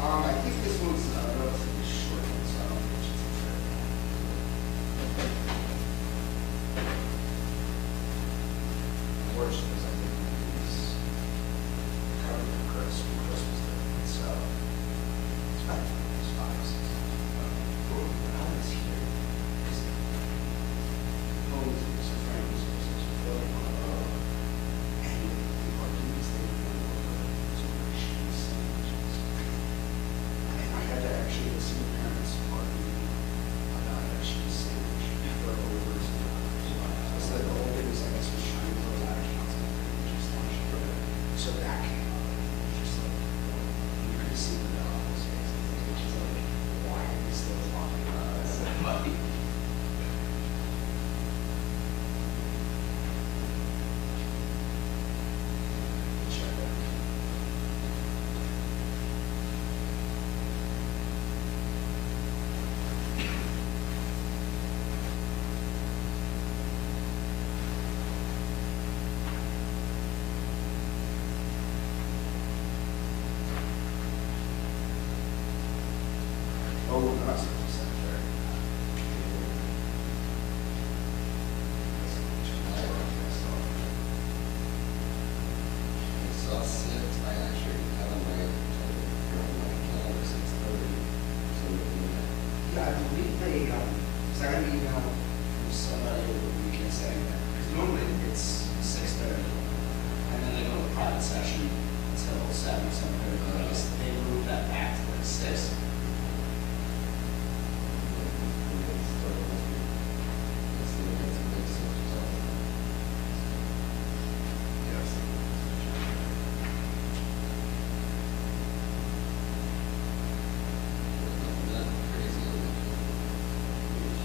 I think this one's relatively short, so I don't think it should take very long. The worst is I think these covered in Christmas Day, so it's about 5, 6. When I was here, because homes and some friends was filling and the parking was there for sort of cheese sandwiches. And I had to actually listen to parents arguing about a cheese sandwich for over $2. So the whole thing was, I guess, was trying to close out accounts and just lunch. So that came up. And just like, you could see the dog on his face. It's just like, why are we still talking about this? Money. Check that. Oh, that's cemetery. So I'll sit, I actually have on my calendar 6:30. So Yeah, I believe they, because I got an email from somebody over the weekend saying that, because normally it's 6:30, and then they go to private session until 7, 7:30. They moved that back to like 6.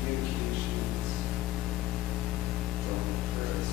Communications, don't Chris.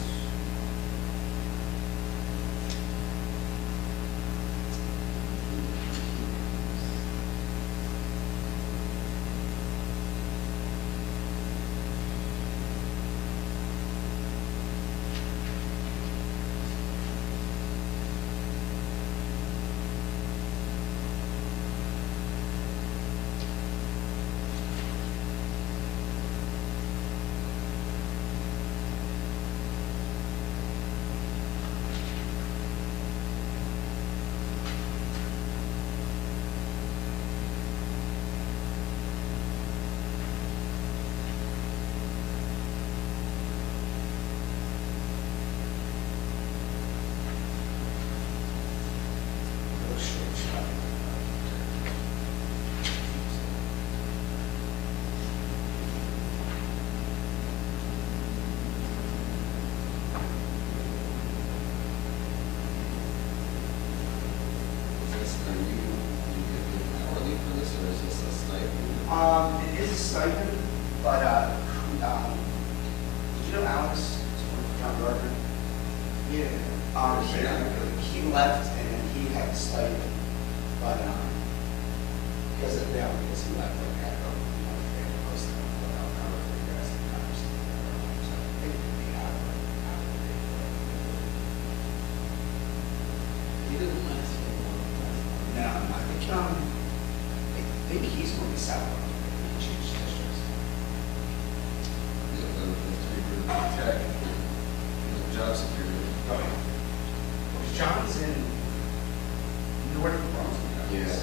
It is a stipend, but did you know Alex, John Gardner? Yeah. He left and then he had a stipend, but because he left, like I don't know if they were posted on what I'll cover for you guys to understand. So they could be out of it. he didn't last for a long time. No, I think he's going to South Carolina. He changed districts. Yeah, the tech, job security. Oh, yeah. Because John's in North Brunswick. Yeah.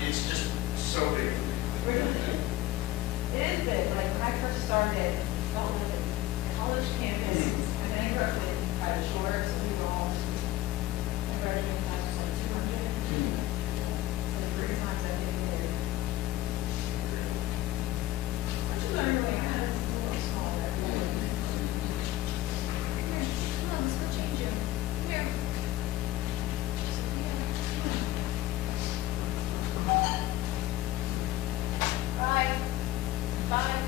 it's just so big for me. Really? It is big. Like when I first started, felt like a college campus. I mean, I grew up in private shores, so we were all, I graduated class was like 200. So the 3 times I did it. Which is our way. I had a little smaller. Here, come on, let's go change you. Come here. Bye. Bye.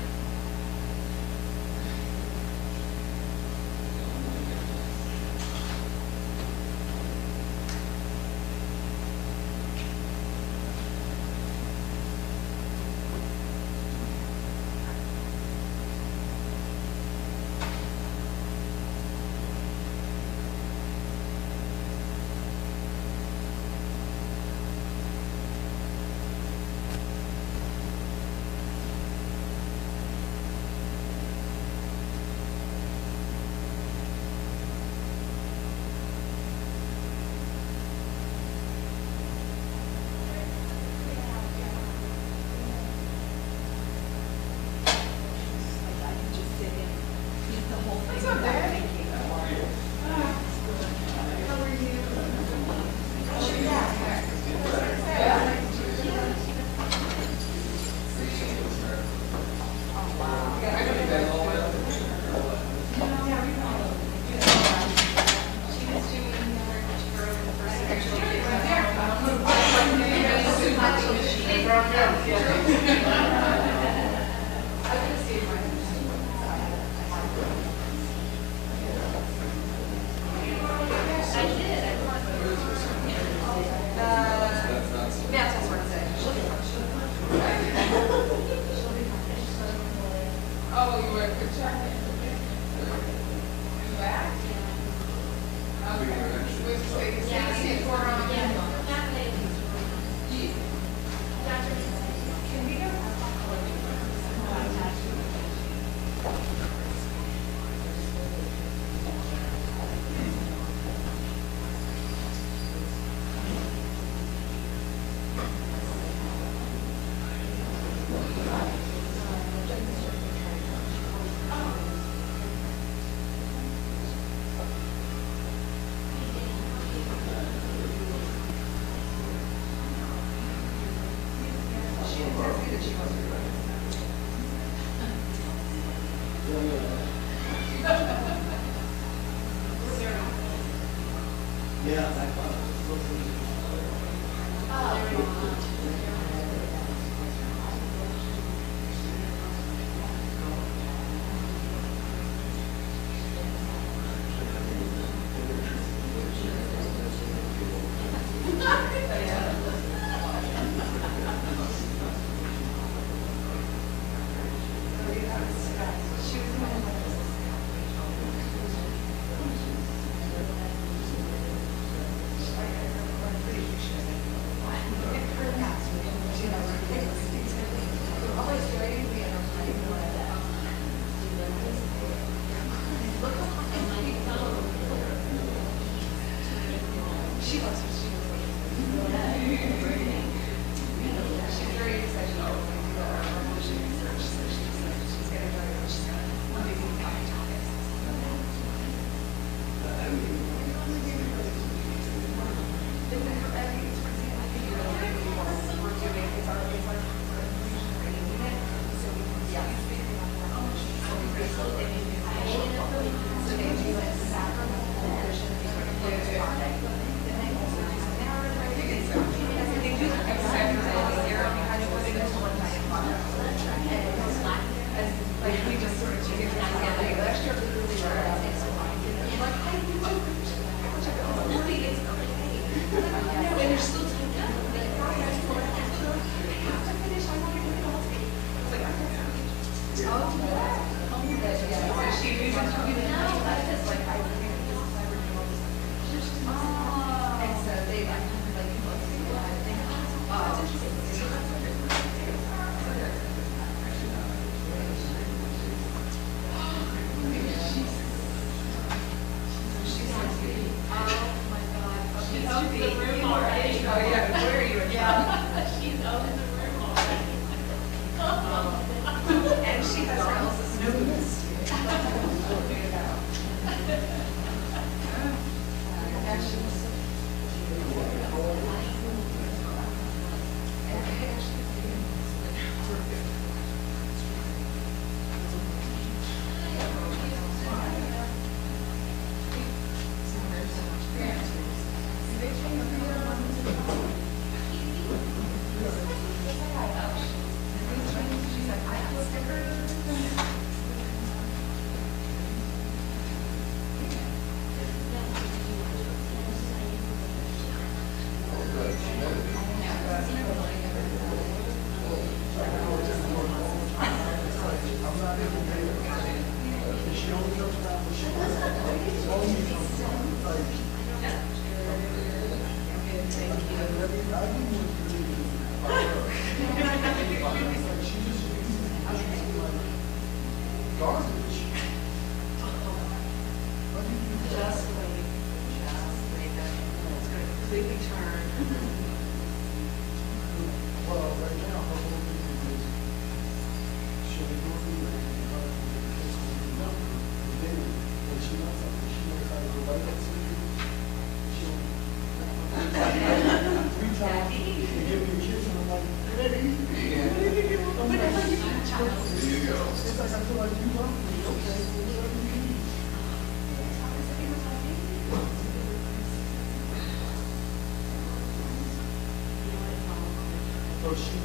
So she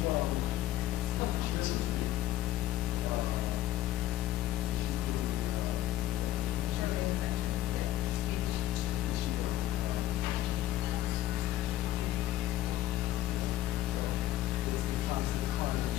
listens to me. She's doing, it's the constant climate.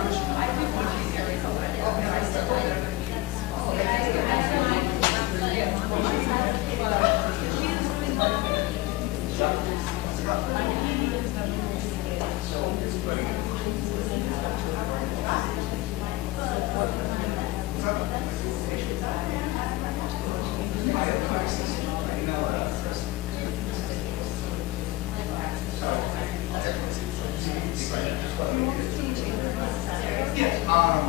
It's fine.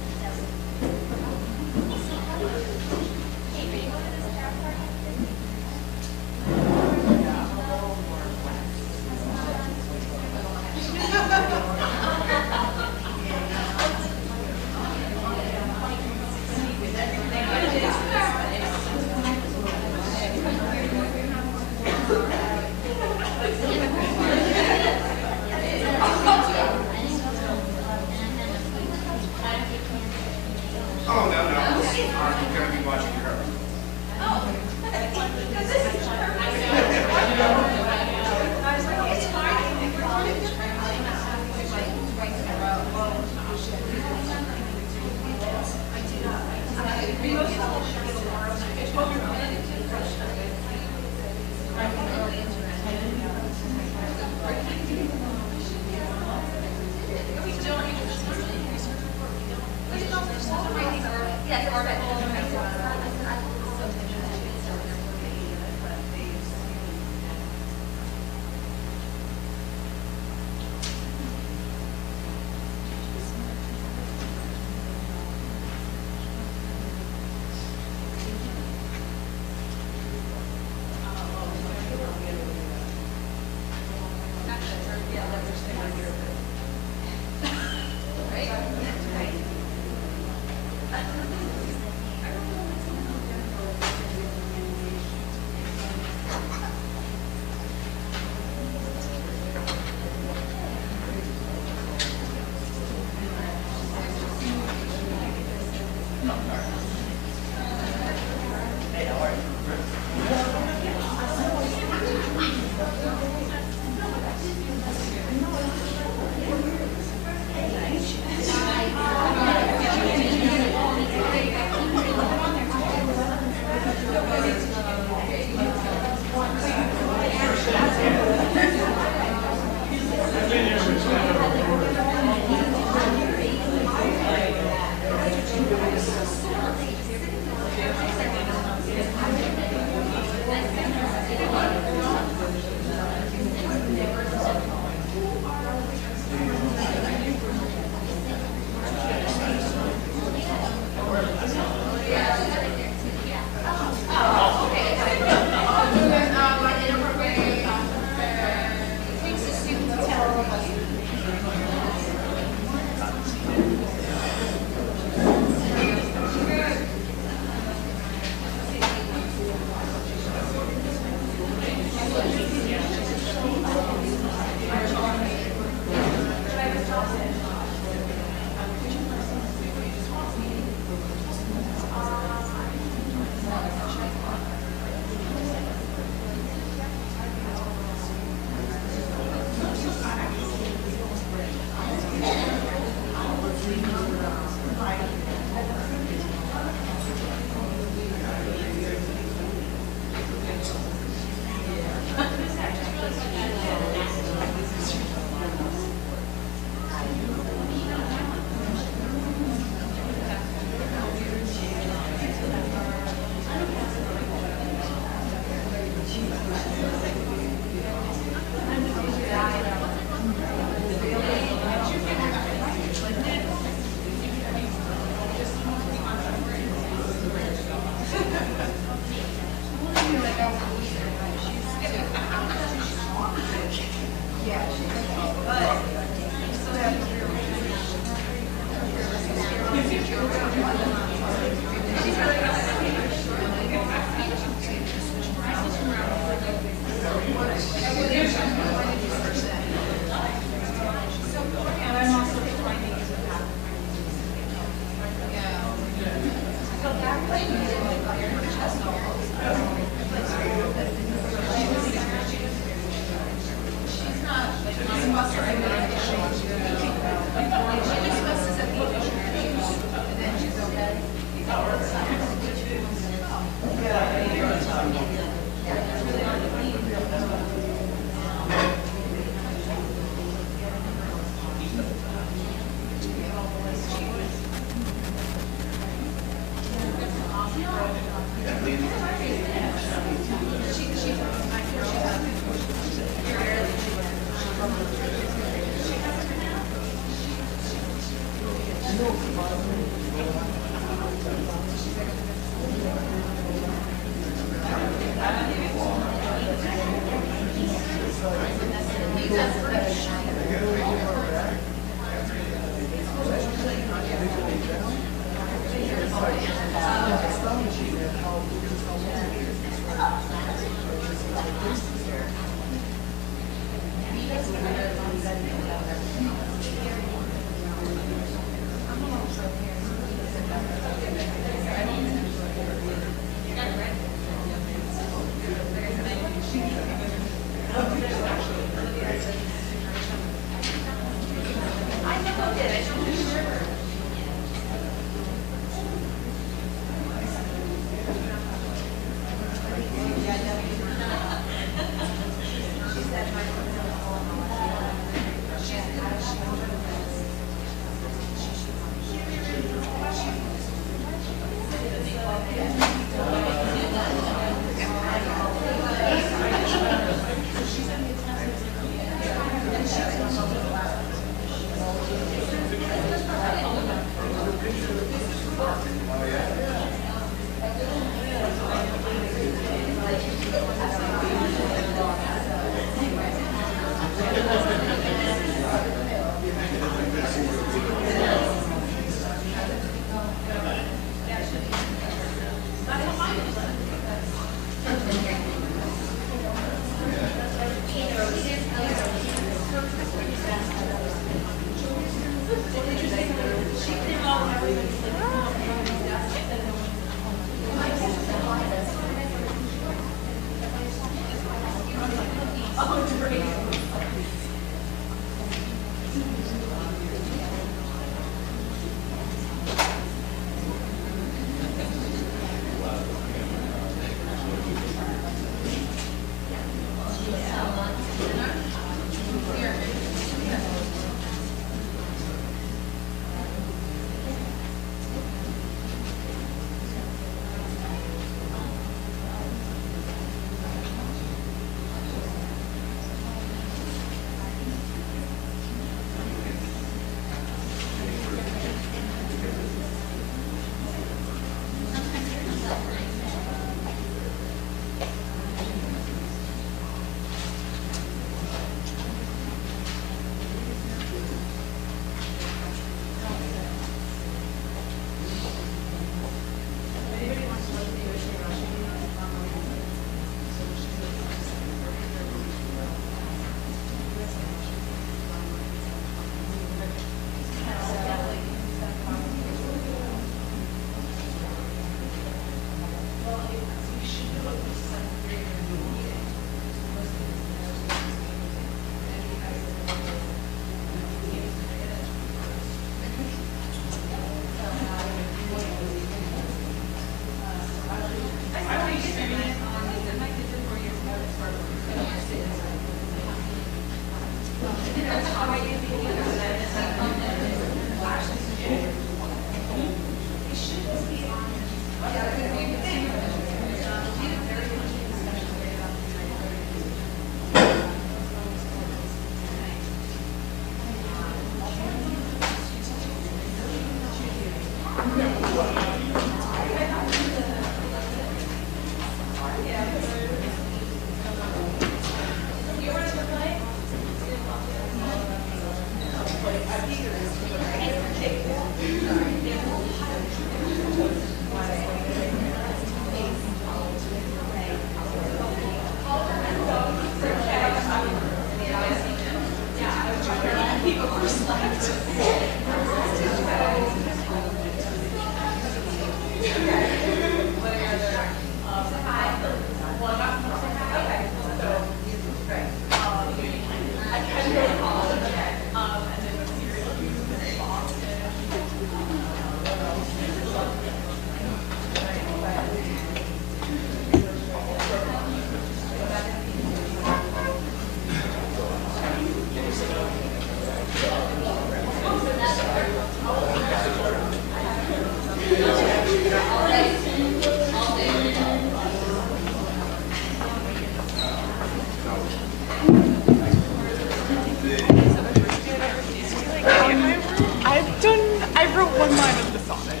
I wrote one line of the sonnet.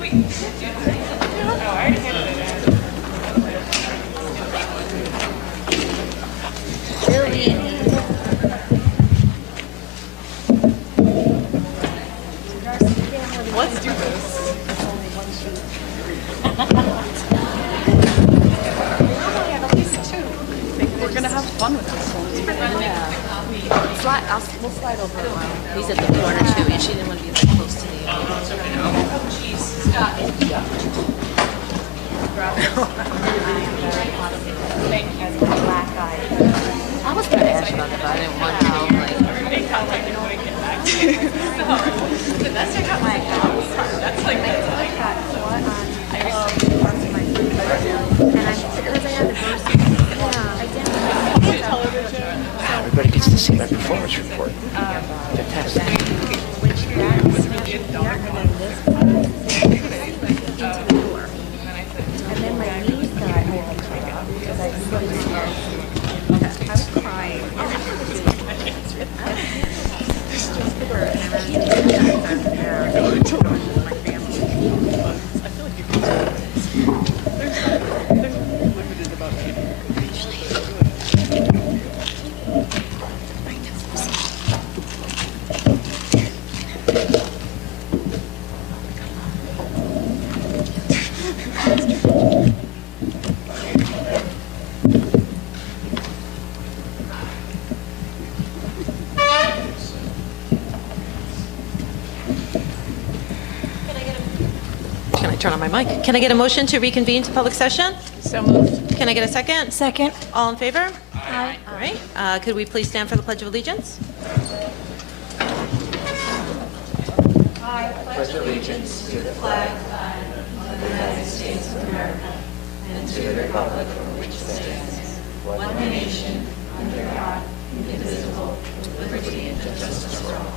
Wait. Oh, I already handed it in. Let's do this. We're gonna have fun with this one. We'll slide over a while. He's at the corner too, and she didn't want to be that close to the Oh, jeez, stop. Thank you. Black eye. I was going to ask about that, but I didn't want to. They felt like they wouldn't get back to you. So that's like my house. That's like that's like I parts of my food. And because I had the first, I didn't. Television. Everybody gets to see my performance report. Fantastic. Was really a dark one. And then my knees got because I I was crying. Limited about Can I turn on my mic? Can I get a motion to reconvene to public session? So moved. Can I get a second? Second. All in favor? Aye. All right. Could we please stand for the Pledge of Allegiance? I pledge allegiance to the flag of the United States of America and to the republic for which it stands, one nation, under God, indivisible, with liberty and justice for all.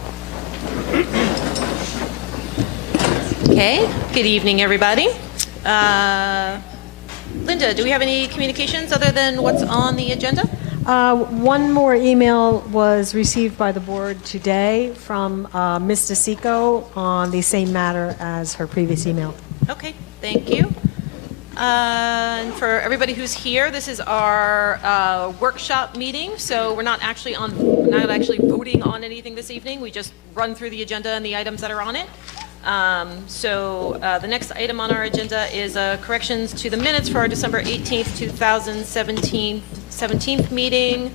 Okay. Good evening, everybody. Linda, do we have any communications other than what's on the agenda? One more email was received by the board today from Ms. DeSico on the same matter as her previous email. Okay, thank you. And for everybody who's here, this is our workshop meeting. So we're not actually voting on anything this evening. We just run through the agenda and the items that are on it. The next item on our agenda is corrections to the minutes for our December 18th, 2017 meeting.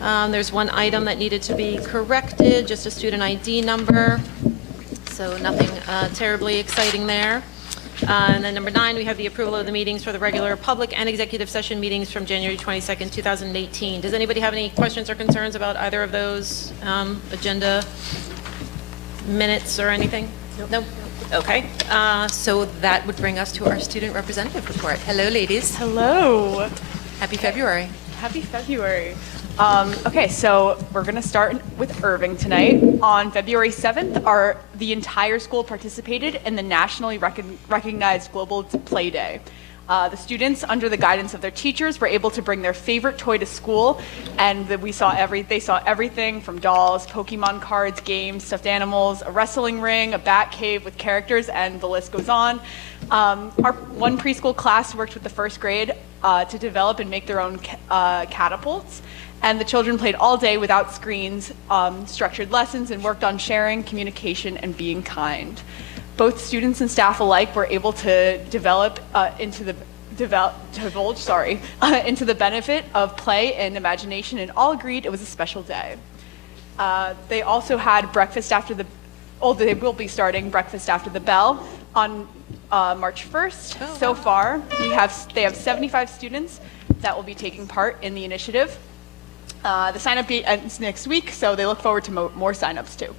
There's one item that needed to be corrected, just a student ID number. So nothing terribly exciting there. And then number 9, we have the approval of the meetings for the regular public and executive session meetings from January 22nd, 2018. Does anybody have any questions or concerns about either of those agenda minutes or anything? No? Okay. So that would bring us to our student representative report. Hello, ladies. Hello. Happy February. Happy February. Okay, so we're going to start with Irving tonight. On February 7th, the entire school participated in the nationally recognized Global Play Day. The students, under the guidance of their teachers, were able to bring their favorite toy to school, and they saw everything from dolls, Pokemon cards, games, stuffed animals, a wrestling ring, a bat cave with characters, and the list goes on. Our one preschool class worked with the first grade to develop and make their own catapults. And the children played all day without screens, structured lessons, and worked on sharing, communication, and being kind. Both students and staff alike were able to divulge into the benefit of play and imagination, and all agreed it was a special day. They also had breakfast after the, they will be starting breakfast after the bell on March 1st. So far, they have 75 students that will be taking part in the initiative. The sign-up date ends next week, so they look forward to more sign-ups too.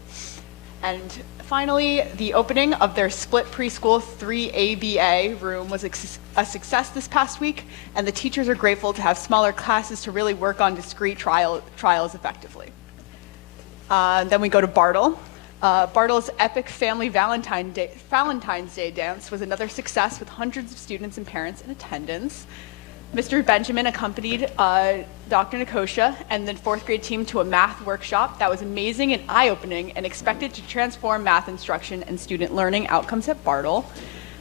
And finally, the opening of their split preschool 3ABA room was a success this past week, and the teachers are grateful to have smaller classes to really work on discrete trials effectively. Then we go to Bartle. Bartle's epic family Valentine's Day dance was another success with hundreds of students and parents in attendance. Mr. Benjamin accompanied Dr. Nikosha and the fourth grade team to a math workshop that was amazing and eye-opening and expected to transform math instruction and student learning outcomes at Bartle.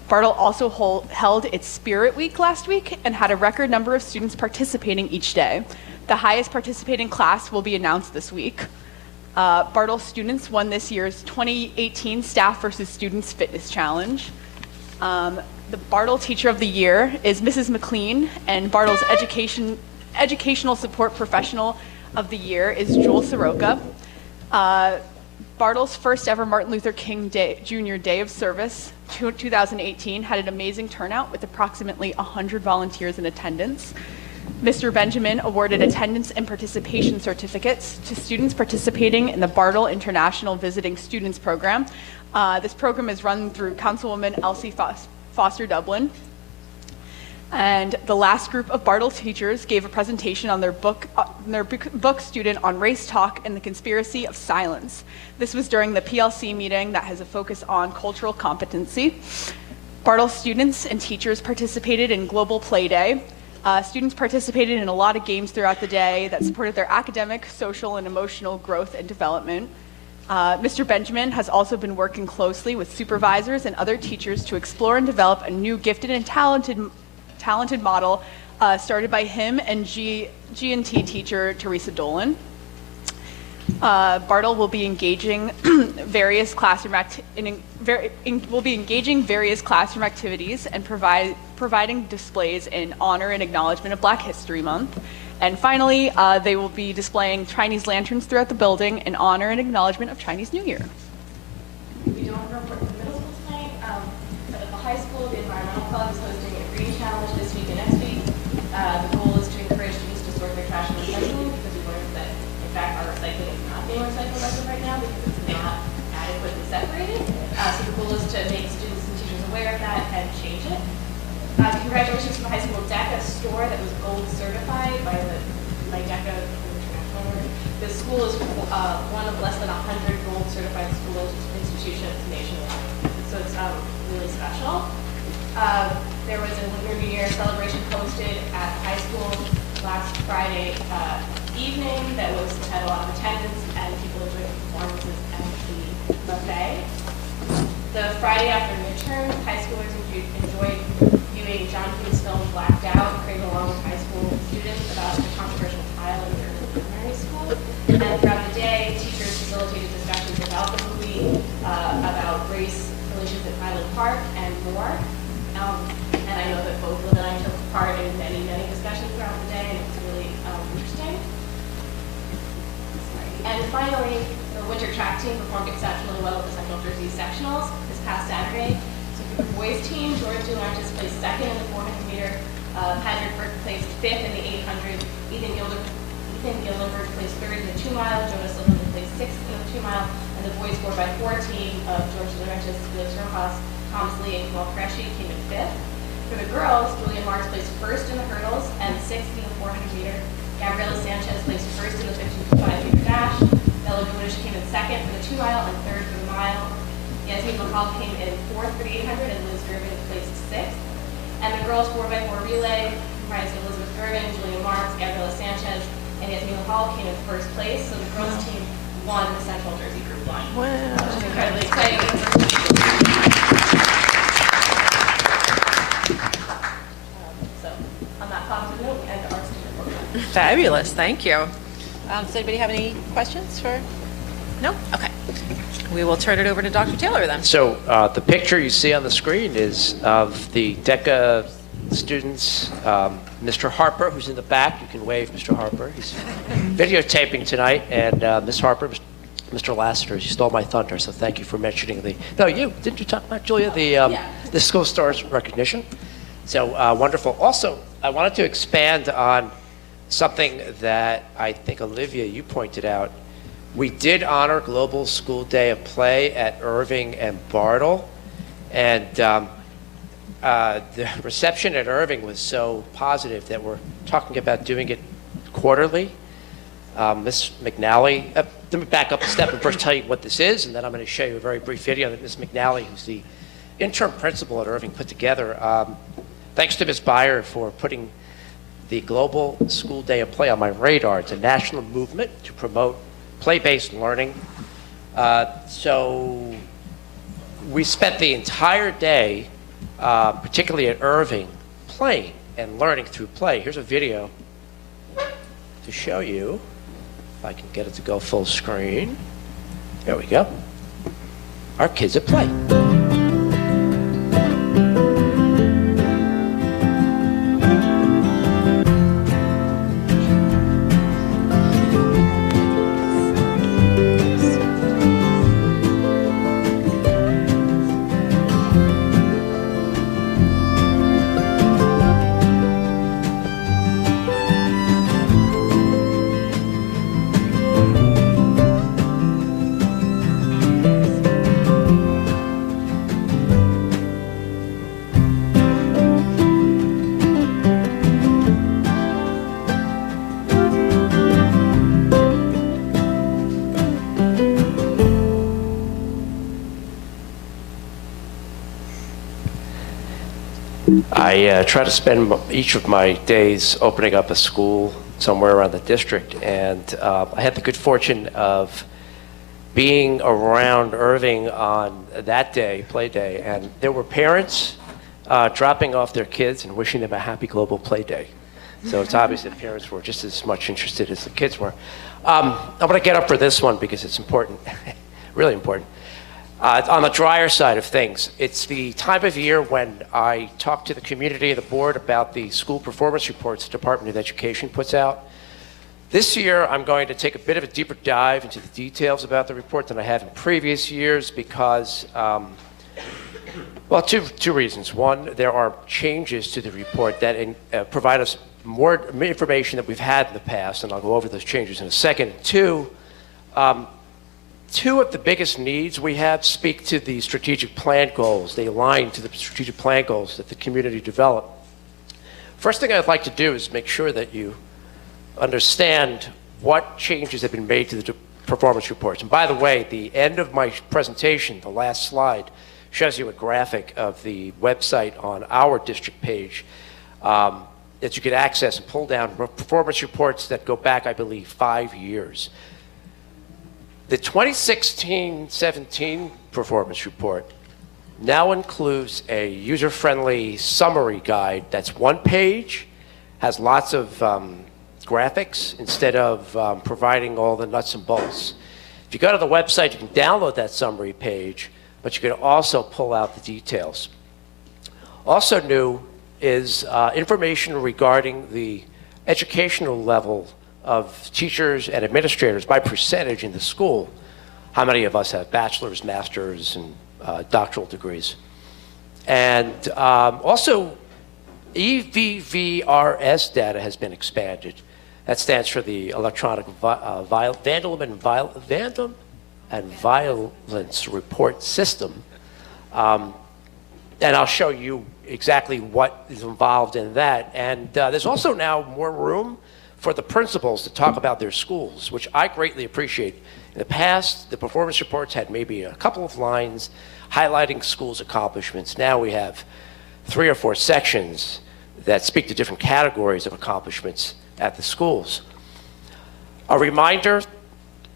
Bartle also held its Spirit Week last week and had a record number of students participating each day. The highest participating class will be announced this week. Bartle students won this year's 2018 Staff versus Students Fitness Challenge. The Bartle Teacher of the Year is Mrs. McLean, and Bartle's Educational Support Professional of the Year is Joel Soroka. Bartle's first ever Martin Luther King Jr. Day of Service, 2018, had an amazing turnout with approximately 100 volunteers in attendance. Mr. Benjamin awarded attendance and participation certificates to students participating in the Bartle International Visiting Students Program. This program is run through Councilwoman Elsie Foster Dublin. And the last group of Bartle teachers gave a presentation on their book student on race talk and the conspiracy of silence. This was during the PLC meeting that has a focus on cultural competency. Bartle students and teachers participated in Global Play Day. Students participated in a lot of games throughout the day that supported their academic, social, and emotional growth and development. Mr. Benjamin has also been working closely with supervisors and other teachers to explore and develop a new gifted and talented model started by him and G&T teacher Teresa Dolan. Bartle will be engaging various classroom activities and providing displays in honor and acknowledgement of Black History Month. And finally, they will be displaying Chinese lanterns throughout the building in honor and acknowledgement of Chinese New Year. We don't report to the middle school tonight, but at the high school, the environmental club is hosting a green challenge this week and next week. The goal is to encourage students to sort their trash and recycling, because we learned that, in fact, our recycling is not being recycled as of right now because it's not adequately separated. So the goal is to make students and teachers aware of that and change it. Congratulations to the high school DECA store that was gold certified by DECA International. The school is one of less than 100 gold certified school institutions nationwide. So it's really special. There was a Lunar New Year celebration posted at the high school last Friday evening that had a lot of attendance and people enjoyed performances at the buffet. The Friday after midterm, high schoolers enjoyed viewing John Hughes' film Blacked Out, created along with high school students about the controversial trial in their primary school. And throughout the day, teachers facilitated discussions about the movie, about race relations at Highland Park, and more. And I know that both Linda and I took part in many, many discussions throughout the day, and it was really interesting. And finally, the winter track team performed exceptionally well at the Central Jersey Sectionals this past Saturday. So for the boys team, George DeLaurentis placed second in the 400 meter, Patrick Burke placed fifth in the 800, Ethan Gillenberg placed third in the 2 mile, Jonas Silverman placed sixth in the 2 mile, and the boys 4x4 team of George DeLaurentis, Felix Rojas, Thomas Lee, and Kamal Qureshi came in fifth. For the girls, Julia Marks placed first in the hurdles and sixth in the 400 meter. Gabriela Sanchez placed first in the 55 meter dash. Bella Gudish came in second for the 2 mile and third for the mile. Yasmin Mahal came in fourth for the 800, and Liz Gervin placed sixth. And the girls 4x4 relay comprised of Elizabeth Gervin, Julia Marks, Gabriela Sanchez, and Yasmin Mahal came in first place. So the girls team won the Central Jersey Group 1. Wow. Which is incredibly exciting. So on that Fabulous, thank you. Does anybody have any questions for? No? Okay. We will turn it over to Dr. Taylor then. So the picture you see on the screen is of the DECA students. Mr. Harper, who's in the back, you can wave, Mr. Harper. He's videotaping tonight, and Ms. Harper, Mr. Lassiter, you stole my thunder, so thank you for mentioning didn't you talk about, Julia, the School Stars recognition? So wonderful. Also, I wanted to expand on something that I think, Olivia, you pointed out. We did honor Global School Day of Play at Irving and Bartle, and the reception at Irving was so positive that we're talking about doing it quarterly. Ms. McNally, let me back up a step and first tell you what this is, and then I'm going to show you a very brief video that Ms. McNally, who's the interim principal at Irving, put together. Thanks to Ms. Beyer for putting the Global School Day of Play on my radar. It's a national movement to promote play-based learning. So we spent the entire day, particularly at Irving, playing and learning through play. Here's a video to show you, if I can get it to go full screen. There we go. Our kids at play. I try to spend each of my days opening up a school somewhere around the district, and I had the good fortune of being around Irving on that day, play day, and there were parents dropping off their kids and wishing them a happy global play day. So it's obvious that parents were just as much interested as the kids were. I'm going to get up for this one because it's important, really important. On the drier side of things, it's the time of year when I talk to the community and the board about the school performance reports the Department of Education puts out. This year, I'm going to take a bit of a deeper dive into the details about the report than I have in previous years because, well, two reasons. One, there are changes to the report that provide us more information that we've had in the past, and I'll go over those changes in a second. Two, two of the biggest needs we have speak to the strategic plan goals. They align to the strategic plan goals that the community developed. First thing I'd like to do is make sure that you understand what changes have been made to the performance reports. And by the way, the end of my presentation, the last slide, shows you a graphic of the website on our district page that you can access and pull down performance reports that go back, I believe, 5 years. The 2016-17 performance report now includes a user-friendly summary guide that's one page, has lots of graphics instead of providing all the nuts and bolts. If you go to the website, you can download that summary page, but you can also pull out the details. Also new is information regarding the educational level of teachers and administrators by percentage in the school. How many of us have bachelor's, master's, and doctoral degrees? And also, EVVRS data has been expanded. That stands for the Electronic Vandalism and Violence Report System. And I'll show you exactly what is involved in that. And there's also now more room for the principals to talk about their schools, which I greatly appreciate. In the past, the performance reports had maybe a couple of lines highlighting schools' accomplishments. Now we have 3 or 4 sections that speak to different categories of accomplishments at the schools. A reminder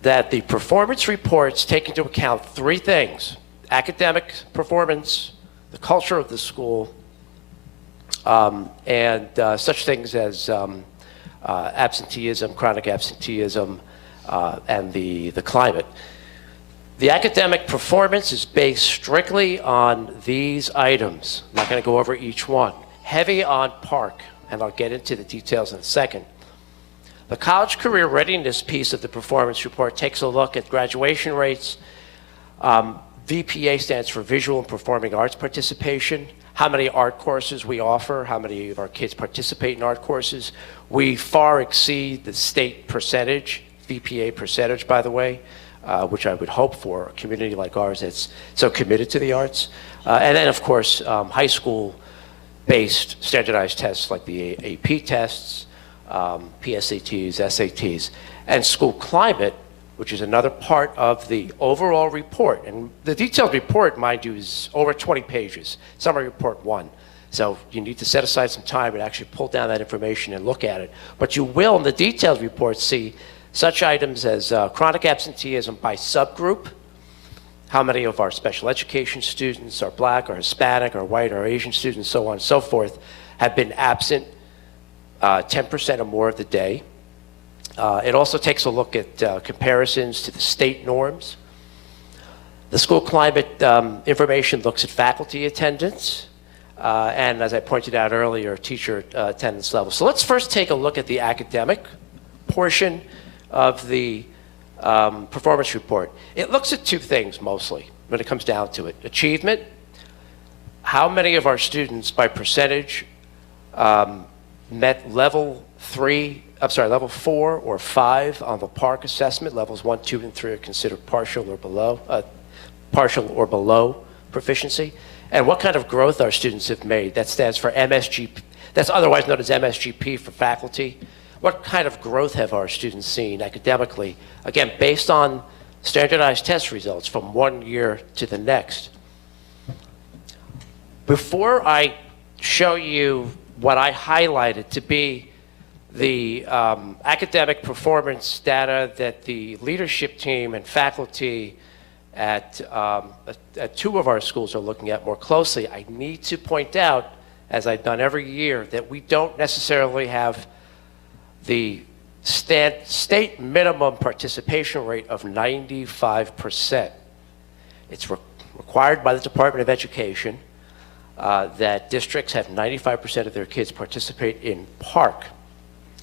that the performance reports take into account 3 things: academic performance, the culture of the school, and such things as absenteeism, chronic absenteeism, and the climate. The academic performance is based strictly on these items. I'm not going to go over each one. Heavy on PARC, and I'll get into the details in a second. The college career readiness piece of the performance report takes a look at graduation rates. VPA stands for Visual and Performing Arts Participation. How many art courses we offer, how many of our kids participate in art courses. We far exceed the state percentage, VPA percentage, by the way, which I would hope for a community like ours that's so committed to the arts. And then, of course, high school-based standardized tests like the AP tests, PSATs, SATs, and school climate, which is another part of the overall report. And the detailed report, mind you, is over 20 pages, summary report 1. So you need to set aside some time and actually pull down that information and look at it. But you will, in the detailed report, see such items as chronic absenteeism by subgroup, how many of our special education students are black or Hispanic or white or Asian students, so on and so forth, have been absent 10% or more of the day. It also takes a look at comparisons to the state norms. The school climate information looks at faculty attendance, and as I pointed out earlier, teacher attendance levels. So let's first take a look at the academic portion of the performance report. It looks at two things mostly when it comes down to it. Achievement, how many of our students by percentage met level 4 or 5 on the PARC assessment. Levels 1, 2, and 3 are considered partial or below proficiency. And what kind of growth our students have made. That stands for MSGP. That's otherwise known as MSGP for faculty. What kind of growth have our students seen academically? Again, based on standardized test results from one year to the next. Before I show you what I highlighted to be the academic performance data that the leadership team and faculty at 2 of our schools are looking at more closely, I need to point out, as I've done every year, that we don't necessarily have the state minimum participation rate of 95%. It's required by the Department of Education that districts have 95% of their kids participate in PARC.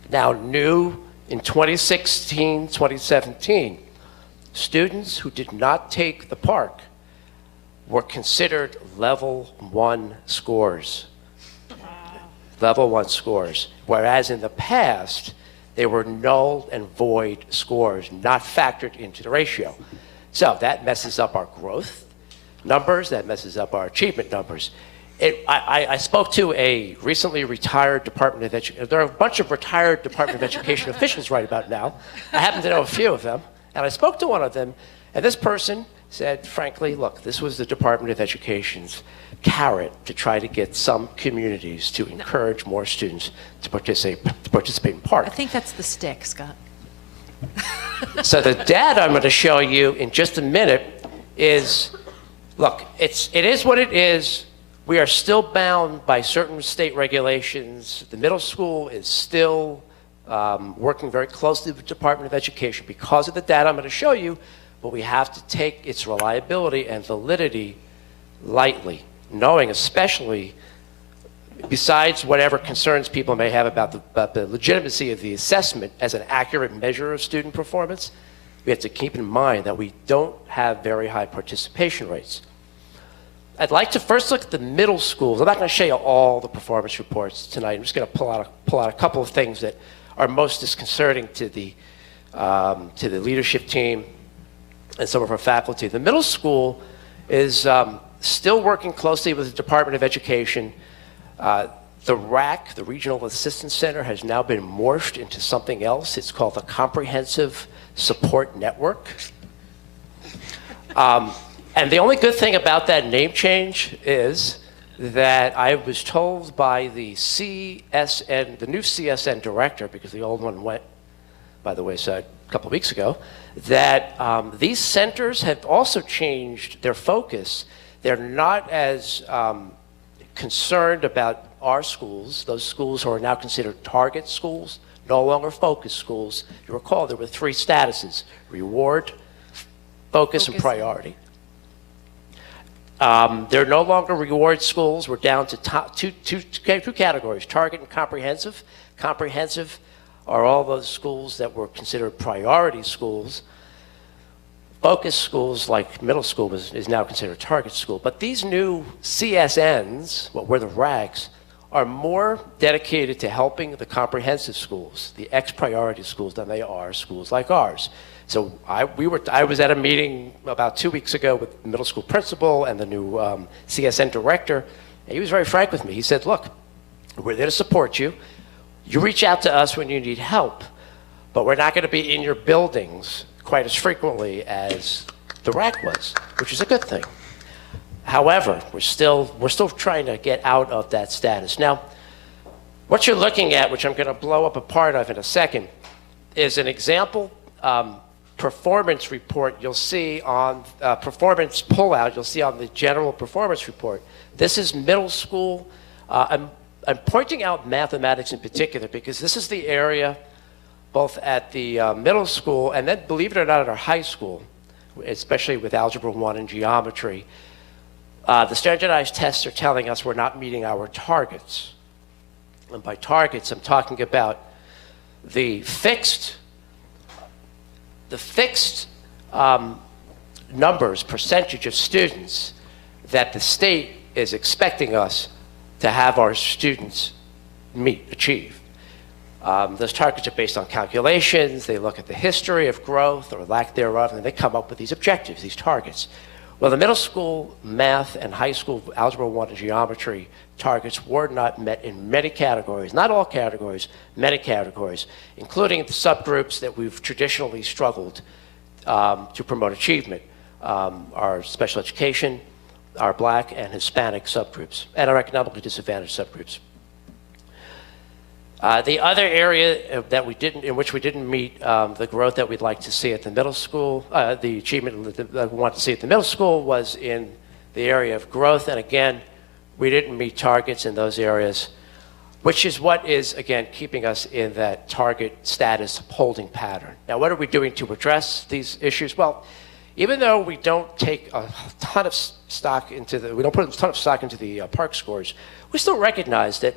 Now, new in 2016, 2017, students who did not take the PARC were considered level 1 scores. Level 1 scores. Whereas in the past, they were null and void scores, not factored into the ratio. So that messes up our growth numbers, that messes up our achievement numbers. I spoke to a recently retired Department of Education. There are a bunch of retired Department of Education officials right about now. I happen to know a few of them. And I spoke to one of them, and this person said, frankly, look, this was the Department of Education's carrot to try to get some communities to encourage more students to participate in PARC. I think that's the stick, Scott. So the data I'm going to show you in just a minute is, look, it is what it is. We are still bound by certain state regulations. The middle school is still working very closely with the Department of Education because of the data I'm going to show you, but we have to take its reliability and validity lightly, knowing especially, besides whatever concerns people may have about the legitimacy of the assessment as an accurate measure of student performance, we have to keep in mind that we don't have very high participation rates. I'd like to first look at the middle schools. I'm not going to show you all the performance reports tonight. I'm just going to pull out a couple of things that are most disconcerting to the leadership team and some of our faculty. The middle school is still working closely with the Department of Education. The RAC, the Regional Assistance Center, has now been morphed into something else. It's called the Comprehensive Support Network. And the only good thing about that name change is that I was told by the CSN, the new CSN director, because the old one went by the wayside a couple of weeks ago, that these centers have also changed their focus. They're not as concerned about our schools, those schools who are now considered target schools, no longer focus schools. You recall there were 3 statuses: reward, focus, and priority. They're no longer reward schools. We're down to two categories: target and comprehensive. Comprehensive are all those schools that were considered priority schools. Focus schools, like middle school, is now considered target school. But these new CSNs, what were the RAGs, are more dedicated to helping the comprehensive schools, the ex-priority schools, than they are schools like ours. So I was at a meeting about 2 weeks ago with the middle school principal and the new CSN director, and he was very frank with me. He said, look, we're there to support you. You reach out to us when you need help, but we're not going to be in your buildings quite as frequently as the RAC was, which is a good thing. However, we're still trying to get out of that status. Now, what you're looking at, which I'm going to blow up a part of in a second, is an example performance report you'll see on performance pullout you'll see on the general performance report. This is middle school. I'm pointing out mathematics in particular because this is the area both at the middle school and then, believe it or not, at our high school, especially with Algebra 1 and geometry. The standardized tests are telling us we're not meeting our targets. And by targets, I'm talking about the fixed numbers, percentage of students that the state is expecting us to have our students achieve. Those targets are based on calculations. They look at the history of growth or lack thereof, and they come up with these objectives, these targets. Well, the middle school math and high school Algebra 1 and geometry targets were not met in many categories, not all categories, many categories, including the subgroups that we've traditionally struggled to promote achievement, our special education, our Black and Hispanic subgroups, and our economically disadvantaged subgroups. The other area in which we didn't meet the growth that we'd like to see at the middle school, the achievement that we want to see at the middle school was in the area of growth. And again, we didn't meet targets in those areas, which is what is, again, keeping us in that target status holding pattern. Now, what are we doing to address these issues? Well, even though we don't take a ton of stock into we don't put a ton of stock into the PARCC scores, we still recognize that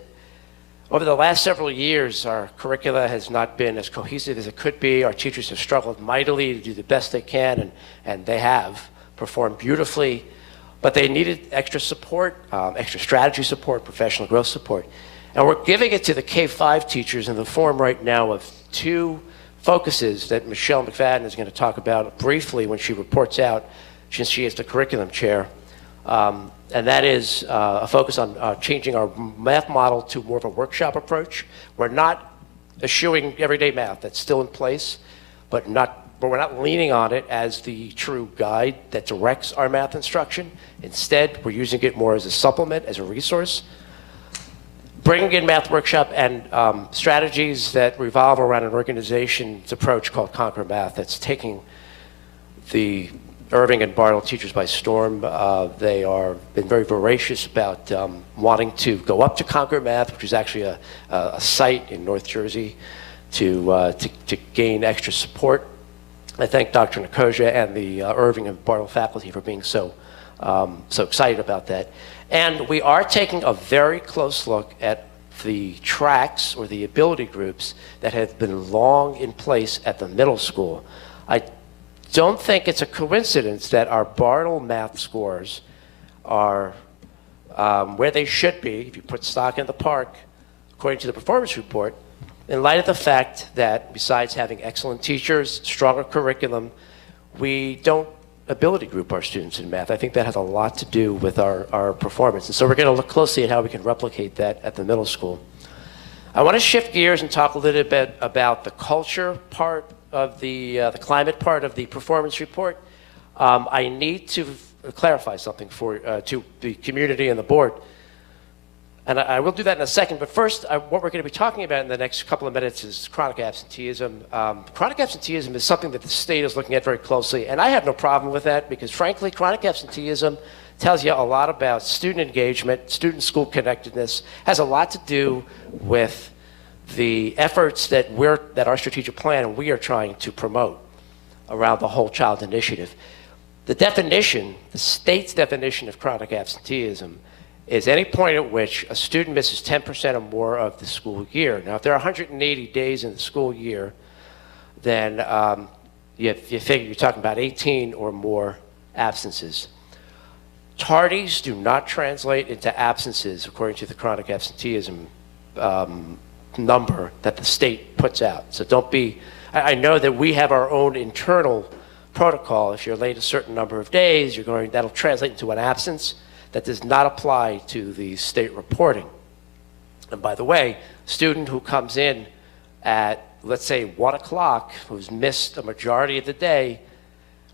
over the last several years, our curricula has not been as cohesive as it could be. Our teachers have struggled mightily to do the best they can, and they have performed beautifully, but they needed extra support, extra strategy support, professional growth support. And we're giving it to the K-5 teachers in the form right now of 2 focuses that Michelle McFadden is going to talk about briefly when she reports out, since she is the curriculum chair. And that is a focus on changing our math model to more of a workshop approach. We're not eschewing everyday math. That's still in place, but we're not leaning on it as the true guide that directs our math instruction. Instead, we're using it more as a supplement, as a resource. Bringing in math workshop and strategies that revolve around an organization's approach called Conquer Math that's taking the Irving and Bartle teachers by storm. They are been very voracious about wanting to go up to Conquer Math, which is actually a site in North Jersey, to gain extra support. I thank Dr. Nicosia and the Irving and Bartle faculty for being so excited about that. And we are taking a very close look at the tracks or the ability groups that have been long in place at the middle school. I don't think it's a coincidence that our Bartle math scores are where they should be, if you put stock in the PARCC, according to the performance report, in light of the fact that besides having excellent teachers, stronger curriculum, we don't ability group our students in math. I think that has a lot to do with our performance. And so we're going to look closely at how we can replicate that at the middle school. I want to shift gears and talk a little bit about the culture part of the climate part of the performance report. I need to clarify something to the community and the board. And I will do that in a second, but first, what we're going to be talking about in the next couple of minutes is chronic absenteeism. Chronic absenteeism is something that the state is looking at very closely, and I have no problem with that because, frankly, chronic absenteeism tells you a lot about student engagement, student-school connectedness, has a lot to do with the efforts that our strategic plan and we are trying to promote around the Whole Child Initiative. The definition, the state's definition of chronic absenteeism is any point at which a student misses 10% or more of the school year. Now, if there are 180 days in the school year, then you figure you're talking about 18 or more absences. Tardies do not translate into absences according to the chronic absenteeism number that the state puts out. So don't be, I know that we have our own internal protocol. If you're late a certain number of days, that'll translate into an absence. That does not apply to the state reporting. And by the way, a student who comes in at, let's say, 1 o'clock, who's missed a majority of the day,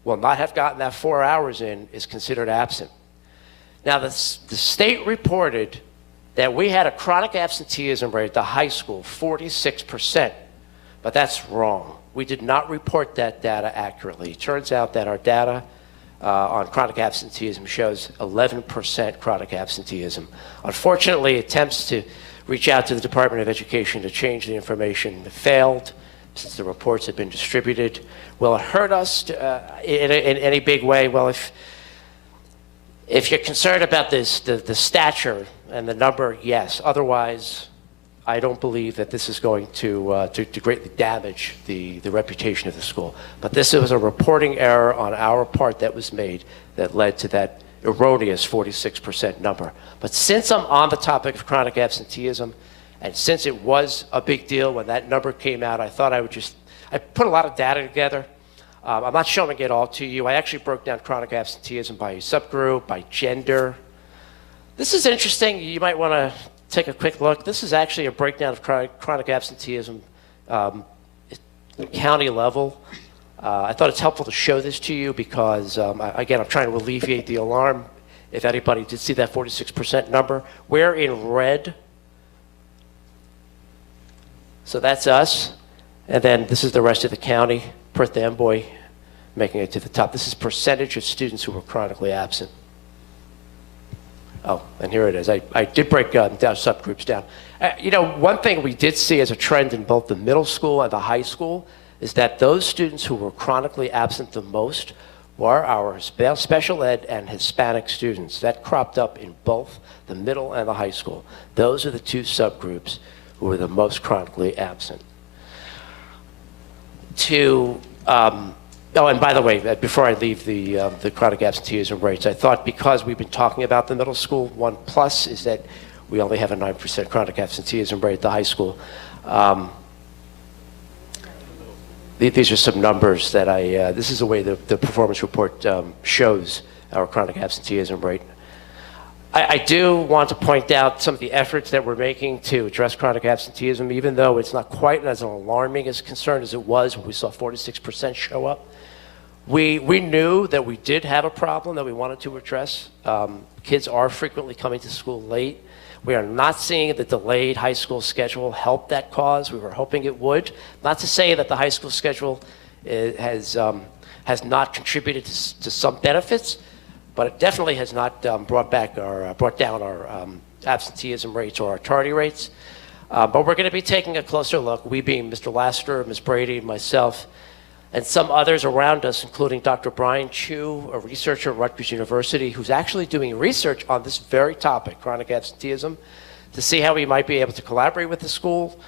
will not have gotten that 4 hours in, is considered absent. Now, the state reported that we had a chronic absenteeism rate at the high school, 46%, but that's wrong. We did not report that data accurately. It turns out that our data on chronic absenteeism shows 11% chronic absenteeism. Unfortunately, attempts to reach out to the Department of Education to change the information failed since the reports have been distributed. Will it hurt us in any big way? Well, if you're concerned about this, the stature and the number, yes. Otherwise, I don't believe that this is going to greatly damage the reputation of the school. But this was a reporting error on our part that was made that led to that erroneous 46% number. But since I'm on the topic of chronic absenteeism, and since it was a big deal when that number came out, I thought I put a lot of data together. I'm not showing it all to you. I actually broke down chronic absenteeism by subgroup, by gender. This is interesting. You might want to take a quick look. This is actually a breakdown of chronic absenteeism county level. I thought it's helpful to show this to you because, again, I'm trying to alleviate the alarm if anybody did see that 46% number. We're in red. So that's us. And then this is the rest of the county. Perth Amboy making it to the top. This is percentage of students who were chronically absent. Oh, and here it is. I did break down subgroups down. One thing we did see as a trend in both the middle school and the high school is that those students who were chronically absent the most were our special ed and Hispanic students. That cropped up in both the middle and the high school. Those are the two subgroups who were the most chronically absent. Oh, and by the way, before I leave the chronic absenteeism rates, I thought because we've been talking about the middle school, one plus is that we only have a 9% chronic absenteeism rate at the high school. These are some numbers that this is the way the performance report shows our chronic absenteeism rate. I do want to point out some of the efforts that we're making to address chronic absenteeism, even though it's not quite as alarming as concern as it was when we saw 46% show up. We knew that we did have a problem that we wanted to address. Kids are frequently coming to school late. We are not seeing the delayed high school schedule help that cause. We were hoping it would. Not to say that the high school schedule has not contributed to some benefits, but it definitely has not brought down our absenteeism rates or our tardy rates. But we're going to be taking a closer look, we being Mr. Laster, Ms. Brady, myself, and some others around us, including Dr. Brian Chu, a researcher at Rutgers University, who's actually doing research on this very topic, chronic absenteeism, to see how we might be able to collaborate with the school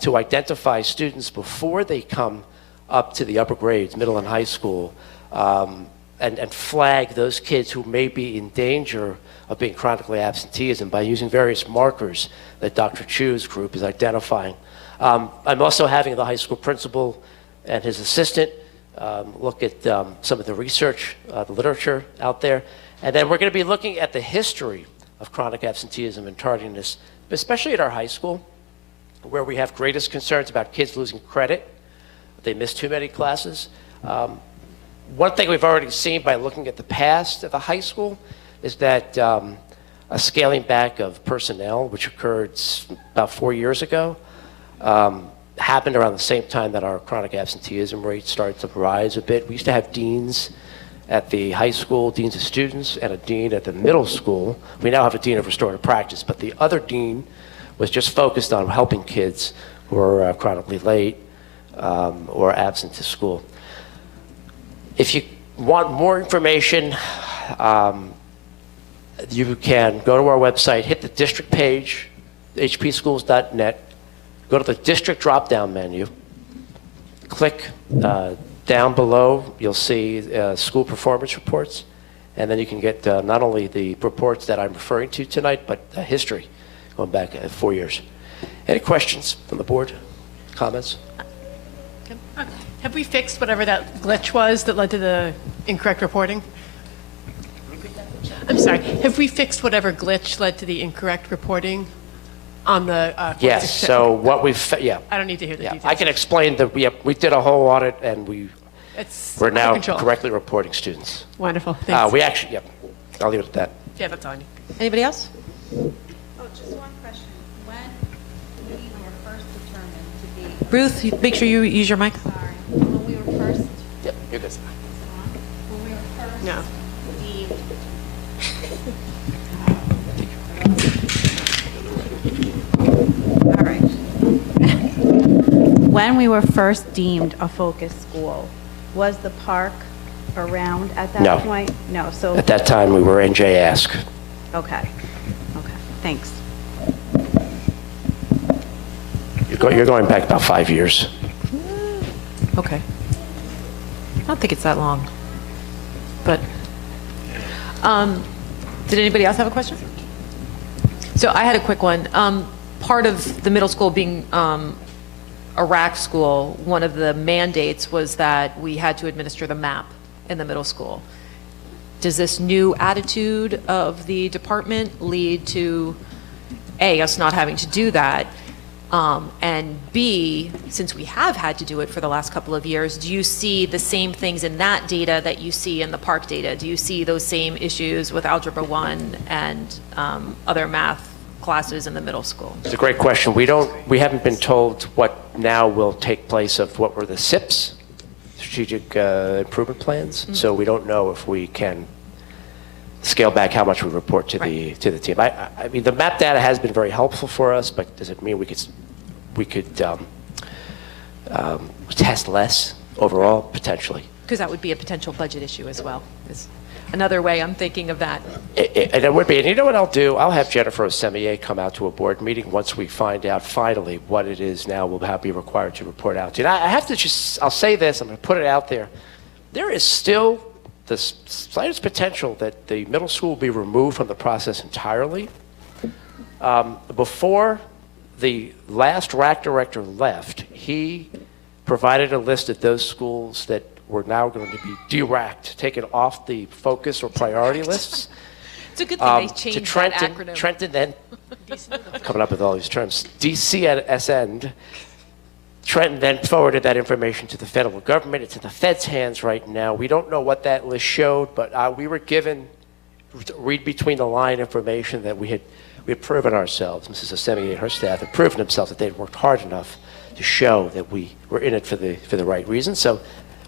to identify students before they come up to the upper grades, middle and high school, and flag those kids who may be in danger of being chronically absenteeism by using various markers that Dr. Chu's group is identifying. I'm also having the high school principal and his assistant look at some of the research, the literature out there. And then we're going to be looking at the history of chronic absenteeism and tardiness, especially at our high school, where we have greatest concerns about kids losing credit. They miss too many classes. One thing we've already seen by looking at the past at the high school is that a scaling back of personnel, which occurred about 4 years ago, happened around the same time that our chronic absenteeism rate started to rise a bit. We used to have deans at the high school, deans of students, and a dean at the middle school. We now have a dean of restorative practice, but the other dean was just focused on helping kids who are chronically late or absent to school. If you want more information, you can go to our website, hit the district page, hpschools.net, go to the district drop-down menu, click down below, you'll see school performance reports, and then you can get not only the reports that I'm referring to tonight, but history going back 4 years. Any questions from the board? Comments? Have we fixed whatever that glitch was that led to the incorrect reporting? I'm sorry. Have we fixed whatever glitch led to the incorrect reporting on the? Yes. So what we've, yeah. I don't need to hear the Yeah, details. I can explain that we did a whole audit and we're now under control. correctly reporting students. Wonderful. Thanks. We actually, yeah, I'll leave it at that. Yeah, that's all I need. Anybody else? Oh, just one question. When we were first determined to be, Ruth, make sure you use your mic. sorry, when we were first, Yep, you're good. when we were first No. deemed, all right. When we were first deemed a focus school, was the park around at that No. point? No, so, At that time, we were NJ Ask. okay, thanks. You're going back about 5 years. Okay. I don't think it's that long. But, did anybody else have a question? So I had a quick one. Part of the middle school being a RAC school, one of the mandates was that we had to administer the map in the middle school. Does this new attitude of the department lead to, A, us not having to do that, and B, since we have had to do it for the last couple of years, do you see the same things in that data that you see in the park data? Do you see those same issues with Algebra 1 and other math classes in the middle school? It's a great question. We haven't been told what now will take place of what were the SIPs, strategic improvement plans. Mm-hmm. So we don't know if we can scale back how much we report to the team. I mean, the map data has been very helpful for us, but does it mean we could test less overall? Potentially. Because that would be a potential budget issue as well, is another way I'm thinking of that. And it would be. And you know what I'll do? I'll have Jennifer Osemier come out to a board meeting once we find out finally what it is now we'll be required to report out to. And I have to I'll say this, I'm going to put it out there. There is still the slightest potential that the middle school will be removed from the process entirely. Before the last RAC director left, he provided a list of those schools that were now going to be de-RAC'd, taken off the focus or priority lists. It's a good thing they changed to Trenton, that acronym. Trenton then, coming up with all these terms, DCSN, Trenton then forwarded that information to the federal government. It's in the Fed's hands right now. We don't know what that list showed, but we were given, read between the line information that we had proven ourselves, Mrs. Osemier and her staff had proven themselves that they had worked hard enough to show that we were in it for the right reason. So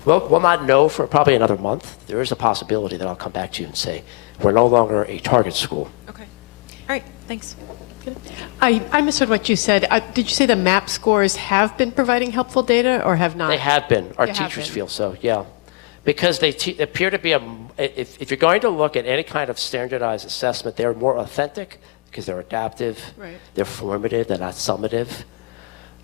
we'll not know for probably another month. There is a possibility that I'll come back to you and say, we're no longer a target school. Okay. All right, thanks. I misheard what you said. Did you say the MAP scores have been providing helpful data or have not? They have been. Our They have teachers been. feel so, yeah. Because they appear to be if you're going to look at any kind of standardized assessment, they're more authentic because they're adaptive, Right. they're formative, they're not summative.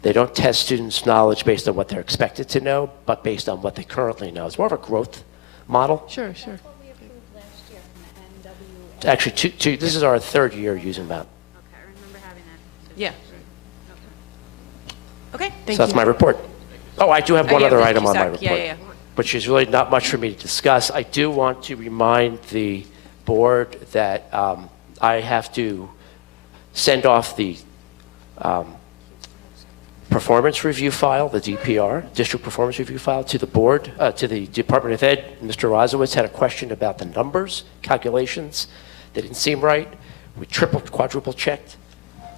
They don't test students' knowledge based on what they're expected to know, but based on what they currently know. It's more of a growth model. Sure. What we approved last year from the NW. Actually, this is our third year using that. Okay, I remember having that. Yeah. Okay. Thank So that's you. my report. Oh, I do have one yeah, other the item on my CUSAC. report, Yeah. which is really not much for me to discuss. I do want to remind the board that I have to send off the performance review file, the DPR, District Performance Review file, to the board, to the Department of Ed. Mr. Razowitz had a question about the numbers, calculations. They didn't seem right. We quadruple checked.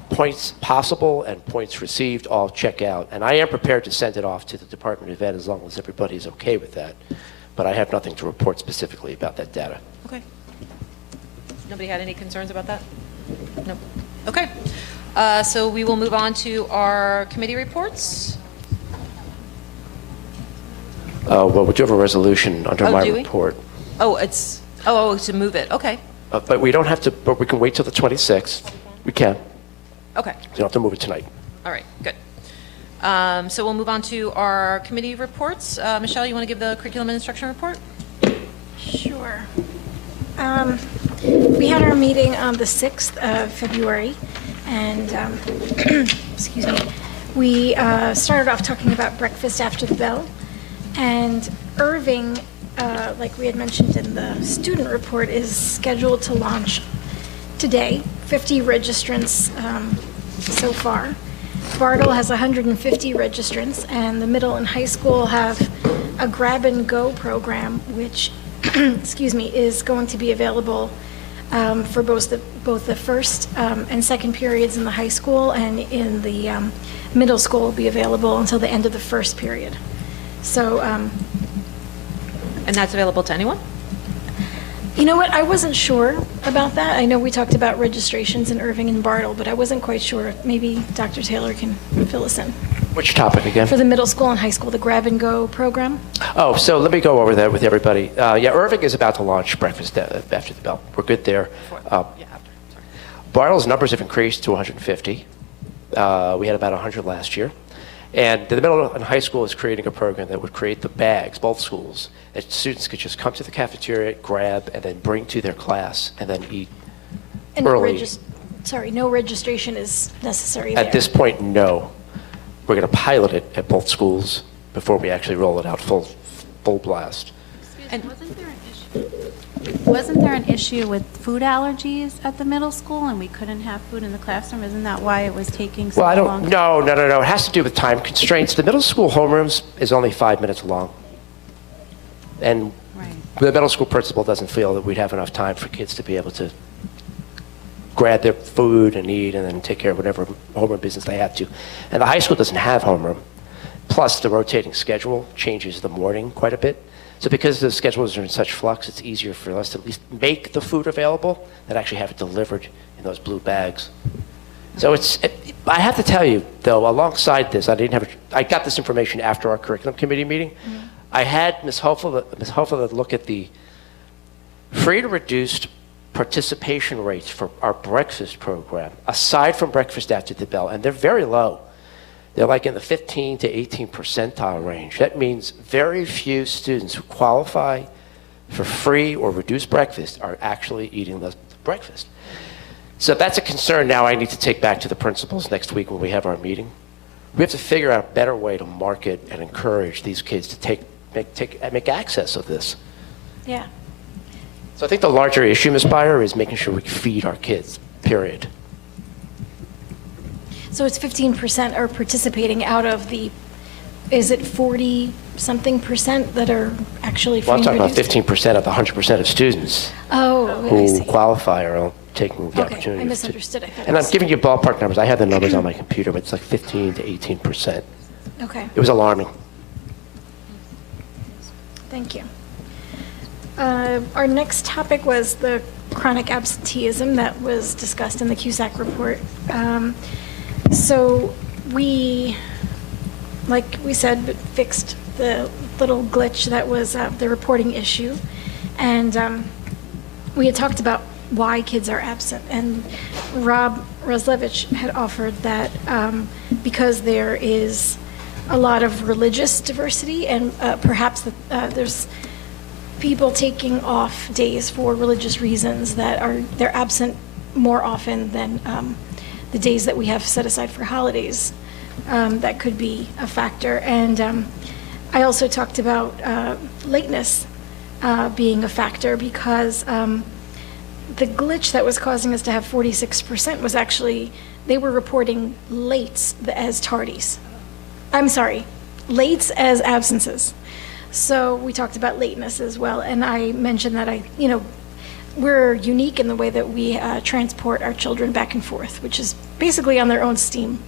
Points possible and points received all check out. And I am prepared to send it off to the Department of Ed as long as everybody is okay with that. But I have nothing to report specifically about that data. Okay. Nobody had any concerns about that? No. Okay. So we will move on to our committee reports. Well, we do have a resolution under Oh, my do we? report. Oh, it's, oh, to move it, okay, But we don't have to, but we can wait till the 26th. We can. okay, You don't have to move it tonight. all right, good. So we'll move on to our committee reports. Michelle, you want to give the curriculum and instruction report? Sure. We had our meeting on the 6th of February, and, excuse me, we started off talking about breakfast after the bell, and Irving, like we had mentioned in the student report, is scheduled to launch today, 50 registrants so far. Bartle has 150 registrants, and the middle and high school have a grab-and-go program, which, excuse me, is going to be available for both the first and second periods in the high school, and in the middle school will be available until the end of the first period. So, And that's available to anyone? you know what, I wasn't sure about that. I know we talked about registrations in Irving and Bartle, but I wasn't quite sure. Maybe Dr. Taylor can fill us in. Which topic again? For the middle school and high school, the grab-and-go program? Oh, so let me go over that with everybody. Yeah, Irving is about to launch breakfast after the bell. We're good there. Yeah, after, sorry. Bartle's numbers have increased to 150. We had about 100 last year. And the middle and high school is creating a program that would create the bags, both schools, that students could just come to the cafeteria, grab, and then bring to their class, and then eat And early. no registration is necessary there. At this point, no. We're going to pilot it at both schools before we actually roll it out full blast. And wasn't there an issue with food allergies at the middle school, and we couldn't have food in the classroom? Isn't that why it was taking so Well, I long? don't, no. It has to do with time constraints. The middle school homerooms is only 5 minutes long. And Right. the middle school principal doesn't feel that we'd have enough time for kids to be able to grab their food and eat and then take care of whatever homeroom business they have to. And the high school doesn't have homeroom. Plus, the rotating schedule changes the morning quite a bit. So because the schedules are in such flux, it's easier for us to at least make the food available than actually have it delivered in those blue bags. So I have to tell you, though, alongside this, I got this information after our curriculum committee meeting. Mm-hmm. I had Ms. Hopeful look at the free to reduced participation rates for our breakfast program, aside from breakfast after the bell, and they're very low. They're like in the 15 to 18 percentile range. That means very few students who qualify for free or reduced breakfast are actually eating the breakfast. So that's a concern now I need to take back to the principals next week when we have our meeting. We have to figure out a better way to market and encourage these kids to make access of this. Yeah. So I think the larger issue, Ms. Beyer, is making sure we feed our kids, period. So it's 15% are participating out of the, is it 40-something percent that are actually free Well, I'm and talking about reduced? 15% of the 100% of students Oh, I who see. qualify are taking the Okay, opportunity. I misunderstood. I thought it And I'm was- giving you ballpark numbers. I have the numbers on my computer, but it's like 15 to 18%. Okay, It was alarming. thank you. Our next topic was the chronic absenteeism that was discussed in the CUSAC report. So we, like we said, fixed the little glitch that was the reporting issue. And we had talked about why kids are absent. And Rob Roslevich had offered that because there is a lot of religious diversity and perhaps there's people taking off days for religious reasons that they're absent more often than the days that we have set aside for holidays. That could be a factor. And I also talked about lateness being a factor because the glitch that was causing us to have 46% was actually, they were reporting lates as tardies. I'm sorry, lates as absences. So we talked about lateness as well, and I mentioned that we're unique in the way that we transport our children back and forth, which is basically on their own steam.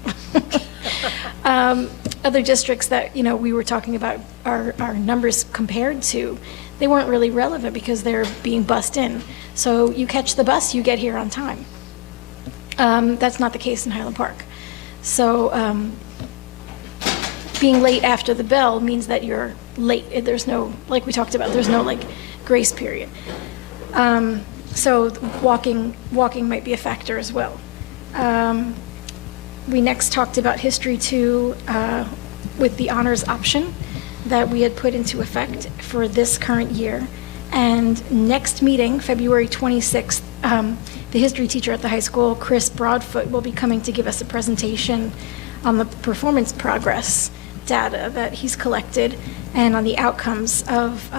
Other districts that we were talking about our numbers compared to, they weren't really relevant because they're being bussed in. So you catch the bus, you get here on time. That's not the case in Highland Park. So being late after the bell means that you're late. There's no, like we talked about, there's no like grace period. So walking might be a factor as well. We next talked about History 2 with the honors option that we had put into effect for this current year. And next meeting, February 26th, the history teacher at the high school, Chris Broadfoot, will be coming to give us a presentation on the performance progress data that he's collected and on the outcomes of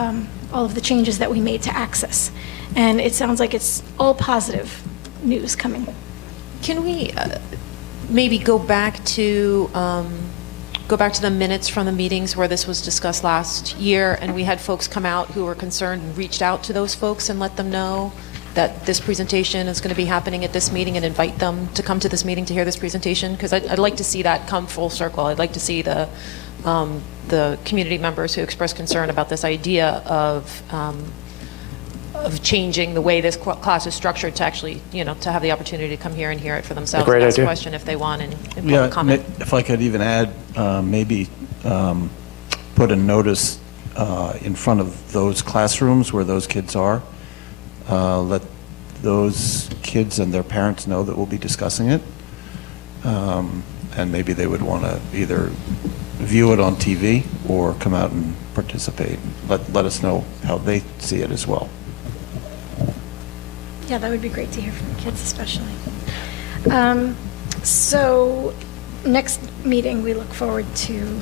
all of the changes that we made to Access. And it sounds like it's all positive news coming. Can we maybe go back to the minutes from the meetings where this was discussed last year, and we had folks come out who were concerned and reached out to those folks and let them know that this presentation is going to be happening at this meeting and invite them to come to this meeting to hear this presentation? Because I'd like to see that come full circle. I'd like to see the community members who express concern about this idea of changing the way this class is structured to actually, to have the opportunity to come here and hear it for themselves. Great and ask idea. a question if they want and public comment. If I could even add, maybe put a notice in front of those classrooms where those kids are. Let those kids and their parents know that we'll be discussing it. And maybe they would want to either view it on TV or come out and participate. Let us know how they see it as well. Yeah, that would be great to hear from the kids especially. So next meeting, we look forward to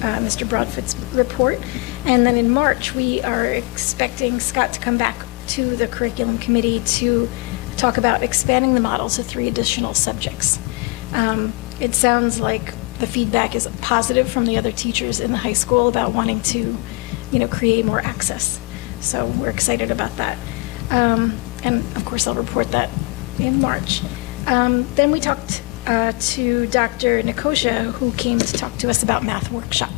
Mr. Broadfoot's report. And then in March, we are expecting Scott to come back to the curriculum committee to talk about expanding the model to 3 additional subjects. It sounds like the feedback is positive from the other teachers in the high school about wanting to, create more access. So we're excited about that. And of course, I'll report that in March. Then we talked to Dr. Nicosia, who came to talk to us about math workshop.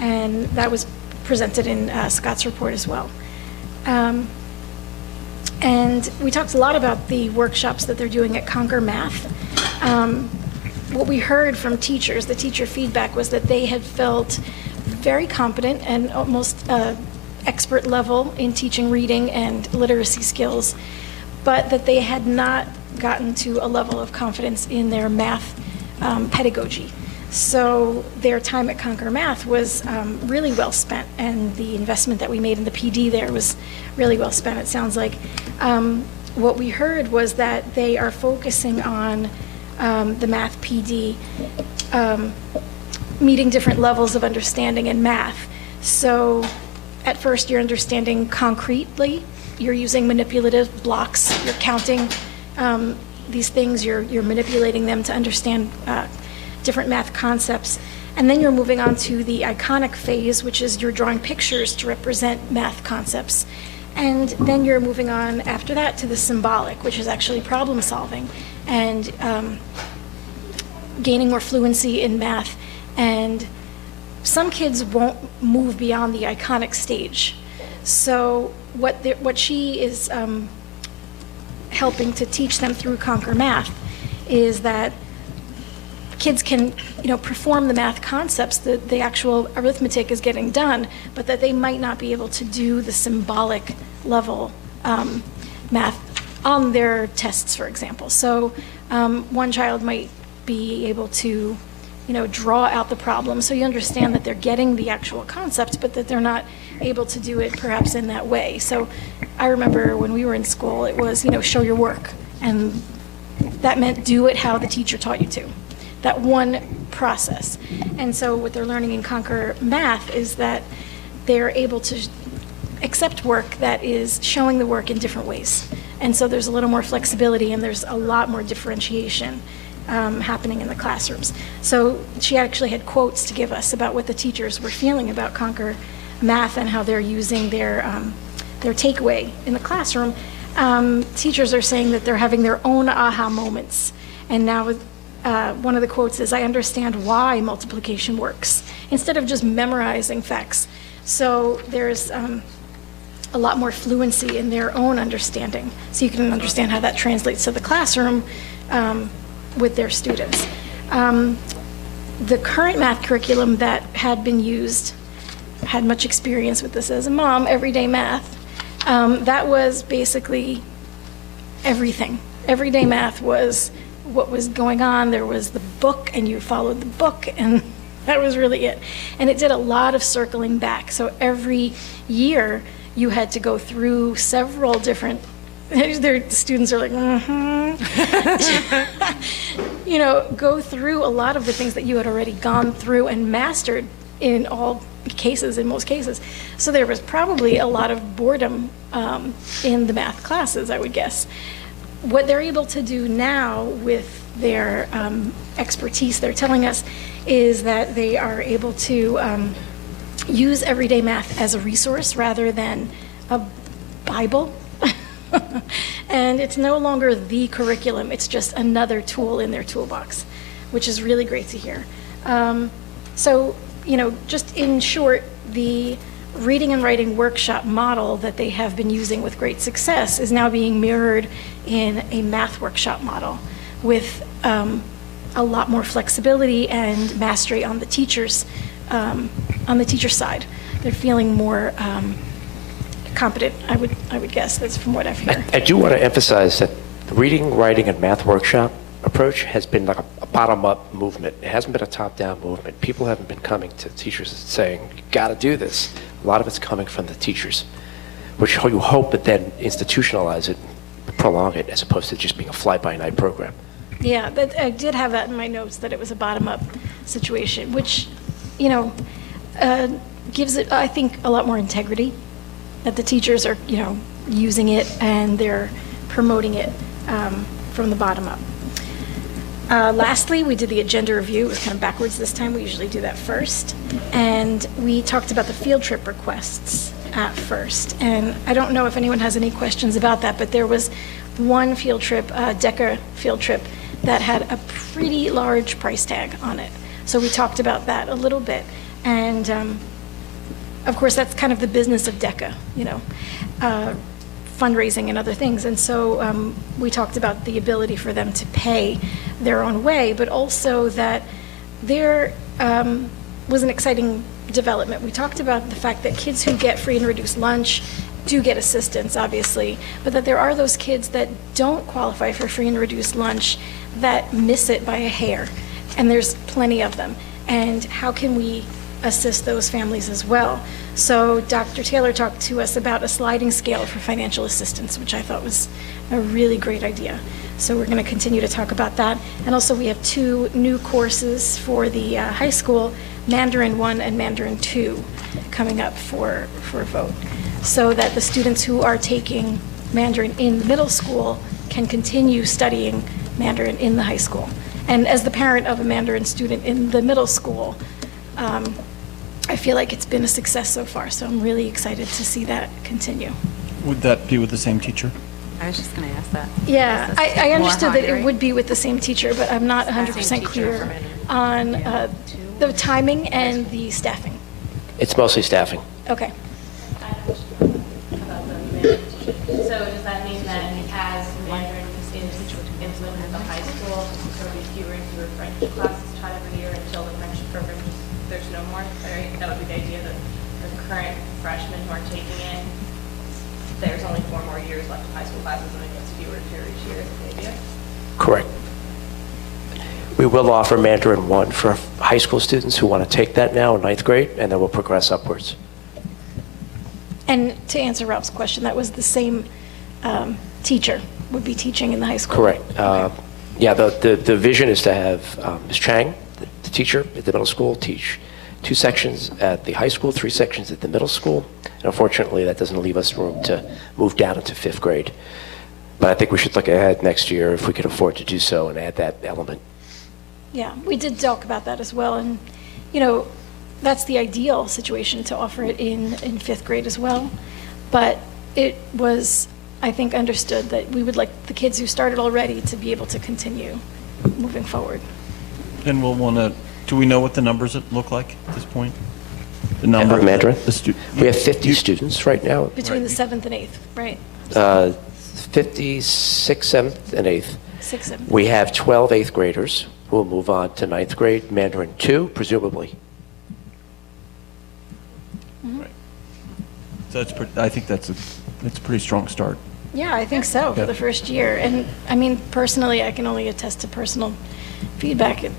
And that was presented in Scott's report as well. And we talked a lot about the workshops that they're doing at Conquer Math. What we heard from teachers, the teacher feedback, was that they had felt very competent and almost expert level in teaching reading and literacy skills, but that they had not gotten to a level of confidence in their math pedagogy. So their time at Conquer Math was really well spent, and the investment that we made in the PD there was really well spent. It sounds like what we heard was that they are focusing on the math PD meeting different levels of understanding in math. So at first you're understanding concretely, you're using manipulative blocks, you're counting these things, you're manipulating them to understand different math concepts. And then you're moving on to the iconic phase, which is you're drawing pictures to represent math concepts. And then you're moving on after that to the symbolic, which is actually problem solving and gaining more fluency in math. And some kids won't move beyond the iconic stage. So what she is helping to teach them through Conquer Math is that kids can, perform the math concepts, the actual arithmetic is getting done, but that they might not be able to do the symbolic level math on their tests, for example. So one child might be able to, draw out the problem, so you understand that they're getting the actual concept, but that they're not able to do it perhaps in that way. So I remember when we were in school, it was, show your work, and that meant do it how the teacher taught you to. That one process. And so what they're learning in Conquer Math is that they're able to accept work that is showing the work in different ways. And so there's a little more flexibility and there's a lot more differentiation happening in the classrooms. So she actually had quotes to give us about what the teachers were feeling about Conquer Math and how they're using their takeaway in the classroom. Teachers are saying that they're having their own aha moments. And now one of the quotes is, "I understand why multiplication works," instead of just memorizing facts. So there's a lot more fluency in their own understanding. So you can understand how that translates to the classroom with their students. The current math curriculum that had been used, had much experience with this as a mom, everyday math, that was basically everything. Everyday math was what was going on. There was the book, and you followed the book, and that was really it. And it did a lot of circling back. So every year, you had to go through several different, their students are like, you know, go through a lot of the things that you had already gone through and mastered in all cases, in most cases. So there was probably a lot of boredom in the math classes, I would guess. What they're able to do now with their expertise, they're telling us, is that they are able to use everyday math as a resource rather than a Bible. And it's no longer the curriculum, it's just another tool in their toolbox, which is really great to hear. So, you know, just in short, the reading and writing workshop model that they have been using with great success is now being mirrored in a math workshop model with a lot more flexibility and mastery on the teacher's side. They're feeling more competent, I would guess. That's from what I've heard. I do want to emphasize that the reading, writing, and math workshop approach has been like a bottom-up movement. It hasn't been a top-down movement. People haven't been coming to teachers and saying, you got to do this. A lot of it's coming from the teachers, which you hope that then institutionalize it, prolong it, as opposed to just being a fly-by-night program. Yeah, I did have that in my notes, that it was a bottom-up situation, which, you know, gives it, I think, a lot more integrity, that the teachers are, you know, using it and they're promoting it from the bottom up. Lastly, we did the agenda review. It was kind of backwards this time. We usually do that first. And we talked about the field trip requests at first. And I don't know if anyone has any questions about that, but there was one field trip, DECA field trip, that had a pretty large price tag on it. So we talked about that a little bit. And of course, that's kind of the business of DECA, you know, fundraising and other things. And so we talked about the ability for them to pay their own way, but also that there was an exciting development. We talked about the fact that kids who get free and reduced lunch do get assistance, obviously, but that there are those kids that don't qualify for free and reduced lunch that miss it by a hair, and there's plenty of them. And how can we assist those families as well? So Dr. Taylor talked to us about a sliding scale for financial assistance, which I thought was a really great idea. So we're going to continue to talk about that. And also we have 2 new courses for the high school, Mandarin 1 and Mandarin 2, coming up for a vote, so that the students who are taking Mandarin in middle school can continue studying Mandarin in the high school. And as the parent of a Mandarin student in the middle school, I feel like it's been a success so far, so I'm really excited to see that continue. Would that be with the same teacher? I was just going to ask that. Yeah, I more understood that high, it right? would be with the same teacher, but I'm not 100% clear on the timing and the staffing. It's mostly staffing. Okay. So does that mean that as Mandarin is implemented in the high school, there will be fewer and fewer French classes taught every year until the French program there's no more? Right? That would be the idea that the current freshmen who are taking it, there's only 4 more years left of high school classes and it gets fewer and fewer each year. Is that the idea? Correct. We will offer Mandarin 1 for high school students who want to take that now in 9th grade, and then we'll progress upwards. And to answer Ralph's question, that was the same teacher would be teaching in the high school? Correct. Okay. Yeah, the vision is to have Ms. Chang, the teacher at the middle school, teach 2 sections at the high school, 3 sections at the middle school. And unfortunately, that doesn't leave us room to move down into 5th grade. But I think we should look ahead next year if we can afford to do so and add that element. Yeah, we did talk about that as well. And, you know, that's the ideal situation, to offer it in 5th grade as well. But it was, I think, understood that we would like the kids who started already to be able to continue moving forward. And we'll want to, do we know what the numbers look like at this point? The number of Mandarin? The We have 50 students right now. Between the 7th and 8th, right? 56, 7th, and 8th. 6th, 7th. We have 12 8th graders. We'll move on to 9th grade, Mandarin 2, presumably. So I think that's a pretty strong start. Yeah, I think so, for the first year. And, I mean, personally, I can only attest to personal feedback at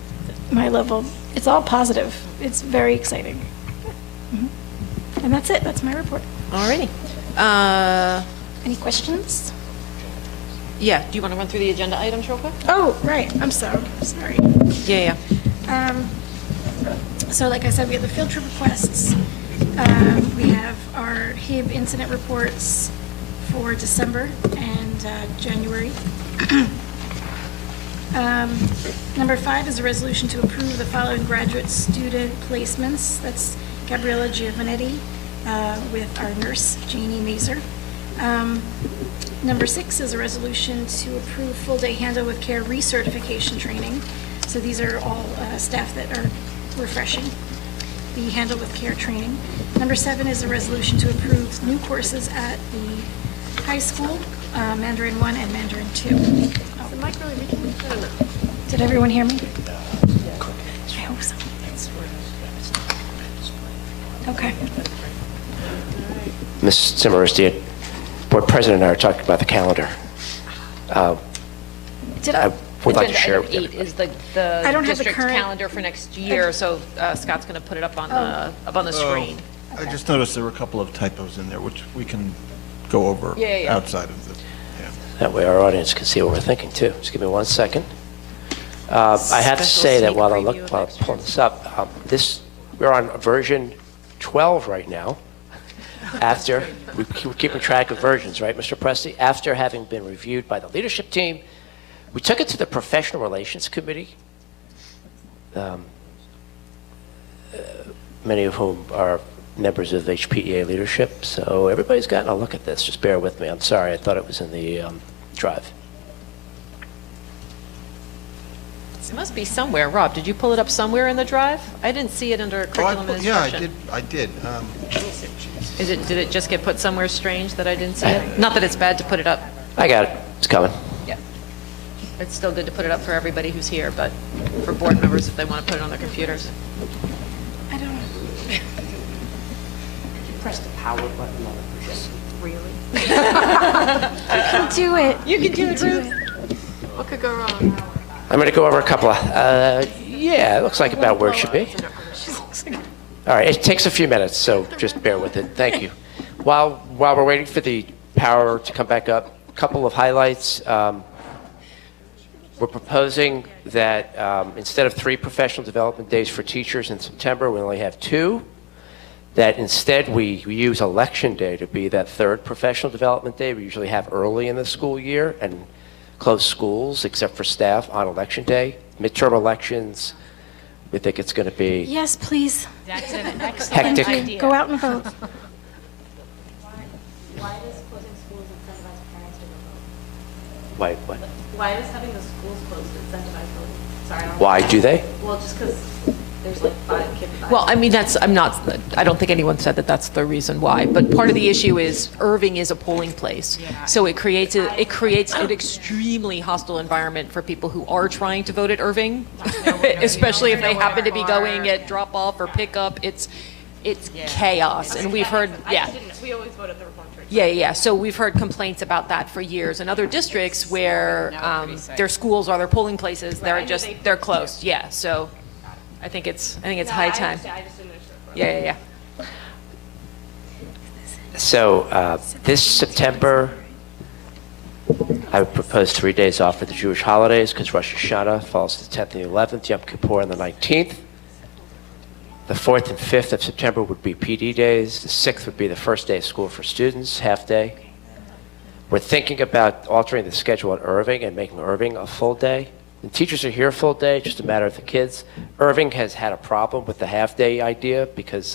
my level. It's all positive. It's very exciting. And that's it. That's my report. All righty. Any questions? Yeah, do you want to run through the agenda items real quick? Oh, right. I'm sorry. Yeah. So like I said, we have the field trip requests. We have our HIB incident reports for December and January. Number 5 is a resolution to approve the following graduate student placements. That's Gabriella Giovanetti with our nurse, Janie Mazer. Number 6 is a resolution to approve full-day handle with care recertification training. So these are all staff that are refreshing the handle with care training. Number 7 is a resolution to approve new courses at the high school, Mandarin 1 and Mandarin 2. Is the mic really reaching? I don't know. Did everyone hear me? I hope so. Okay. Ms. Zimmer, Board President and I are talking about the calendar. Did I I? would like to share it Agenda with item 8 everybody. is the I don't have the district's current- calendar for next year, so Scott's going to put it up on the screen. I just noticed there were a couple of typos in there, which we can go over Yeah. outside of the, That way our audience can see what we're thinking too. Just give me 1 second. I have to Special say that sneak while I'm preview of next pulling this up, we're on version 12 right now. After, we're keeping track of versions, right, Mr. Presti? After having been reviewed by the leadership team, we took it to the Professional Relations Committee, many of whom are members of HPEA leadership. So everybody's gotten a look at this. Just bear with me. I'm sorry. I thought it was in the drive. It must be somewhere. Rob, did you pull it up somewhere in the drive? I didn't see it under curriculum and instruction. I did. Did it just get put somewhere strange that I didn't see it? Not that it's bad to put it up. I got it. It's coming. Yeah. It's still good to put it up for everybody who's here, but for board members if they want to put it on their computers. I don't know. Press the power button on the projector. Really? You can do it. You can do it, Ruth. What could go wrong? I'm going to go over a couple of, yeah, it looks like about where it should be. All right, it takes a few minutes, so just bear with it. Thank you. While we're waiting for the power to come back up, a couple of highlights. We're proposing that instead of 3 professional development days for teachers in September, we only have 2. That instead we use election day to be that 3rd professional development day we usually have early in the school year, and close schools except for staff on election day. Midterm elections, we think it's going to be Yes, please. That's an excellent hectic. Thank you. Go out and vote. Why does closing schools incentivize parents to go vote? What? Why does having the schools closed incentivize voting? Sorry, I don't. Why do they? Well, just because there's like 5 kids. Well, I mean, I don't think anyone said that that's the reason why, but part of the issue is Irving is a polling place. So it creates an extremely hostile environment for people who are trying to vote at Irving, especially if they happen to be going at drop off or pick up. It's chaos, and we've heard, We always vote at the Reform Church. Yeah. So we've heard complaints about that for years. In other districts where their schools are their polling places, they're closed. Yeah. So I think it's high time. I just didn't understand. Yeah. So this September, I would propose 3 days off for the Jewish holidays because Rosh Hashanah falls the 10th and the 11th, Yom Kippur on the 19th. The 4th and 5th of September would be PD days. The 6th would be the first day of school for students, half day. We're thinking about altering the schedule at Irving and making Irving a full day. The teachers are here full day, just a matter of the kids. Irving has had a problem with the half day idea because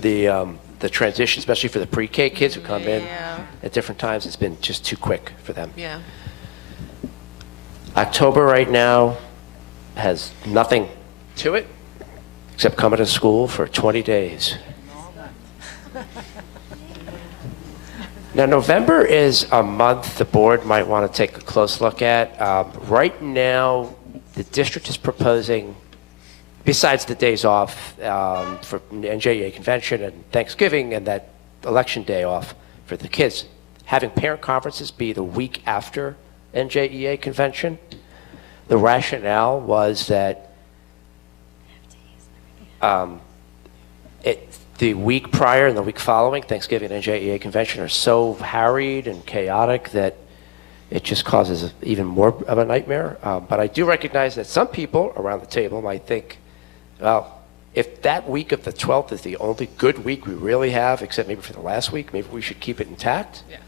the transition, especially for the pre-K kids who come in at different times, has been just too quick for them. Yeah. October right now has nothing to it. except coming to school for 20 days. Now, November is a month the board might want to take a close look at. Right now, the district is proposing, besides the days off for NJEA convention and Thanksgiving and that election day off for the kids, having parent conferences be the week after NJEA convention. The rationale was that the week prior and the week following Thanksgiving and NJEA convention are so harried and chaotic that it just causes even more of a nightmare. But I do recognize that some people around the table might think, well, if that week of the 12th is the only good week we really have, except maybe for the last week, maybe we should keep it intact. Yeah.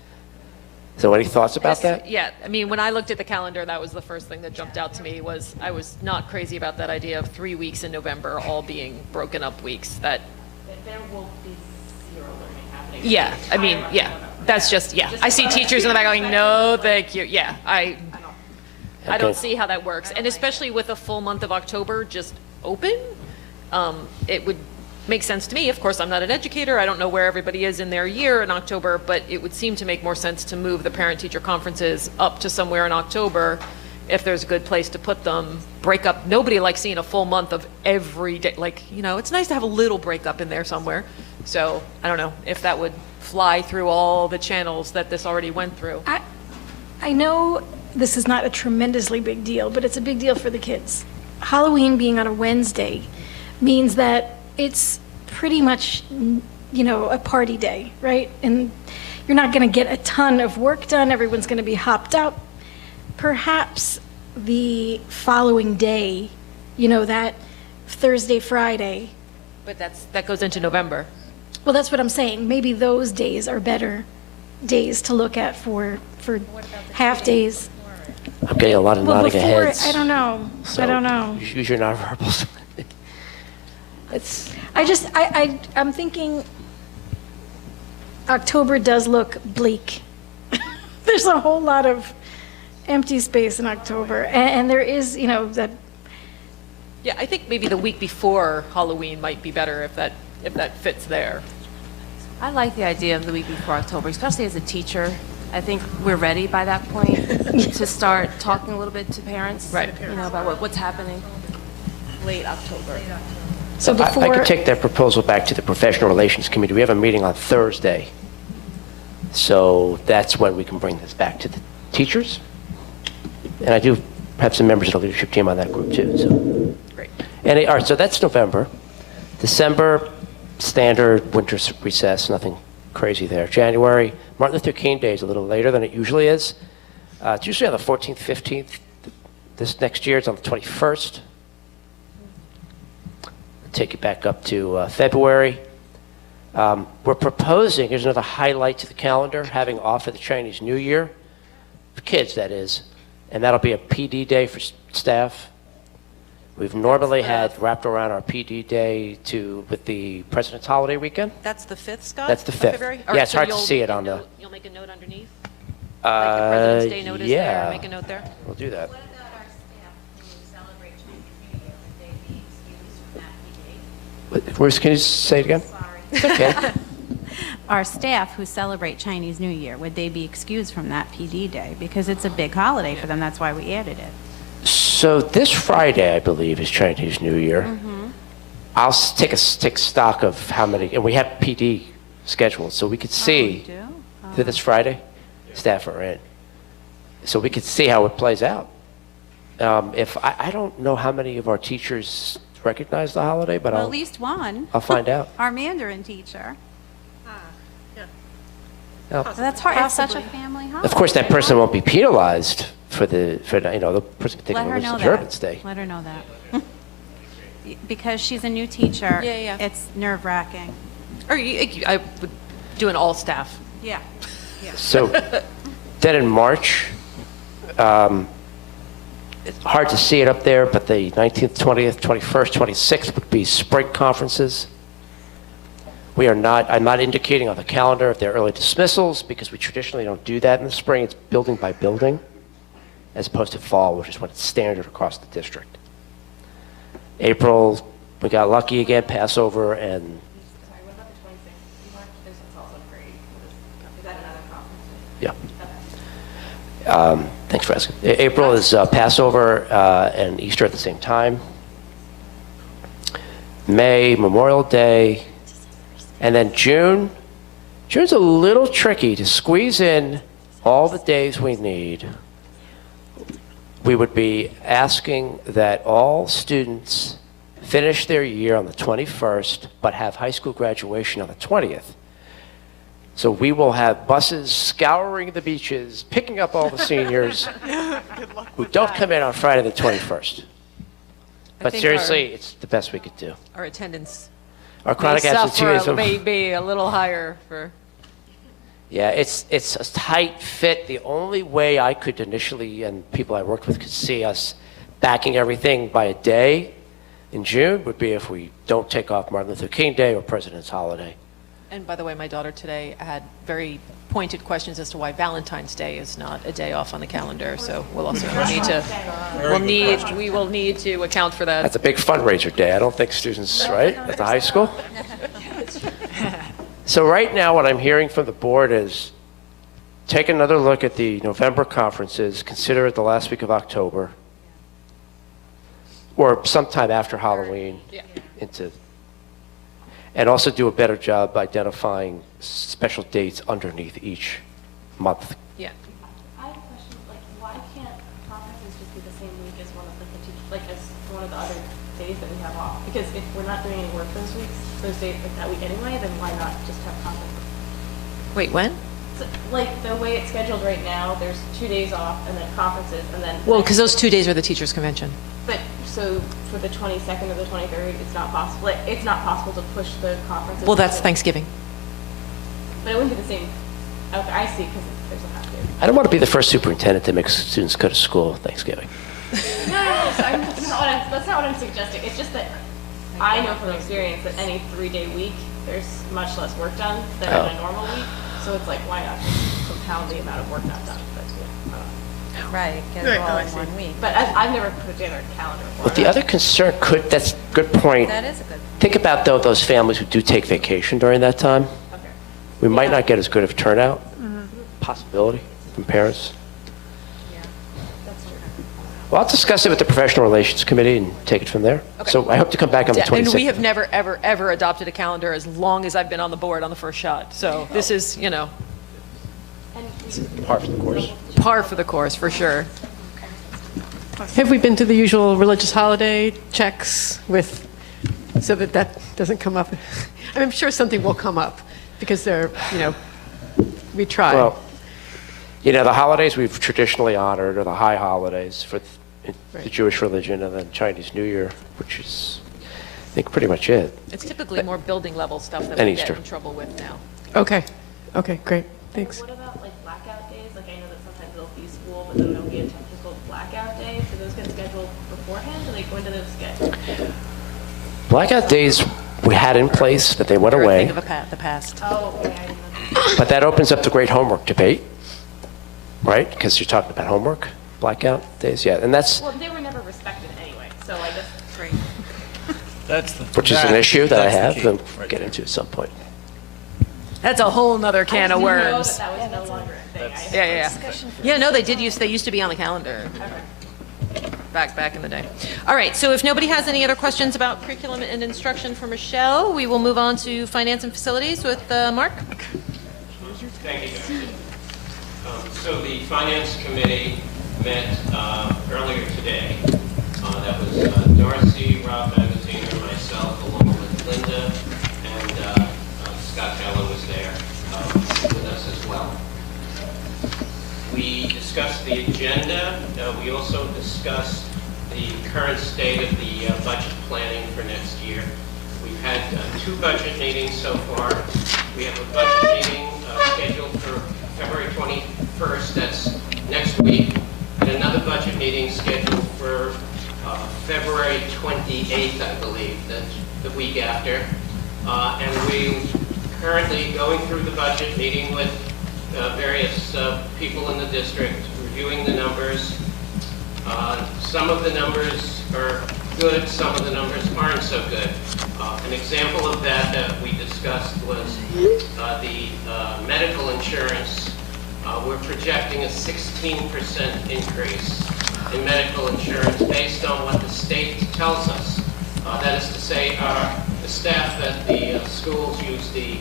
So any thoughts about that? Yeah, I mean, when I looked at the calendar, that was the first thing that jumped out to me was I was not crazy about that idea of 3 weeks in November all being broken up weeks. That There will be zero learning happening. Yeah, I mean, yeah, that's just, yeah. I see teachers in the back going, no, thank you. Yeah, I don't see how that works. And especially with a full month of October just open, it would make sense to me. Of course, I'm not an educator. I don't know where everybody is in their year in October, but it would seem to make more sense to move the parent-teacher conferences up to somewhere in October if there's a good place to put them. Break up. Nobody likes seeing a full month of every day. Like, you know, it's nice to have a little breakup in there somewhere. So I don't know if that would fly through all the channels that this already went through. I know this is not a tremendously big deal, but it's a big deal for the kids. Halloween being on a Wednesday means that it's pretty much, you know, a party day, right? And you're not going to get a ton of work done. Everyone's going to be hopped up. Perhaps the following day, you know, that Thursday, Friday. But that goes into November. Well, that's what I'm saying. Maybe those days are better days to look at for half days. I'm getting a lot of nodding heads. I don't know. So I don't know. Use your nonverbals. I'm thinking October does look bleak. There's a whole lot of empty space in October, and there is, you know, that. Yeah, I think maybe the week before Halloween might be better if that fits there. I like the idea of the week before October, especially as a teacher. I think we're ready by that point to start talking a little bit to parents, right? You know, about what's happening. Late October. So before I could take that proposal back to the Professional Relations Committee. We have a meeting on Thursday. So that's when we can bring this back to the teachers. And I do have some members of the leadership team on that group too. So. Great. And all right, so that's November. December, standard winter recess, nothing crazy there. January, Martin Luther King Day is a little later than it usually is. It's usually on the 14th, 15th. This next year it's on the 21st. Take it back up to February. We're proposing, here's another highlight to the calendar, having off for the Chinese New Year, for kids that is, and that'll be a PD day for staff. We've normally had wrapped around our PD day with the President's Holiday weekend. That's the 5th, Scott? That's the 5th. February? Yeah, it's hard to see it on the. You'll make a note underneath? Like the President's Day note is yeah. there, make a note there? We'll do that. What about our staff who celebrate Chinese New Year? Would they be excused from that PD? Can you say it again? Sorry. It's okay. Our staff who celebrate Chinese New Year, would they be excused from that PD day? Because it's a big holiday for them, that's why we added it. So this Friday, I believe, is Chinese New Year. Mm-hmm. I'll take stock of how many, and we have PD scheduled, so we could see Oh, we do? that this Friday, staff are in. So we could see how it plays out. If I don't know how many of our teachers recognize the holiday, but Well, at least one. I'll find out. Our Mandarin teacher. Now, That's hard, it's such a family holiday. of course, that person won't be penalized for the person can take Let a her know religious observance that. day. Let her know that. Because she's a new teacher. Yeah. It's nerve-wracking. Or I would do an all staff. Yeah. So then in March, it's hard to see it up there, but the 19th, 20th, 21st, 26th would be spring conferences. I'm not indicating on the calendar if they're early dismissals because we traditionally don't do that in the spring. It's building by building as opposed to fall, which is when it's standard across the district. April, We got lucky again, Passover, and Sorry, what about the 26th? March, there's also great. Is that another conference? yeah. Okay. Thanks for asking. April is Passover and Easter at the same time. May, Memorial Day, and then June. June's a little tricky to squeeze in all the days we need. We would be asking that all students finish their year on the 21st, but have high school graduation on the 20th. So we will have buses scouring the beaches, picking up all the seniors who don't come in on Friday the 21st. But think seriously, it's the best we could do. Our attendance Our chronic may suffer, absenteeism. may be a little higher for. Yeah, it's a tight fit. The only way I could initially, and people I worked with could see us backing everything by a day in June would be if we don't take off Martin Luther King Day or President's holiday. And by the way, my daughter today had very pointed questions as to why Valentine's Day is not a day off on the calendar. So we'll also we will need to account for that. That's a big fundraiser day. I don't think students, right, at the high school? So right now, what I'm hearing from the board is take another look at the November conferences, consider it the last week of October, or sometime after Halloween, and also do a better job identifying special dates underneath each month. Yeah. I have a question, like, why can't conferences just be the same week as one of as one of the other days that we have off? Because if we're not doing any work those weeks, those days, like that week anyway, then why not just have conferences? Wait, when? So, like, the way it's scheduled right now, there's 2 days off and then conferences and then. Well, because those 2 days are the teachers' convention. But, so for the 22nd or the 23rd, it's not possible, it's not possible to push the conferences. Well, that's Thanksgiving. But it wouldn't be the same. Okay, I see, because there's a have to. I don't want to be the first superintendent that makes students go to school on Thanksgiving. No, so that's not what I'm suggesting. It's just that I know from experience that any 3-day week, there's much less work done than in a normal week. So it's like, why not just compound the amount of work not done? Right, get it all in 1 week. But I've never put together a calendar for But the other concern that's a good point. That is a good. Think about, though, those families who do take vacation during that time. Okay. We might not get as good of a turnout. Possibility from parents. Yeah, that's true. Well, I'll discuss it with the Professional Relations Committee and take it from there. Okay. So I hope to come back on the 26th. And we have never, ever, ever adopted a calendar as long as I've been on the board on the first shot. So this is, Par for the course. par for the course, for sure. Have we been to the usual religious holiday checks so that doesn't come up? I'm sure something will come up because we try. Well, the holidays we've traditionally honored are the high holidays for the Jewish religion and then Chinese New Year, which is, I think, pretty much it. It's typically more building level stuff that And we Easter. get in trouble with now. Okay, great, thanks. What about like blackout days? Like I know that sometimes there'll be school, but then there'll be a technical blackout day. Do those get scheduled beforehand, or when do those scheduled? Blackout days we had in place, but they went They're a away. thing of the past. Oh, okay. I didn't know. But that opens up the great homework debate, right? Because you're talking about homework, blackout days, yeah. And that's, Well, they were never respected anyway, so I guess. Great. which is an issue that I that's the have key, to right get there. into at some point. That's a whole nother can of worms. That was no longer a thing. Yeah. Yeah, no, they used to be on the calendar. Back in the day. All right, so if nobody has any other questions about curriculum and instruction for Michelle, we will move on to finance and facilities with Mark. Thank you, Dr. So the Finance Committee met earlier today. That was Darcy, Rob Magaziner, myself, along with Linda, and Scott Allen was there with us as well. We discussed the agenda. We also discussed the current state of the budget planning for next year. We've had 2 budget meetings so far. We have a budget meeting scheduled for February 21st, that's next week, and another budget meeting scheduled for February 28th, I believe, that's the week after. And we're currently going through the budget, meeting with various people in the district, reviewing the numbers. Some of the numbers are good, some of the numbers aren't so good. An example of that that we discussed was the medical insurance. We're projecting a 16% increase in medical insurance based on what the state tells us. That is to say, the staff at the schools use the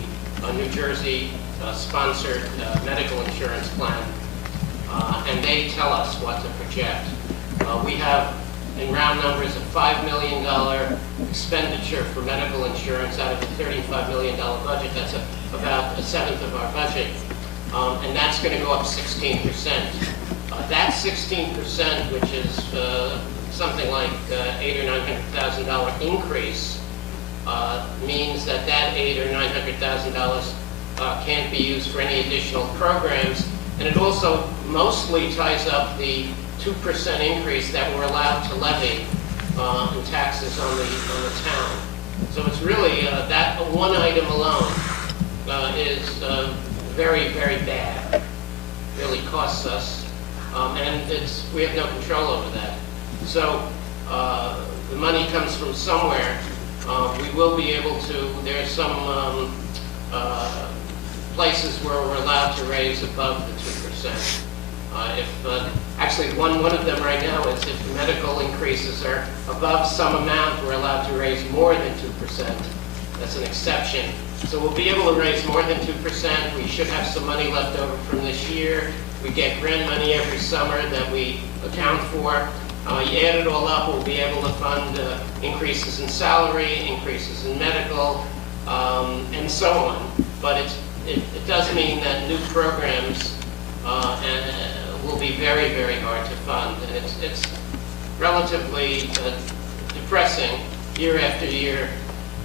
New Jersey sponsored medical insurance plan, and they tell us what to project. We have, in round numbers, a $5 million expenditure for medical insurance out of a $35 million budget. That's about a seventh of our budget, and that's going to go up 16%. That 16%, which is something like $800,000 or $900,000 increase, means that $800,000 or $900,000 can't be used for any additional programs, and it also mostly ties up the 2% increase that we're allowed to levy in taxes on the town. So it's really that one item alone is very, very bad. Really costs us, and we have no control over that. So the money comes from somewhere. We will be able to. There's some places where we're allowed to raise above the 2%. Actually, one of them right now is if the medical increases are above some amount, we're allowed to raise more than 2%. That's an exception. So we'll be able to raise more than 2%. We should have some money left over from this year. We get grant money every summer that we account for. You add it all up, we'll be able to fund increases in salary, increases in medical, and so on. But it does mean that new programs will be very, very hard to fund. And it's relatively depressing year after year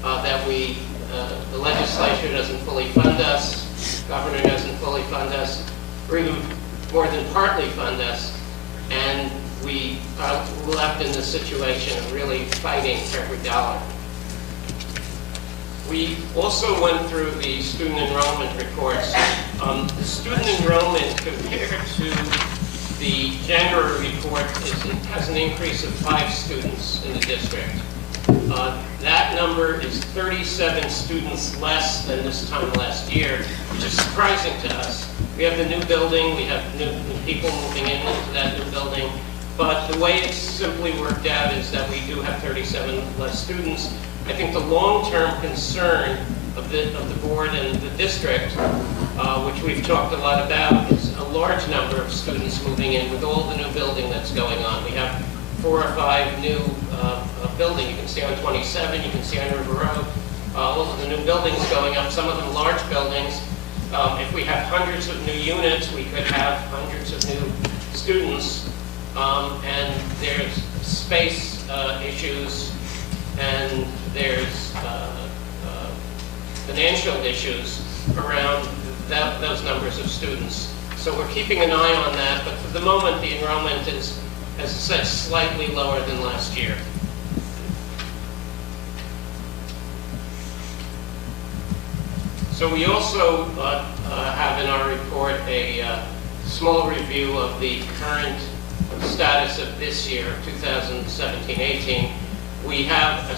that the legislature doesn't fully fund us, governor doesn't fully fund us, or even more than partly fund us, and we are left in the situation of really fighting for every dollar. We also went through the student enrollment reports. The student enrollment compared to the January report has an increase of 5 students in the district. That number is 37 students less than this time last year, which is surprising to us. We have the new building, we have new people moving into that new building, but the way it's simply worked out is that we do have 37 less students. I think the long-term concern of the board and the district, which we've talked a lot about, is a large number of students moving in with all the new building that's going on. We have 4 or 5 new buildings. You can see on 27, you can see on River Road, all of the new buildings going up, some of them large buildings. If we have hundreds of new units, we could have hundreds of new students, and there's space issues, and there's financial issues around those numbers of students. So we're keeping an eye on that, but for the moment the enrollment is, as I said, slightly lower than last year. So we also have in our report a small review of the current status of this year, 2017-18. We have a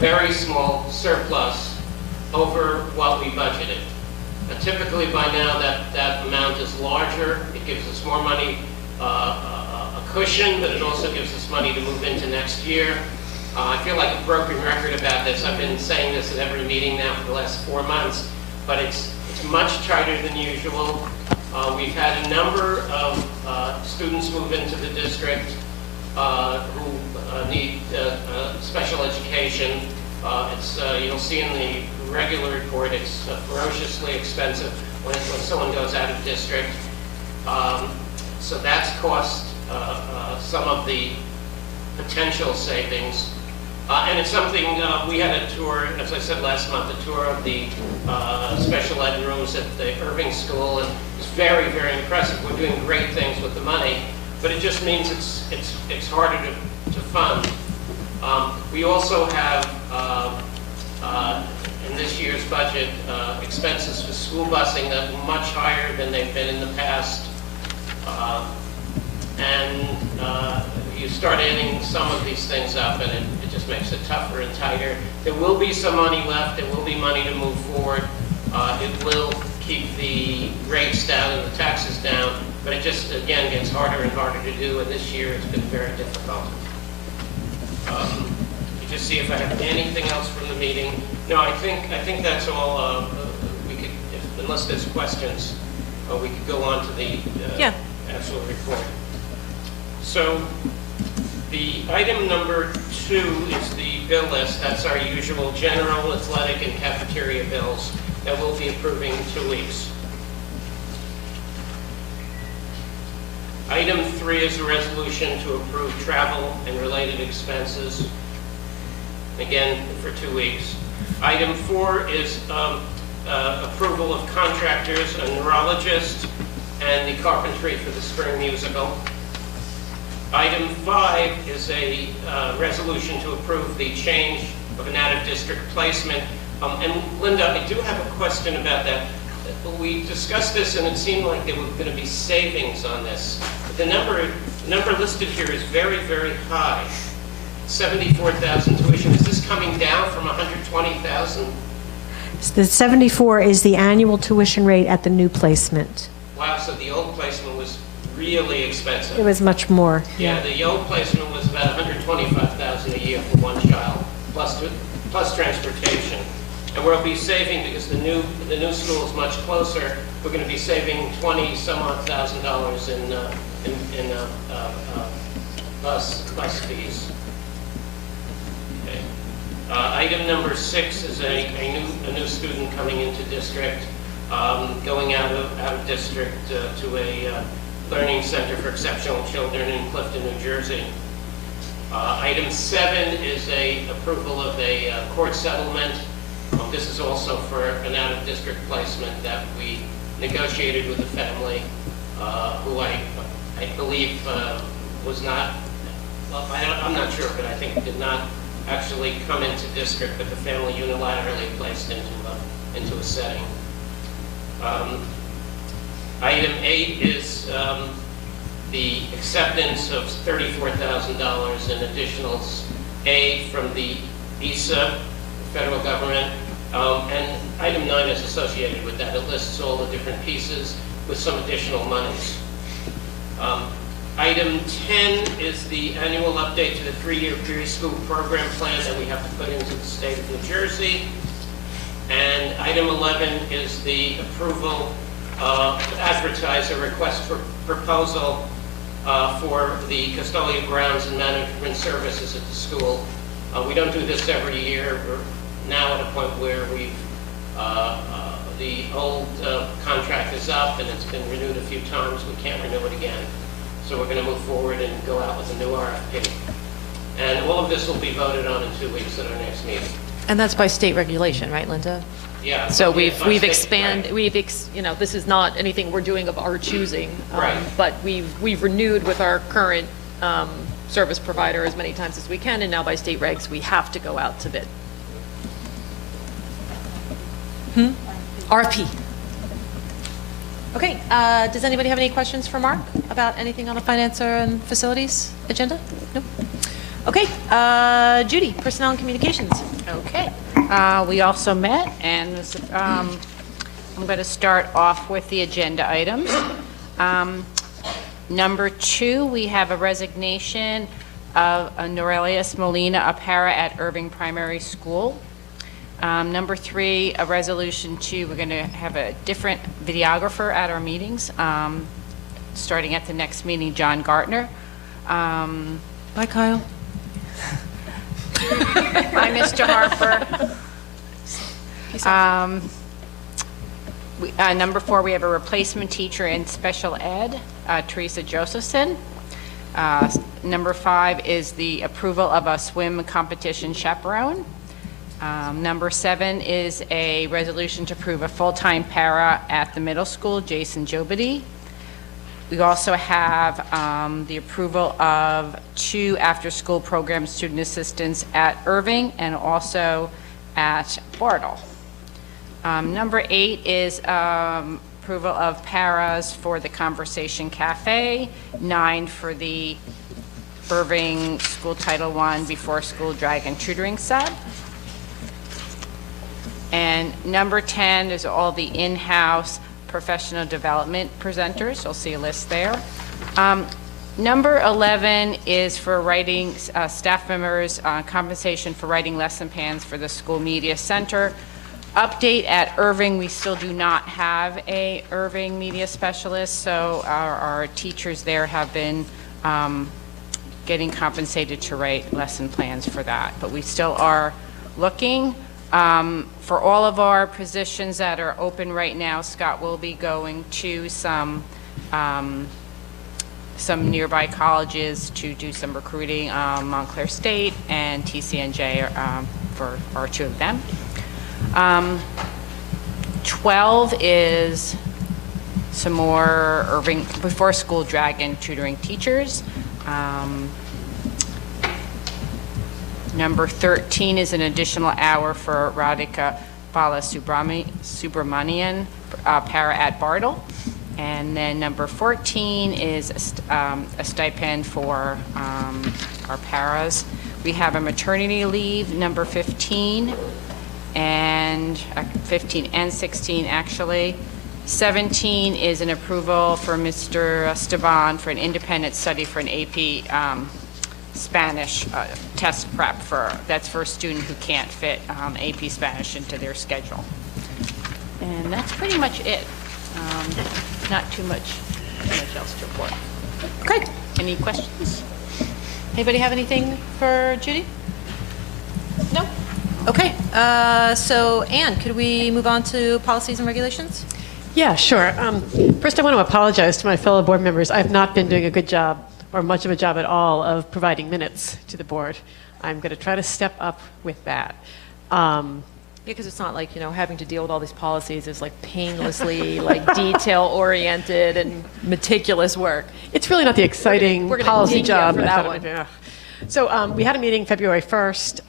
very small surplus over what we budgeted. Typically by now that amount is larger. It gives us more money, a cushion, but it also gives us money to move into next year. I feel like a broken record about this. I've been saying this at every meeting now for the last 4 months, but it's much tighter than usual. We've had a number of students move into the district who need special education. You'll see in the regular report, it's ferociously expensive when someone goes out of district. So that's cost some of the potential savings. And it's something, we had a tour, as I said last month, a tour of the special ed rooms at the Irving School, and it's very, very impressive. We're doing great things with the money, but it just means it's harder to fund. We also have, in this year's budget, expenses for school busing that are much higher than they've been in the past. And you start adding some of these things up, and it just makes it tougher and tighter. There will be some money left. There will be money to move forward. It will keep the rates down and the taxes down, but it just, again, gets harder and harder to do, and this year it's been very difficult. You just see if I have anything else from the meeting. No, I think that's all. We could, unless there's questions, we could go on to the actual report. So the item number 2 is the bill list. That's our usual general, athletic, and cafeteria bills that we'll be approving in 2 weeks. Item 3 is a resolution to approve travel and related expenses, again for 2 weeks. Item 4 is approval of contractors, a neurologist, and the carpentry for the spring musical. Item 5 is a resolution to approve the change of an out-of-district placement. And Linda, I do have a question about that. We discussed this, and it seemed like there were going to be savings on this. But the number listed here is very, very high. 74,000 tuition. Is this coming down from 120,000? The 74 is the annual tuition rate at the new placement. Wow, so the old placement was really expensive. It was much more. Yeah, the old placement was about 125,000 a year for one child, plus transportation. And we'll be saving, because the new school is much closer, we're going to be saving $20-some-odd in bus fees. Okay. Item number 6 is a new student coming into district, going out of district to a learning center for exceptional children in Clifton, New Jersey. Item 7 is a approval of a court settlement. This is also for an out-of-district placement that we negotiated with the family, who I believe was not, well, I'm not sure, but I think did not actually come into district, but the family unilaterally placed into a setting. Item 8 is the acceptance of $34,000 in additional aid from the ESA, federal government, and item 9 is associated with that. It lists all the different pieces with some additional monies. Item 10 is the annual update to the 3-year preschool program plan that we have to put into the state of New Jersey. And item 11 is the approval advertise a request for proposal for the custodial grounds and management services at the school. We don't do this every year. We're now at a point where the old contract is up and it's been renewed a few times. We can't renew it again. So we're going to move forward and go out with a new RFP. And all of this will be voted on in 2 weeks at our next meeting. And that's by state regulation, right, Linda? Yeah. So by we've state, expanded, right. you know, this is not anything we're doing of our choosing. Right. But we've renewed with our current service provider as many times as we can, and now by state regs, we have to go out to bid. RFP. Okay, does anybody have any questions for Mark about anything on the finance and facilities agenda? No? Okay, Judy, personnel and communications. Okay, we also met, and I'm going to start off with the agenda items. Number 2, we have a resignation of Norelius Molina, a para at Irving Primary School. Number 3, a resolution to, we're going to have a different videographer at our meetings, starting at the next meeting, John Gartner. Bye, Kyle. Bye, Mr. Harper. Number 4, we have a replacement teacher in special ed, Teresa Josephson. Number 5 is the approval of a swim competition chaperone. Number 7 is a resolution to approve a full-time para at the middle school, Jason Jobity. We also have the approval of 2 after-school program student assistants at Irving and also at Bartle. Number 8 is approval of paras for the Conversation Cafe, 9 for the Irving School Title I Before School Drag and Tutoring Sub. And number 10 is all the in-house professional development presenters. You'll see a list there. Number 11 is for writing staff members compensation for writing lesson plans for the school media center. Update at Irving, we still do not have a Irving media specialist, so our teachers there have been getting compensated to write lesson plans for that. But we still are looking. For all of our positions that are open right now, Scott will be going to some nearby colleges to do some recruiting, Montclair State and TCNJ are two of them. 12 is some more Irving before school drag and tutoring teachers. Number 13 is an additional hour for Radhika Balasubramanian, para at Bartle. And then number 14 is a stipend for our paras. We have a maternity leave, number 15, and 15 and 16 actually. 17 is an approval for Mr. Esteban for an independent study for an AP Spanish test prep that's for a student who can't fit AP Spanish into their schedule. And that's pretty much it. Not too much else to report. Okay, any questions? Anybody have anything for Judy? No? Okay, so Anne, could we move on to policies and regulations? Yeah, sure. First, I want to apologize to my fellow board members. I've not been doing a good job, or much of a job at all, of providing minutes to the board. I'm going to try to step up with that. Yeah, because it's not like, having to deal with all these policies is like painlessly like detail-oriented and meticulous work. It's really not the exciting we're gonna policy ding you job. for that one. Yeah. So we had a meeting February 1st.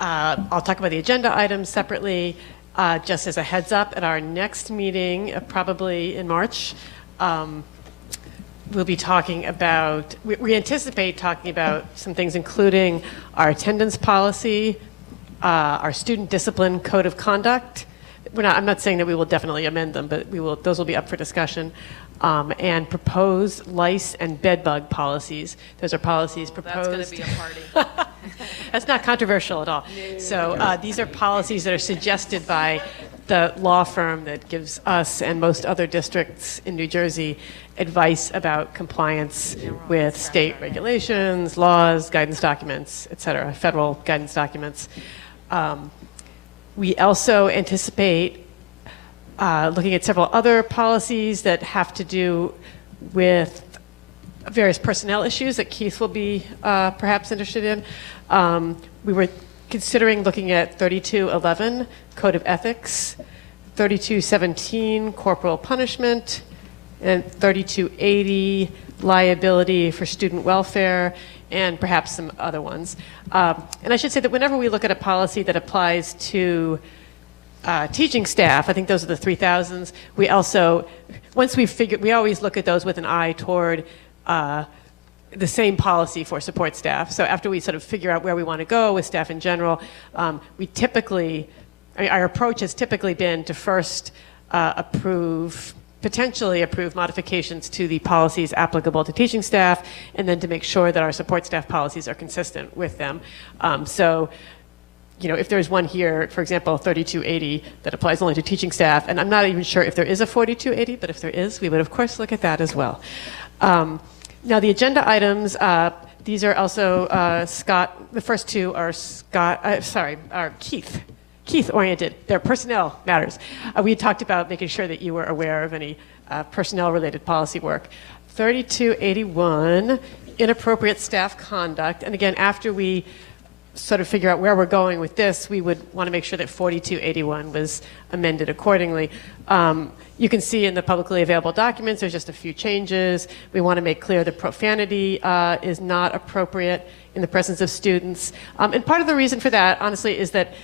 I'll talk about the agenda items separately. Just as a heads up, at our next meeting, probably in March, we'll be talking about, we anticipate talking about some things, including our attendance policy, our student discipline code of conduct. I'm not saying that we will definitely amend them, but those will be up for discussion. And proposed lice and bed bug policies. Those are policies proposed. That's going to be a party. That's not controversial at all. No. So these are policies that are suggested by the law firm that gives us and most other districts in New Jersey advice about compliance with state regulations, laws, guidance documents, et cetera, federal guidance documents. We also anticipate looking at several other policies that have to do with various personnel issues that Keith will be perhaps interested in. We were considering looking at 3211, Code of Ethics, 3217, Corporal Punishment, and 3280, Liability for Student Welfare, and perhaps some other ones. And I should say that whenever we look at a policy that applies to teaching staff, I think those are the 3000s. We also, we always look at those with an eye toward the same policy for support staff. So after we sort of figure out where we want to go with staff in general, our approach has typically been to first potentially approve modifications to the policies applicable to teaching staff, and then to make sure that our support staff policies are consistent with them. If there's one here, for example, 3280, that applies only to teaching staff, and I'm not even sure if there is a 4280, but if there is, we would of course look at that as well. Now the agenda items, these are also Scott, the first two are Keith-oriented. They're personnel matters. We had talked about making sure that you were aware of any personnel-related policy work. 3281, inappropriate staff conduct, and again, after we sort of figure out where we're going with this, we would want to make sure that 4281 was amended accordingly. You can see in the publicly available documents, there's just a few changes. We want to make clear that profanity is not appropriate in the presence of students. And part of the reason for that, honestly, is that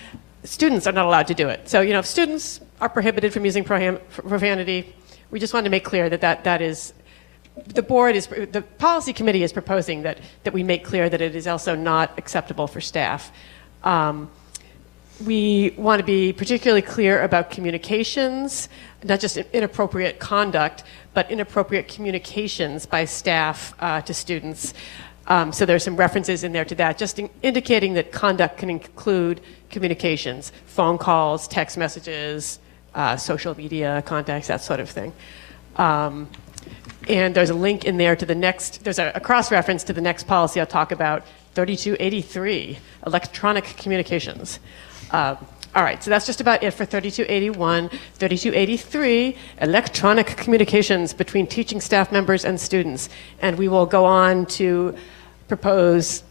students are not allowed to do it. So, if students are prohibited from using profanity, we just want to make clear that that is the policy committee is proposing that we make clear that it is also not acceptable for staff. We want to be particularly clear about communications, not just inappropriate conduct, but inappropriate communications by staff to students. So there's some references in there to that, just indicating that conduct can include communications, phone calls, text messages, social media contacts, that sort of thing. And there's a link in there to the next, there's a cross-reference to the next policy I'll talk about, 3283, electronic communications. All right, so that's just about it for 3281. 3283, electronic communications between teaching staff members and students. And we will go on to propose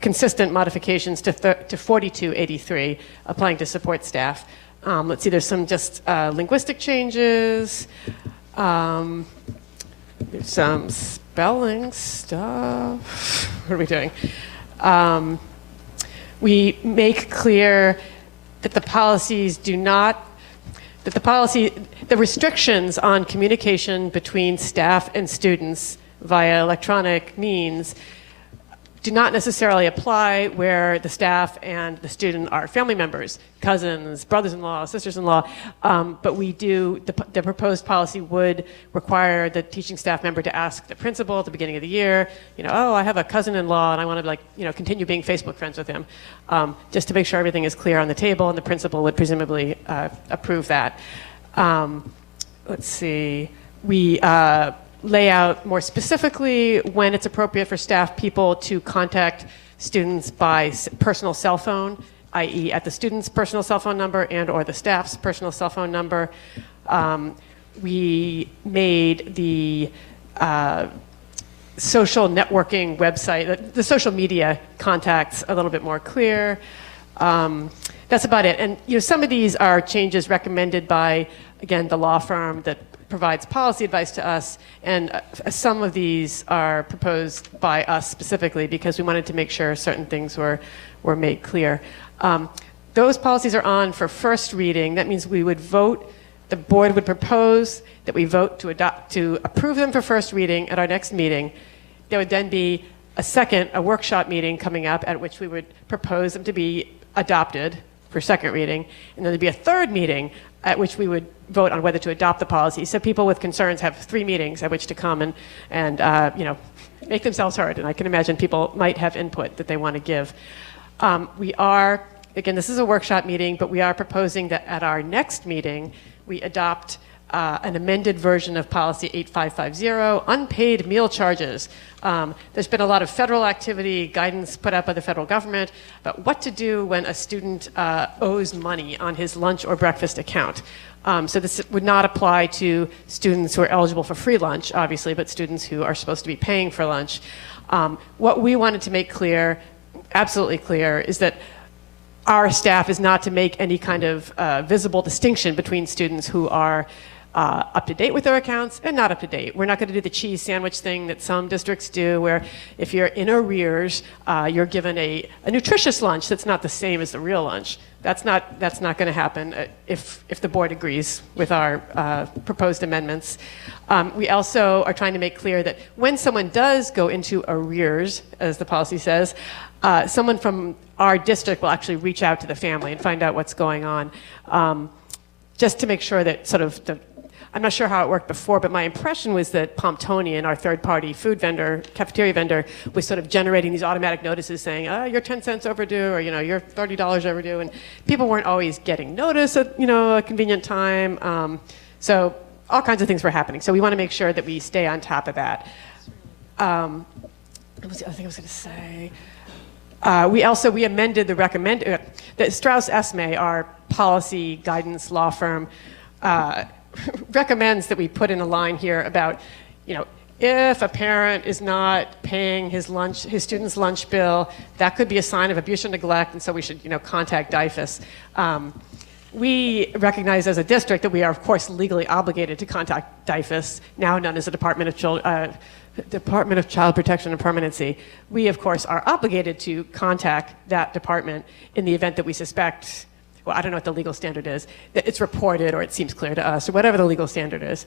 consistent modifications to 4283, applying to support staff. Let's see, there's some just linguistic changes. There's some spelling stuff. What are we doing? We make clear that the restrictions on communication between staff and students via electronic means do not necessarily apply where the staff and the student are family members, cousins, brothers-in-law, sisters-in-law, but we do, the proposed policy would require the teaching staff member to ask the principal at the beginning of the year, oh, I have a cousin-in-law and I want to continue being Facebook friends with him, just to make sure everything is clear on the table, and the principal would presumably approve that. Let's see, we lay out more specifically when it's appropriate for staff people to contact students by personal cell phone, i.e. at the student's personal cell phone number and or the staff's personal cell phone number. We made the social networking website, the social media contacts a little bit more clear. That's about it. And some of these are changes recommended by, again, the law firm that provides policy advice to us, and some of these are proposed by us specifically because we wanted to make sure certain things were made clear. Those policies are on for first reading. That means we would vote, the board would propose that we vote to approve them for first reading at our next meeting. There would then be a workshop meeting coming up at which we would propose them to be adopted for second reading, and then there'd be a third meeting at which we would vote on whether to adopt the policy. So people with concerns have 3 meetings at which to come and make themselves heard. And I can imagine people might have input that they want to give. Again, this is a workshop meeting, but we are proposing that at our next meeting, we adopt an amended version of policy 8550, unpaid meal charges. There's been a lot of federal activity, guidance put out by the federal government about what to do when a student owes money on his lunch or breakfast account. So this would not apply to students who are eligible for free lunch, obviously, but students who are supposed to be paying for lunch. What we wanted to make clear, absolutely clear, is that our staff is not to make any kind of visible distinction between students who are up to date with their accounts and not up to date. We're not going to do the cheese sandwich thing that some districts do, where if you're in arrears, you're given a nutritious lunch that's not the same as the real lunch. That's not going to happen if the board agrees with our proposed amendments. We also are trying to make clear that when someone does go into arrears, as the policy says, someone from our district will actually reach out to the family and find out what's going on, just to make sure that I'm not sure how it worked before, but my impression was that Pomptonian, our third-party food vendor, cafeteria vendor, was sort of generating these automatic notices saying, you're 10 cents overdue, or you're $30 overdue, and people weren't always getting notice at a convenient time. So all kinds of things were happening. So we want to make sure that we stay on top of that. What was the other thing I was going to say? We amended that Strauss Esme, our policy guidance law firm, recommends that we put in a line here about, if a parent is not paying his student's lunch bill, that could be a sign of abuse or neglect, and so we should, contact DIFAS. We recognize as a district that we are, of course, legally obligated to contact DIFAS, now known as the Department of Child Protection and Permanency. We, of course, are obligated to contact that department in the event that we suspect well, I don't know what the legal standard is, that it's reported or it seems clear to us, or whatever the legal standard is,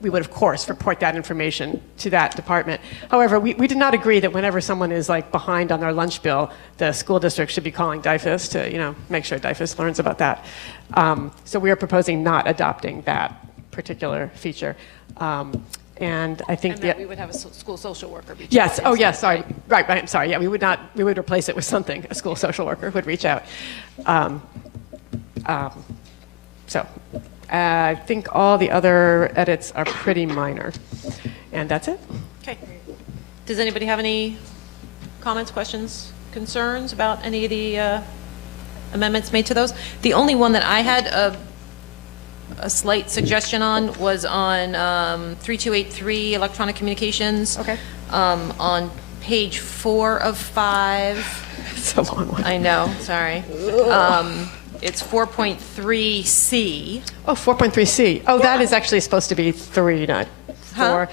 we would, of course, report that information to that department. However, we did not agree that whenever someone is like behind on their lunch bill, the school district should be calling DIFAS to, make sure DIFAS learns about that. So we are proposing not adopting that particular feature. And I think And that we would have a school social worker reach out. yes. Oh, yes. Sorry. Right. I'm sorry. Yeah, we would replace it with something. A school social worker would reach out. So I think all the other edits are pretty minor. And that's it. Okay. Does anybody have any comments, questions, concerns about any of the amendments made to those? The only one that I had a slight suggestion on was on 3283 electronic communications. Okay. On page 4 of 5. It's a long one. I know, sorry. It's 4.3C. Oh, 4.3C. Oh, that is actually supposed to be 3, not 4.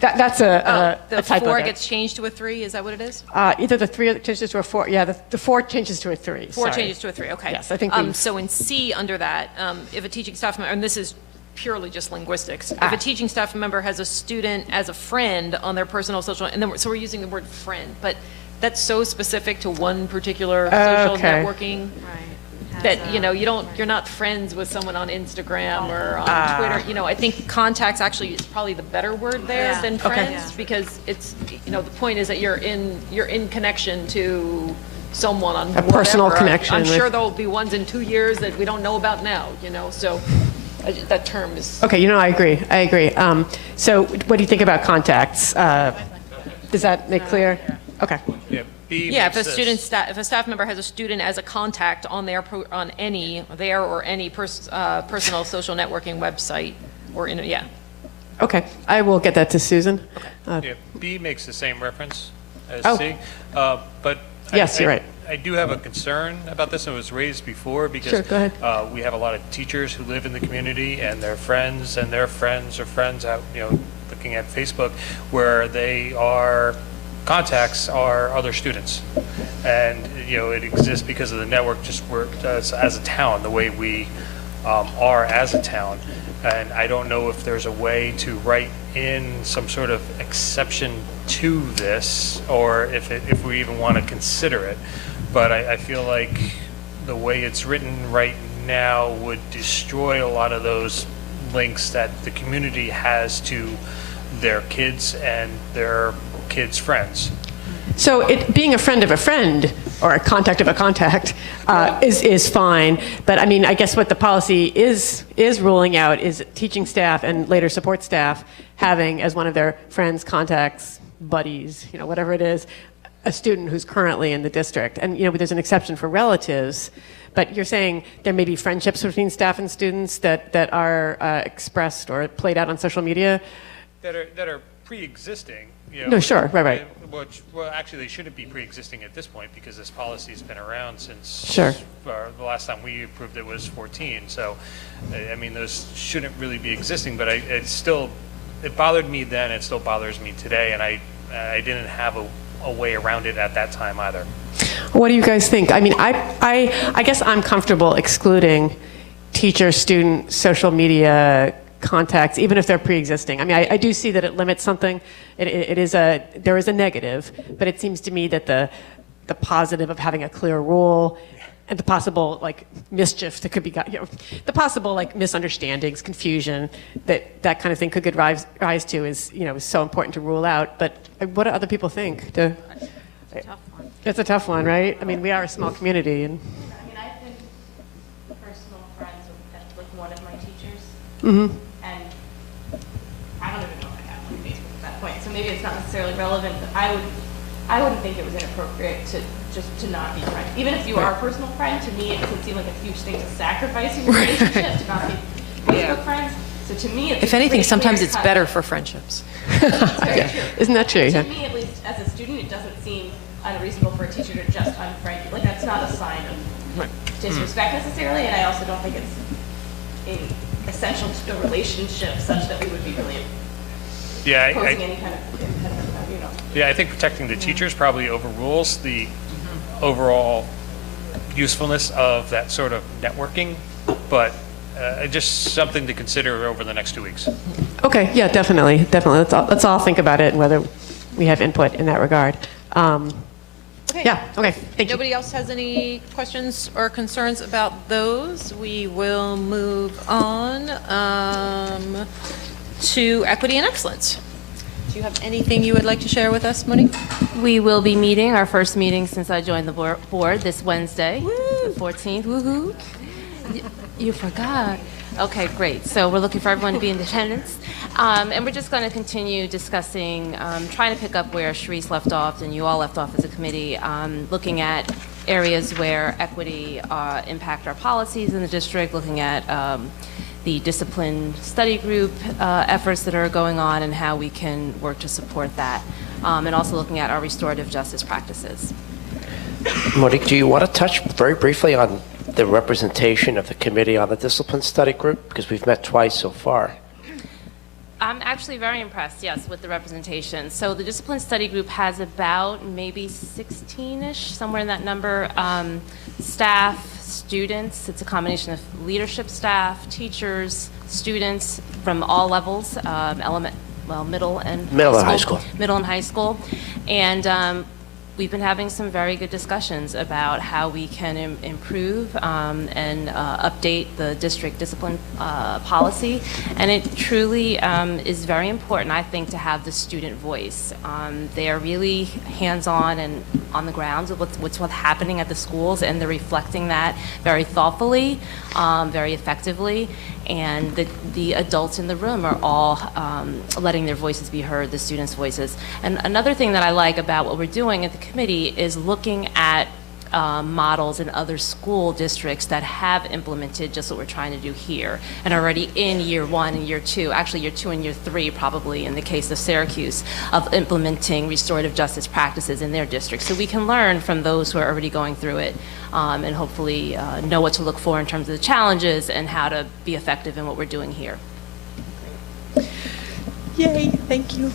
That's a The typo 4 there. gets changed to a 3, is that what it is? Either the 3 changes to a 4. Yeah, the 4 changes to a 3. 4 Sorry. changes to a 3, okay. Yes, I think so in C under that, if a teaching staff member, and this is purely just linguistics, if a teaching staff member has a student as a friend on their personal social, and then so we're using the word friend, but that's so specific to one particular social Okay. networking. That, you're not friends with someone on Instagram or on Twitter. I think contacts actually is probably the better word there than friends, because it's, the point is that you're in connection to someone on A personal whatever. connection I'm sure with- there'll be ones in 2 years that we don't know about now, so that term is. Okay, I agree. So what do you think about contacts? Does that make clear? Okay. Yeah, if a staff member has a student as a contact on any personal social networking website or Okay, I will get that to Susan. B makes the same reference as Oh. C, but Yes, you're right. I do have a concern about this. It was raised before because Sure, go ahead. We have a lot of teachers who live in the community and their friends and their friends or friends out, looking at Facebook, where they are contacts are other students, and it exists because of the network. Just we're as a town, the way we are as a town, and I don't know if there's a way to write in some sort of exception to this, or if we even want to consider it. But I feel like the way it's written right now would destroy a lot of those links that the community has to their kids and their kids' friends. So being a friend of a friend or a contact of a contact is fine. But I mean, I guess what the policy is ruling out is teaching staff and later support staff having as one of their friends, contacts, buddies, whatever it is, a student who's currently in the district. And there's an exception for relatives. But you're saying there may be friendships between staff and students that are expressed or played out on social media? That are pre-existing. No, sure, right. Well, actually, they shouldn't be pre-existing at this point because this policy's been around since Sure. The last time we approved it was 14. So, I mean, those shouldn't really be existing. But it bothered me then. It still bothers me today, and I didn't have a way around it at that time either. What do you guys think? I mean, I guess I'm comfortable excluding teacher-student social media contacts, even if they're pre-existing. I mean, I do see that it limits something. There is a negative, but it seems to me that the positive of having a clear rule and the possible mischief that could be the possible misunderstandings, confusion, that kind of thing could give rise to is so important to rule out. But what do other people think? It's a tough one. It's a tough one, right? I mean, we are a small community, and. I mean, I've been personal friends with one of my teachers. Mm-hmm. And I don't even know if I have on Facebook at that point, so maybe it's not necessarily relevant, but I wouldn't think it was inappropriate to not be friends. Even if you are a personal friend, to me, it doesn't seem like a huge thing to sacrifice in your relationship to not be Facebook friends. So to me, it's If anything, pretty sometimes it's clear-cut. better for friendships. It's very true. Isn't that true? To Yeah. me, at least, as a student, it doesn't seem unreasonable for a teacher to just unfriend you. That's not a sign of disrespect necessarily, and I also don't think it's essential to the relationship such that we would be really posing any kind of impediment. Yeah, I think protecting the teachers probably overrules the overall, usefulness of that sort of networking, but just something to consider over the next 2 weeks. Okay, yeah, definitely. Let's all think about it and whether we have input in that regard. Okay. Yeah, okay, thank you. Nobody else has any questions or concerns about those? We will move on to equity and excellence. Do you have anything you would like to share with us, Monique? We will be meeting, our first meeting since I joined the board this Wednesday, the 14th. Woohoo! You forgot. Okay, great. So we're looking for everyone to be in attendance. And we're just going to continue discussing, trying to pick up where Sharice left off and you all left off as a committee, looking at areas where equity impact our policies in the district, looking at the discipline study group efforts that are going on and how we can work to support that, and also looking at our restorative justice practices. Monique, do you want to touch very briefly on the representation of the committee on the discipline study group? Because we've met twice so far. I'm actually very impressed, yes, with the representation. So the discipline study group has about maybe 16-ish, somewhere in that number, staff, students. It's a combination of leadership staff, teachers, students from all levels, middle and high school. Middle and high school. And we've been having some very good discussions about how we can improve and update the district discipline policy. And it truly is very important, I think, to have the student voice. They are really hands-on and on the ground with what's happening at the schools, and they're reflecting that very thoughtfully, very effectively. And the adults in the room are all letting their voices be heard, the students' voices. And another thing that I like about what we're doing at the committee is looking at models in other school districts that have implemented just what we're trying to do here and already in year 1 and year 2, actually year 2 and year 3 probably in the case of Syracuse, of implementing restorative justice practices in their district. So we can learn from those who are already going through it and hopefully know what to look for in terms of the challenges and how to be effective in what we're doing here. Yay, thank you.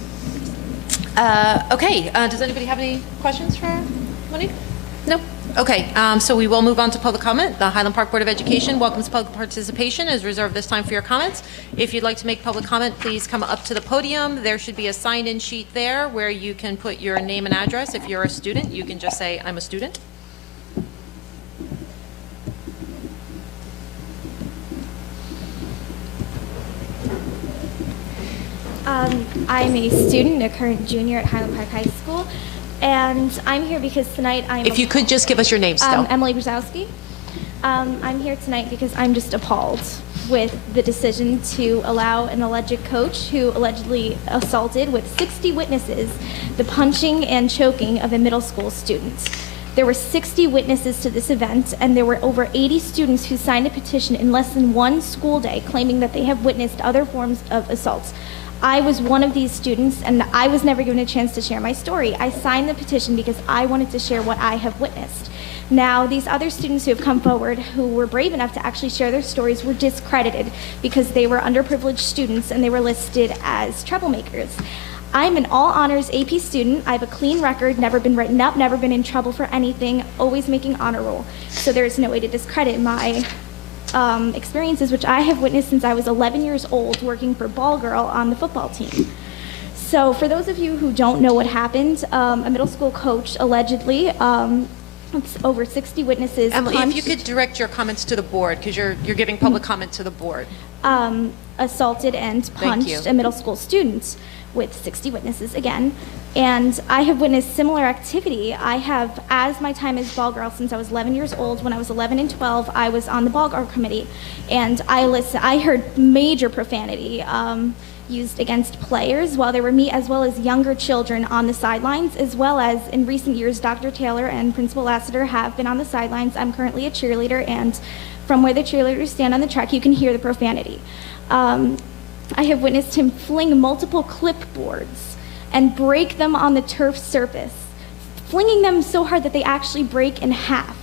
Okay, does anybody have any questions for Monique? No? Okay, so we will move on to public comment. The Highland Park Board of Education welcomes public participation, is reserved this time for your comments. If you'd like to make public comment, please come up to the podium. There should be a sign-in sheet there where you can put your name and address. If you're a student, you can just say, I'm a student. I'm a student, a current junior at Highland Park High School, and I'm here because tonight I'm... If you could just give us your name still. Emily Brzezowski. I'm here tonight because I'm just appalled with the decision to allow an alleged coach who allegedly assaulted with 60 witnesses the punching and choking of a middle school student. There were 60 witnesses to this event, and there were over 80 students who signed a petition in less than one school day claiming that they have witnessed other forms of assaults. I was one of these students, and I was never given a chance to share my story. I signed the petition because I wanted to share what I have witnessed. Now, these other students who have come forward who were brave enough to actually share their stories were discredited because they were underprivileged students and they were listed as troublemakers. I'm an all-honors AP student. I have a clean record, never been written up, never been in trouble for anything, always making honor roll. So there is no way to discredit my experiences, which I have witnessed since I was 11 years old working for Ball Girl on the football team. So for those of you who don't know what happened, a middle school coach allegedly, over 60 witnesses Emily, punched, if you could direct your comments to the board, because you're giving public comment to the board. Assaulted and punched a middle school student with 60 witnesses again. And I have witnessed similar activity. I have, as my time as ball girl since I was 11 years old, when I was 11 and 12, I was on the ball girl committee. And I heard major profanity used against players, while there were me as well as younger children on the sidelines, as well as in recent years, Dr. Taylor and Principal Lassiter have been on the sidelines. I'm currently a cheerleader, and from where the cheerleaders stand on the track, you can hear the profanity. I have witnessed him fling multiple clipboards and break them on the turf surface, flinging them so hard that they actually break in half.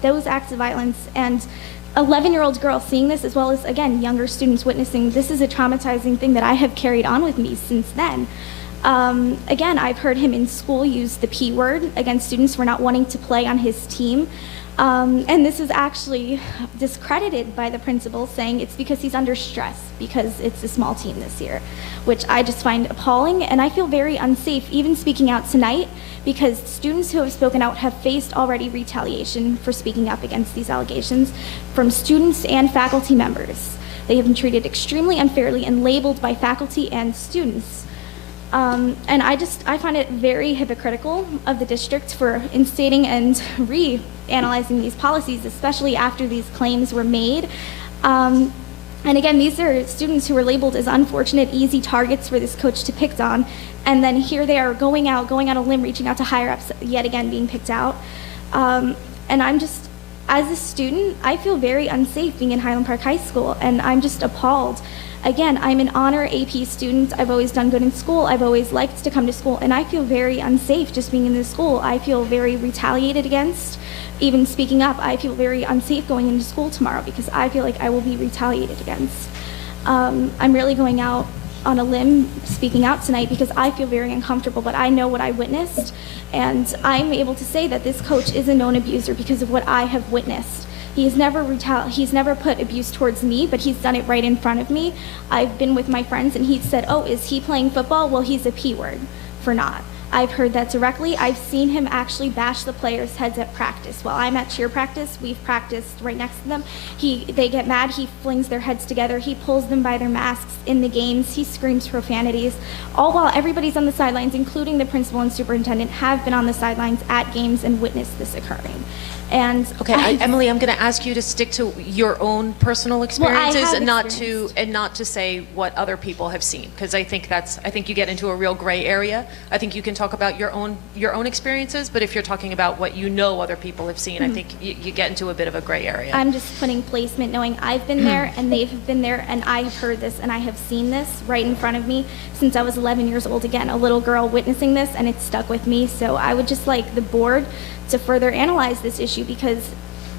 Those acts of violence, and 11-year-old girls seeing this, as well as, again, younger students witnessing, this is a traumatizing thing that I have carried on with me since then. Again, I've heard him in school use the P word against students for not wanting to play on his team. And this is actually discredited by the principal, saying it's because he's under stress because it's a small team this year, which I just find appalling. And I feel very unsafe even speaking out tonight because students who have spoken out have faced already retaliation for speaking up against these allegations from students and faculty members. They have been treated extremely unfairly and labeled by faculty and students. And I find it very hypocritical of the district for instating and reanalyzing these policies, especially after these claims were made. And again, these are students who were labeled as unfortunate, easy targets for this coach to pick on. And then here they are going out on a limb, reaching out to higher ups, yet again being picked out. And I'm just, as a student, I feel very unsafe being in Highland Park High School, and I'm just appalled. Again, I'm an honor AP student. I've always done good in school. I've always liked to come to school, and I feel very unsafe just being in this school. I feel very retaliated against. Even speaking up, I feel very unsafe going into school tomorrow because I feel like I will be retaliated against. I'm really going out on a limb speaking out tonight because I feel very uncomfortable, but I know what I witnessed, and I'm able to say that this coach is a known abuser because of what I have witnessed. He's never put abuse towards me, but he's done it right in front of me. I've been with my friends and he said, oh, is he playing football? Well, he's a P word for not. I've heard that directly. I've seen him actually bash the players' heads at practice. While I'm at cheer practice, we've practiced right next to them. They get mad, he flings their heads together, he pulls them by their masks in the games, he screams profanities, all while everybody's on the sidelines, including the principal and superintendent, have been on the sidelines at games and witnessed this occurring. And okay, Emily, I'm going to ask you to stick to your own personal experiences and not to say what other people have seen, because I think you get into a real gray area. I think you can talk about your own experiences, but if you're talking about what you know other people have seen, I think you get into a bit of a gray area. I'm just putting placement, knowing I've been there and they have been there, and I have heard this and I have seen this right in front of me since I was 11 years old. Again, a little girl witnessing this, and it stuck with me. So I would just like the board to further analyze this issue, because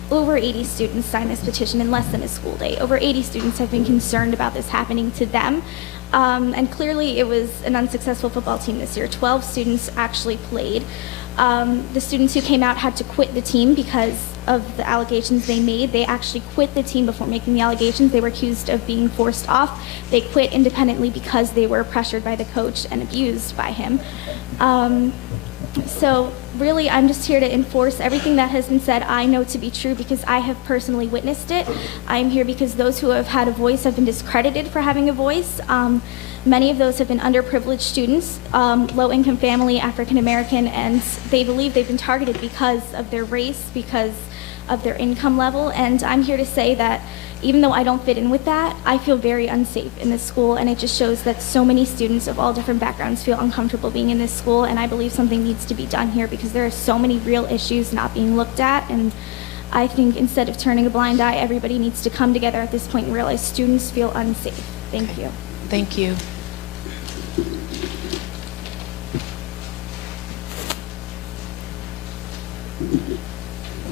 over 80 students signed this petition in less than a school day. Over 80 students have been concerned about this happening to them. And clearly it was an unsuccessful football team this year. 12 students actually played. The students who came out had to quit the team because of the allegations they made. They actually quit the team before making the allegations. They were accused of being forced off. They quit independently because they were pressured by the coach and abused by him. So really, I'm just here to enforce everything that has been said. I know to be true because I have personally witnessed it. I'm here because those who have had a voice have been discredited for having a voice. Many of those have been underprivileged students, low-income family, African American, and they believe they've been targeted because of their race, because of their income level. And I'm here to say that even though I don't fit in with that, I feel very unsafe in this school, and it just shows that so many students of all different backgrounds feel uncomfortable being in this school, and I believe something needs to be done here because there are so many real issues not being looked at, and I think instead of turning a blind eye, everybody needs to come together at this point and realize students feel unsafe. Thank you. Thank you.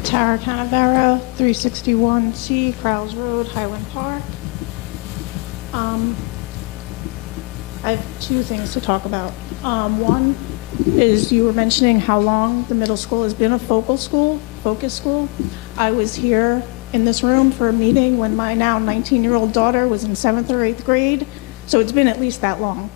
Tara Canavera, 361C Crowes Road, Highland Park. I have two things to talk about. One is you were mentioning how long the middle school has been a focus school. I was here in this room for a meeting when my now 19-year-old daughter was in 7th or 8th grade, so it's been at least that long.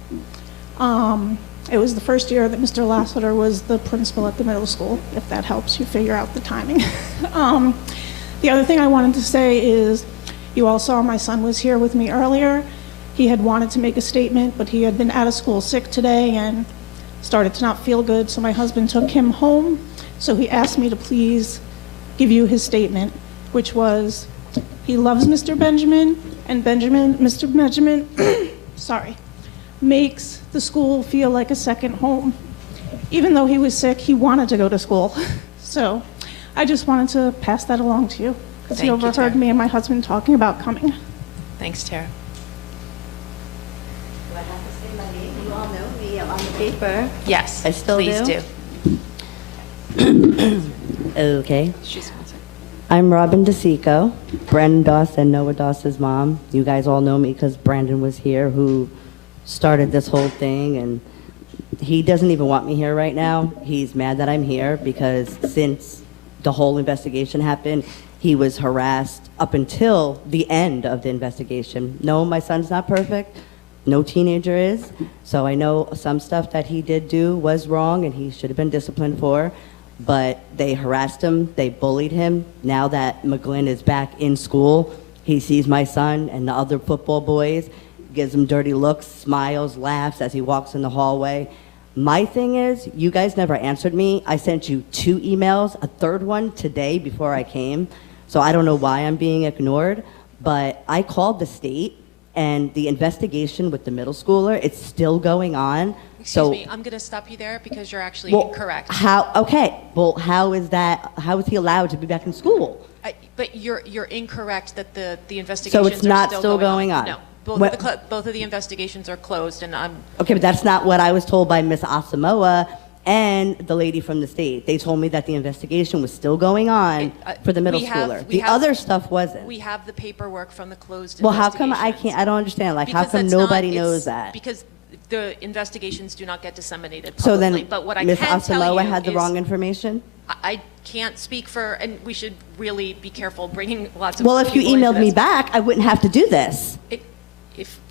It was the first year that Mr. Lassiter was the principal at the middle school, if that helps you figure out the timing. The other thing I wanted to say is, you all saw my son was here with me earlier. He had wanted to make a statement, but he had been out of school sick today and started to not feel good, so my husband took him home. So he asked me to please give you his statement, which was, he loves Mr. Benjamin, and Mr. Benjamin, sorry, makes the school feel like a second home. Even though he was sick, he wanted to go to school. So I just wanted to pass that along to you, because he overheard me and my husband talking about coming. Thanks, Tara. Do I have to say my name? You all know me. I'm on the paper. Yes, I still please do. Okay. I'm Robin DeSico, Brandon Doss and Noah Doss's mom. You guys all know me because Brandon was here, who started this whole thing, and he doesn't even want me here right now. He's mad that I'm here because since the whole investigation happened. He was harassed up until the end of the investigation. No, my son's not perfect. No teenager is. So I know some stuff that he did do was wrong and he should have been disciplined for. But they harassed him, they bullied him. Now that McGlynn is back in school, he sees my son and the other football boys, gives him dirty looks, smiles, laughs as he walks in the hallway. My thing is, you guys never answered me. I sent you 2 emails, a third one today before I came. So I don't know why I'm being ignored, but I called the state and the investigation with the middle schooler, it's still going on. Excuse me, I'm going to stop you there because you're actually incorrect. How is he allowed to be back in school? But you're incorrect that the investigations So it's not still going on? No, both of the investigations are closed, and I'm... Okay, but that's not what I was told by Ms. Asamoah and the lady from the state. They told me that the investigation was still going on for the middle schooler. The other stuff wasn't. We have the paperwork from the closed Well, how come I can't, I don't understand, like, how come nobody knows that? Because the investigations do not get disseminated publicly. So then, but what I Ms. can tell you Asamoah had the is- wrong information? I can't speak for, and we should really be careful bringing lots of Well, if you people into emailed me this. back, I wouldn't have to do this.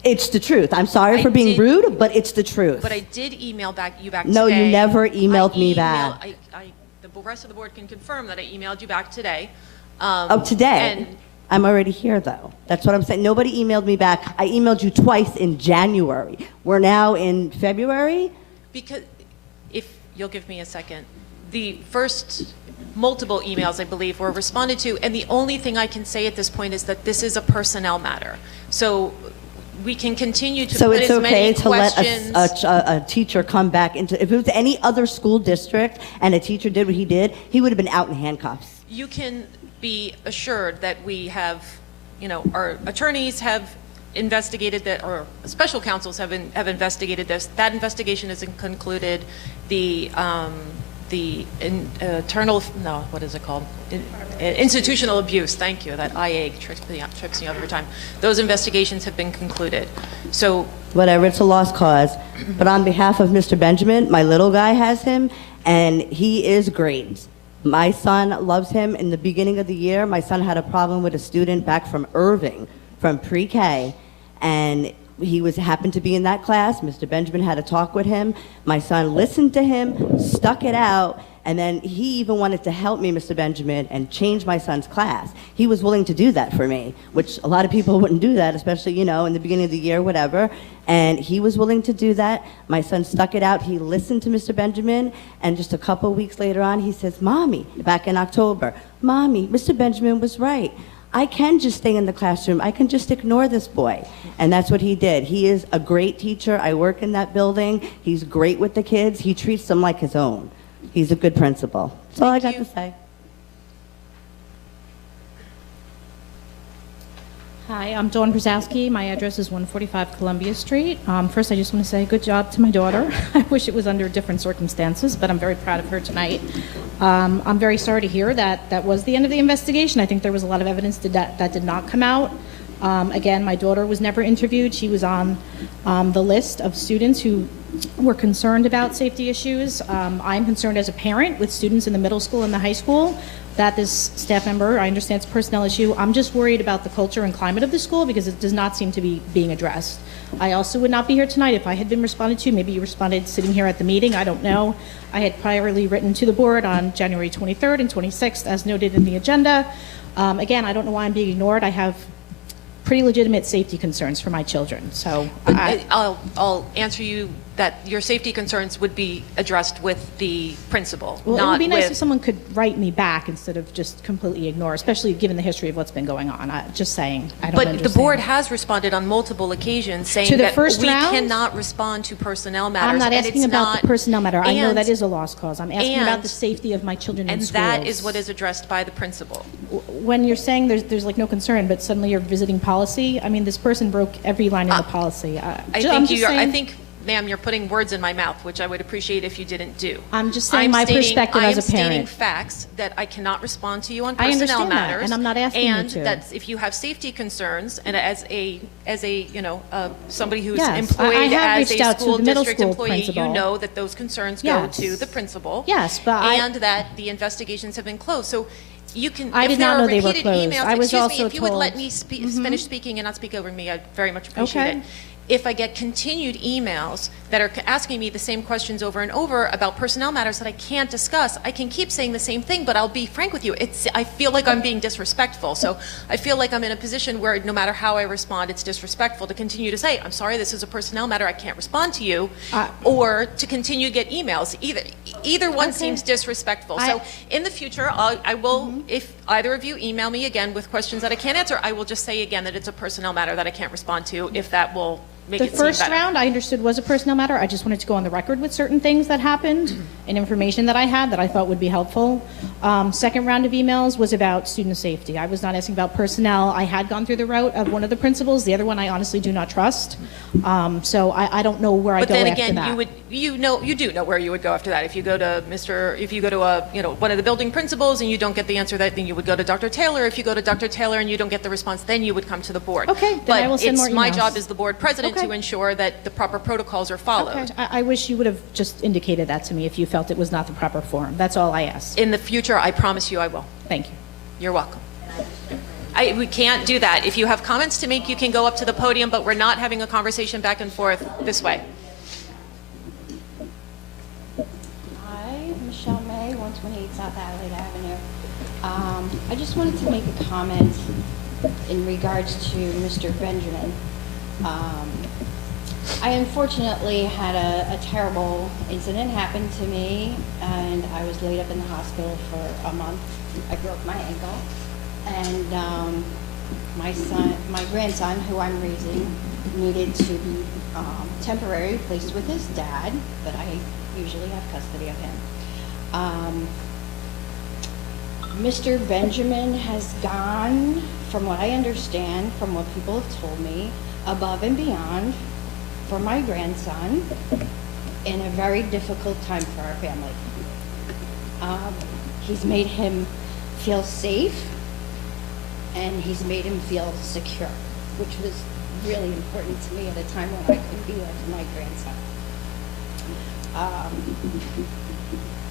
It's the truth. I'm sorry for being rude, but it's the truth. But I did email you back No, today. you never emailed me back. The rest of the board can confirm that I emailed you back today. Today? And I'm already here, though. That's what I'm saying. Nobody emailed me back. I emailed you twice in January. We're now in February? because, if you'll give me a second, the first multiple emails, I believe, were responded to, and the only thing I can say at this point is that this is a personnel matter. So we can continue to So put it's as many okay to let questions. a teacher come back into, if it was any other school district and a teacher did what he did, he would have been out in handcuffs. You can be assured that we have, our attorneys have investigated that, or special counsels have investigated this. That investigation isn't concluded. Institutional abuse, thank you, that IA tricks me up every time. Those investigations have been concluded. So Whatever, it's a lost cause. But on behalf of Mr. Benjamin, my little guy has him, and he is great. My son loves him. In the beginning of the year, my son had a problem with a student back from Irving, from pre-K, and he happened to be in that class. Mr. Benjamin had a talk with him. My son listened to him, stuck it out, and then he even wanted to help me, Mr. Benjamin, and change my son's class. He was willing to do that for me, which a lot of people wouldn't do that, especially, in the beginning of the year, whatever. And he was willing to do that. My son stuck it out. He listened to Mr. Benjamin, and just a couple weeks later on, he says, Mommy, back in October, Mommy, Mr. Benjamin was right. I can just stay in the classroom. I can just ignore this boy. And that's what he did. He is a great teacher. I work in that building. He's great with the kids. He treats them like his own. He's a good principal. That's all I got to say. Hi, I'm Dawn Brzezowski. My address is 145 Columbia Street. First, I just want to say good job to my daughter. I wish it was under different circumstances, but I'm very proud of her tonight. I'm very sorry to hear that that was the end of the investigation. I think there was a lot of evidence that did not come out. Again, my daughter was never interviewed. She was on the list of students who were concerned about safety issues. I'm concerned as a parent with students in the middle school and the high school that this staff member, I understand it's a personnel issue. I'm just worried about the culture and climate of the school because it does not seem to be being addressed. I also would not be here tonight if I had been responded to. Maybe you responded sitting here at the meeting, I don't know. I had priorly written to the board on January 23rd and 26th as noted in the agenda. Again, I don't know why I'm being ignored. I have pretty legitimate safety concerns for my children. So I'll answer you that your safety concerns would be addressed with the principal, well, not it would be nice with... if someone could write me back instead of just completely ignore, especially given the history of what's been going on. Just saying, I don't But understand. the board has responded on multiple occasions saying To the that first we round? cannot respond to personnel matters. I'm not and asking it's about not- the personnel matter. I know and- that is a lost cause. I'm asking about and- the safety of my children in And schools. that is what is addressed by the principal. When you're saying there's like no concern, but suddenly you're visiting policy, I mean, this person broke every line in the policy. I think ma'am, you're putting words in my mouth, which I would appreciate if you didn't do. I'm just saying my perspective as a I am stating parent. facts that I cannot respond to you on I personnel understand that, matters. and I'm not asking you and to. that if you have safety concerns, and as a somebody who's Yes, I employed have as reached a out to school the middle district school employee, principal. you know that those concerns Yes. go to the principal. Yes, but and that the investigations have been closed. So you can. I if did there not are know they were repeated closed. Emails, I was excuse also me, if you would let told- me finish speaking and not speak over me, I'd very much appreciate Okay. it. If I get continued emails that are asking me the same questions over and over about personnel matters that I can't discuss, I can keep saying the same thing, but I'll be frank with you. I feel like I'm being disrespectful. So I feel like I'm in a position where no matter how I respond, it's disrespectful to continue to say, I'm sorry, this is a personnel matter, I can't respond to you, or to continue to get emails. Either one seems disrespectful. So in the future, I will, if either of you email me again with questions that I can't answer, I will just say again that it's a personnel matter that I can't respond to, if that will make The it seem first better. round, I understood was a personnel matter. I just wanted to go on the record with certain things that happened and information that I had that I thought would be helpful. Second round of emails was about student safety. I was not asking about personnel. I had gone through the route of one of the principals. The other one I honestly do not trust. So I don't know where I But go then after again, that. you do know where you would go after that. If you go to one of the building principals and you don't get the answer, then you would go to Dr. Taylor. If you go to Dr. Taylor and you don't get the response, then you would come to the board. Okay, then but I will send more it's my emails. job as the board president Okay. to ensure that the proper protocols are followed. Okay. I wish you would have just indicated that to me if you felt it was not the proper forum. That's all I asked. In the future, I promise you I will. Thank you. You're welcome. We can't do that. If you have comments to make, you can go up to the podium, but we're not having a conversation back and forth this way. Hi, Michelle May, 128 South Adelaide Avenue. I just wanted to make a comment in regards to Mr. Benjamin. I unfortunately had a terrible incident happen to me, and I was laid up in the hospital for a month. I broke my ankle, and my grandson, who I'm raising, needed to be temporarily placed with his dad, but I usually have custody of him. Mr. Benjamin has gone, from what I understand, from what people have told me, above and beyond for my grandson in a very difficult time for our family. He's made him feel safe, and he's made him feel secure, which was really important to me at a time when I couldn't be there for my grandson.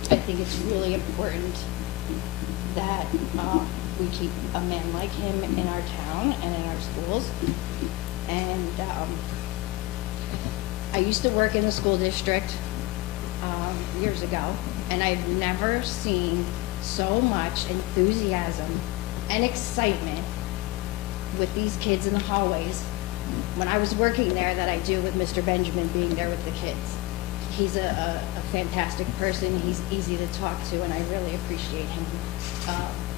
I think it's really important that we keep a man like him in our town and in our schools. And I used to work in the school district years ago, and I've never seen so much enthusiasm and excitement with these kids in the hallways when I was working there that I do with Mr. Benjamin being there with the kids. He's a fantastic person. He's easy to talk to, and I really appreciate him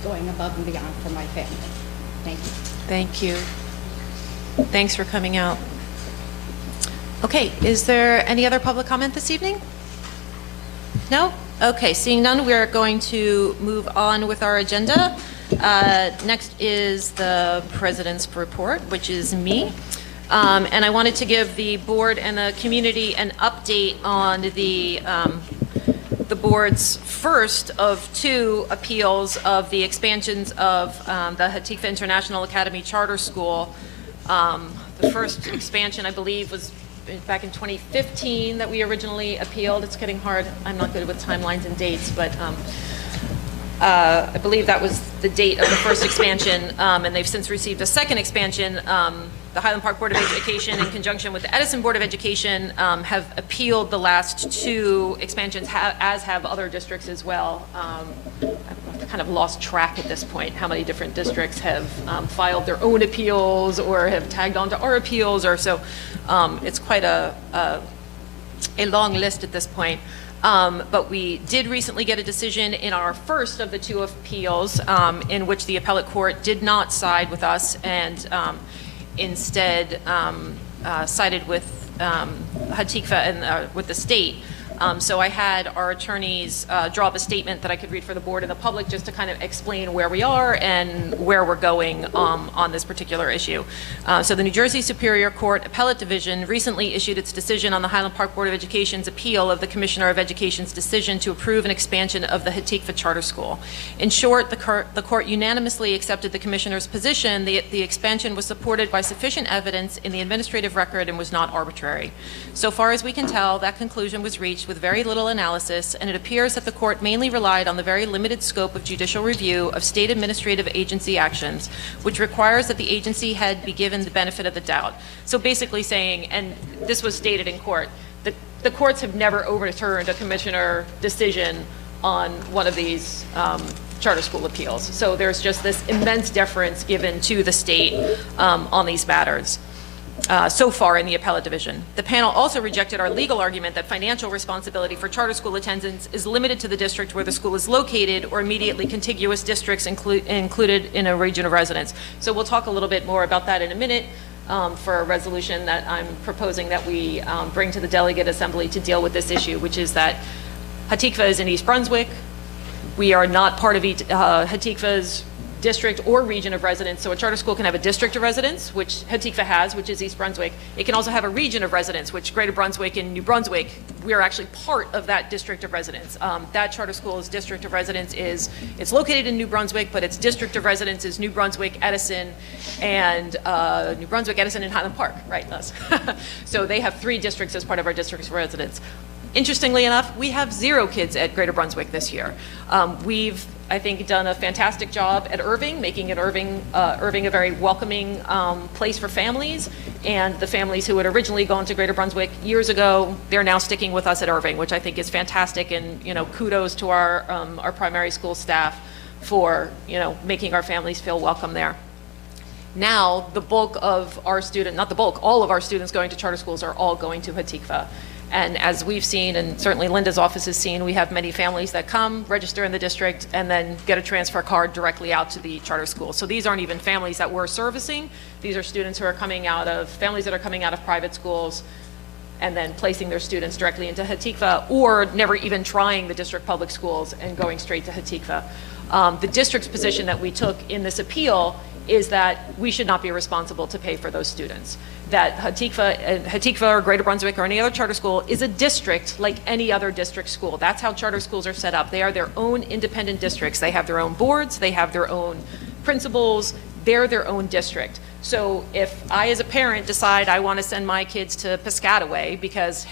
going above and beyond for my family. Thank you. Thank you. Thanks for coming out. Okay, is there any other public comment this evening? No? Okay, seeing none, we're going to move on with our agenda. Next is the president's report, which is me. And I wanted to give the board and the community an update on the board's first of two appeals of the expansions of the Hatikva International Academy Charter School. The first expansion, I believe, was back in 2015 that we originally appealed. It's getting hard. I'm not good with timelines and dates, but I believe that was the date of the first expansion, and they've since received a second expansion. The Highland Park Board of Education, in conjunction with the Edison Board of Education, have appealed the last two expansions, as have other districts as well. I've kind of lost track at this point how many different districts have filed their own appeals or have tagged onto our appeals, or so. It's quite a long list at this point. But we did recently get a decision in our first of the two appeals in which the appellate court did not side with us and instead sided with Hatikva and with the state. So I had our attorneys draw up a statement that I could read for the board and the public just to kind of explain where we are and where we're going on this particular issue. So the New Jersey Superior Court Appellate Division recently issued its decision on the Highland Park Board of Education's appeal of the Commissioner of Education's decision to approve an expansion of the Hatikva Charter School. In short, the court unanimously accepted the Commissioner's position. The expansion was supported by sufficient evidence in the administrative record and was not arbitrary. So far as we can tell, that conclusion was reached with very little analysis, and it appears that the court mainly relied on the very limited scope of judicial review of state administrative agency actions, which requires that the agency head be given the benefit of the doubt. So basically saying, and this was stated in court, that the courts have never overturned a commissioner decision on one of these charter school appeals. So there's just this immense deference given to the state on these matters. So far in the appellate division. The panel also rejected our legal argument that financial responsibility for charter school attendance is limited to the district where the school is located or immediately contiguous districts included in a region of residence. So we'll talk a little bit more about that in a minute for a resolution that I'm proposing that we bring to the delegate assembly to deal with this issue, which is that Hatikva is in East Brunswick. We are not part of Hatikva's district or region of residence. So a charter school can have a district of residence, which Hatikva has, which is East Brunswick. It can also have a region of residence, which Greater Brunswick and New Brunswick, we're actually part of that district of residence. That charter school's district of residence it's located in New Brunswick, but its district of residence is New Brunswick, Edison, and Highland Park, right? So they have 3 districts as part of our district of residence. Interestingly enough, we have 0 kids at Greater Brunswick this year. We've, I think, done a fantastic job at Irving, making Irving a very welcoming place for families. And the families who had originally gone to Greater Brunswick years ago, they're now sticking with us at Irving, which I think is fantastic. And kudos to our primary school staff for making our families feel welcome there. Now, the bulk of our all of our students going to charter schools are all going to Hatikva. And as we've seen, and certainly Linda's office has seen, we have many families that come, register in the district, and then get a transfer card directly out to the charter school. So these aren't even families that we're servicing. These are students who are families that are coming out of private schools and then placing their students directly into Hatikva, or never even trying the district public schools and going straight to Hatikva. The district's position that we took in this appeal is that we should not be responsible to pay for those students. That Hatikva or Greater Brunswick or any other charter school is a district like any other district school. That's how charter schools are set up. They are their own independent districts. They have their own boards, they have their own principals, they're their own district. So if I as a parent decide I want to send my kids to Piscataway because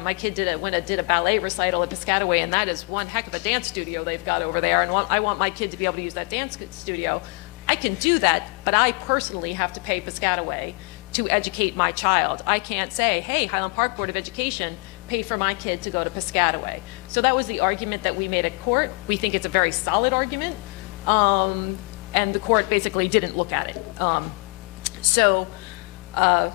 my kid did a ballet recital at Piscataway, and that is one heck of a dance studio they've got over there, and I want my kid to be able to use that dance studio, I can do that, but I personally have to pay Piscataway to educate my child. I can't say, hey, Highland Park Board of Education, pay for my kid to go to Piscataway. So that was the argument that we made at court. We think it's a very solid argument, and the court basically didn't look at it.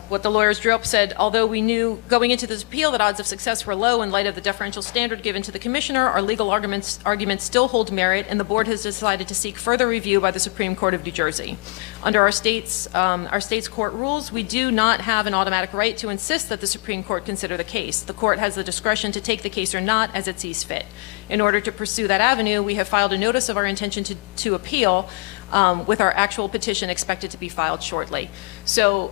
What the lawyers drew up said, although we knew going into this appeal that odds of success were low in light of the deferential standard given to the commissioner, our legal arguments still hold merit, and the board has decided to seek further review by the Supreme Court of New Jersey. Under our state's court rules, we do not have an automatic right to insist that the Supreme Court consider the case. The court has the discretion to take the case or not as it sees fit. In order to pursue that avenue, we have filed a notice of our intention to appeal, with our actual petition expected to be filed shortly. So,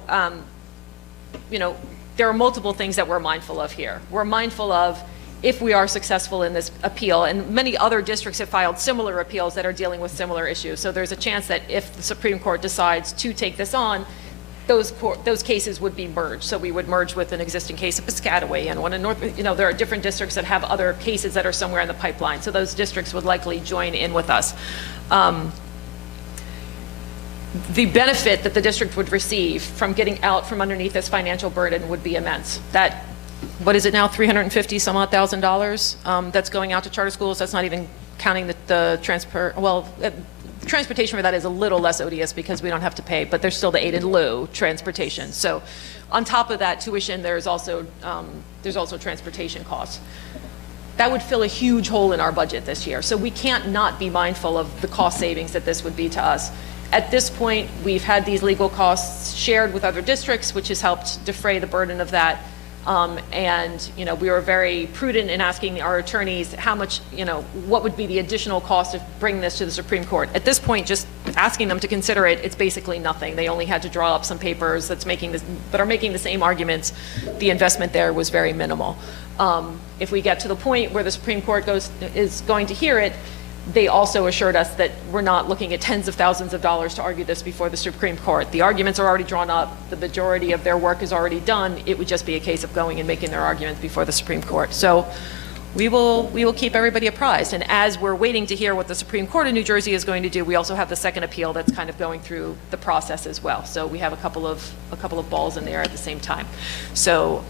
there are multiple things that we're mindful of here. We're mindful of if we are successful in this appeal, and many other districts have filed similar appeals that are dealing with similar issues. So there's a chance that if the Supreme Court decides to take this on, those cases would be merged. So we would merge with an existing case of Piscataway and one in North, there are different districts that have other cases that are somewhere in the pipeline. So those districts would likely join in with us. The benefit that the district would receive from getting out from underneath this financial burden would be immense. That, what is it now, $350 some odd thousand that's going out to charter schools. That's not even counting the transportation for that is a little less odious because we don't have to pay, but there's still the aid in lieu transportation. So on top of that tuition, there's also transportation costs. That would fill a huge hole in our budget this year. So we can't not be mindful of the cost savings that this would be to us. At this point, we've had these legal costs shared with other districts, which has helped defray the burden of that. And, we were very prudent in asking our attorneys how much, what would be the additional cost of bringing this to the Supreme Court. At this point, just asking them to consider it, it's basically nothing. They only had to draw up some papers that are making the same arguments. The investment there was very minimal. If we get to the point where the Supreme Court is going to hear it, they also assured us that we're not looking at tens of thousands of dollars to argue this before the Supreme Court. The arguments are already drawn up. The majority of their work is already done. It would just be a case of going and making their arguments before the Supreme Court. So we will keep everybody apprised. And as we're waiting to hear what the Supreme Court of New Jersey is going to do, we also have the second appeal that's kind of going through the process as well. So we have a couple of balls in the air at the same time. So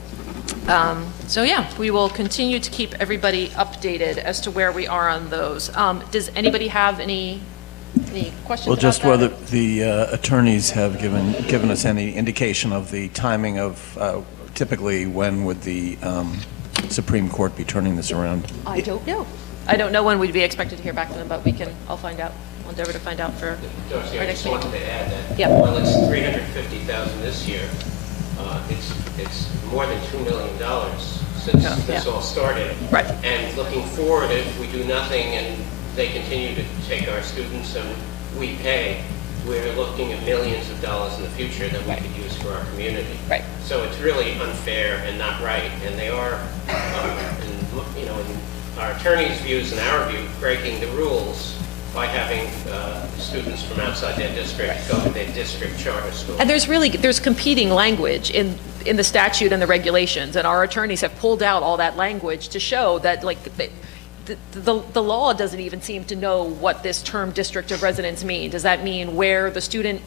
yeah, we will continue to keep everybody updated as to where we are on those. Does anybody have any questions? Well, just about that? whether the attorneys have given us any indication of the timing of typically when would the Supreme Court be turning this around? I don't know. I don't know when we'd be expected to hear back from them, but I'll find out. We'll endeavor to find out for Darcy, our I next just meeting. wanted to add that Yeah. while it's $350,000 this year, it's more than $2 million since this all started. Right. And looking forward, if we do nothing and they continue to take our students and we pay, we're looking at millions of dollars in the future that we could use for our community. Right. So it's really unfair and not right. And they are, in our attorneys' views and our view, breaking the rules by having students from outside their district go to their district charter school. And there's competing language in the statute and the regulations, and our attorneys have pulled out all that language to show that the law doesn't even seem to know what this term district of residence means. Does that mean where the student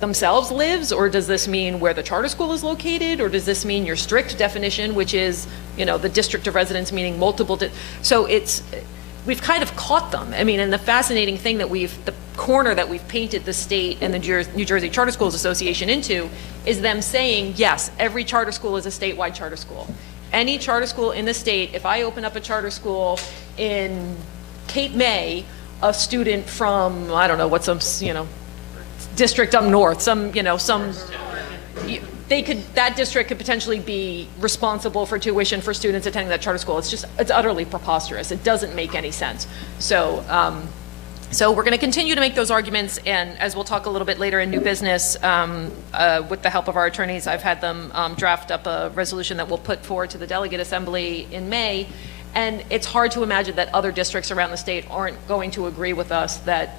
themselves lives, or does this mean where the charter school is located, or does this mean your strict definition, which is, the district of residence meaning multiple, so we've kind of caught them. I mean, and the fascinating thing that the corner that we've painted the state and the New Jersey Charter Schools Association into is them saying, yes, every charter school is a statewide charter school. Any charter school in the state, if I open up a charter school in Cape May, a student from, I don't know, what some, district up north, that district could potentially be responsible for tuition for students attending that charter school. It's utterly preposterous. It doesn't make any sense. So we're going to continue to make those arguments, and as we'll talk a little bit later in new business, with the help of our attorneys, I've had them draft up a resolution that we'll put forward to the Delegate Assembly in May, and it's hard to imagine that other districts around the state aren't going to agree with us that,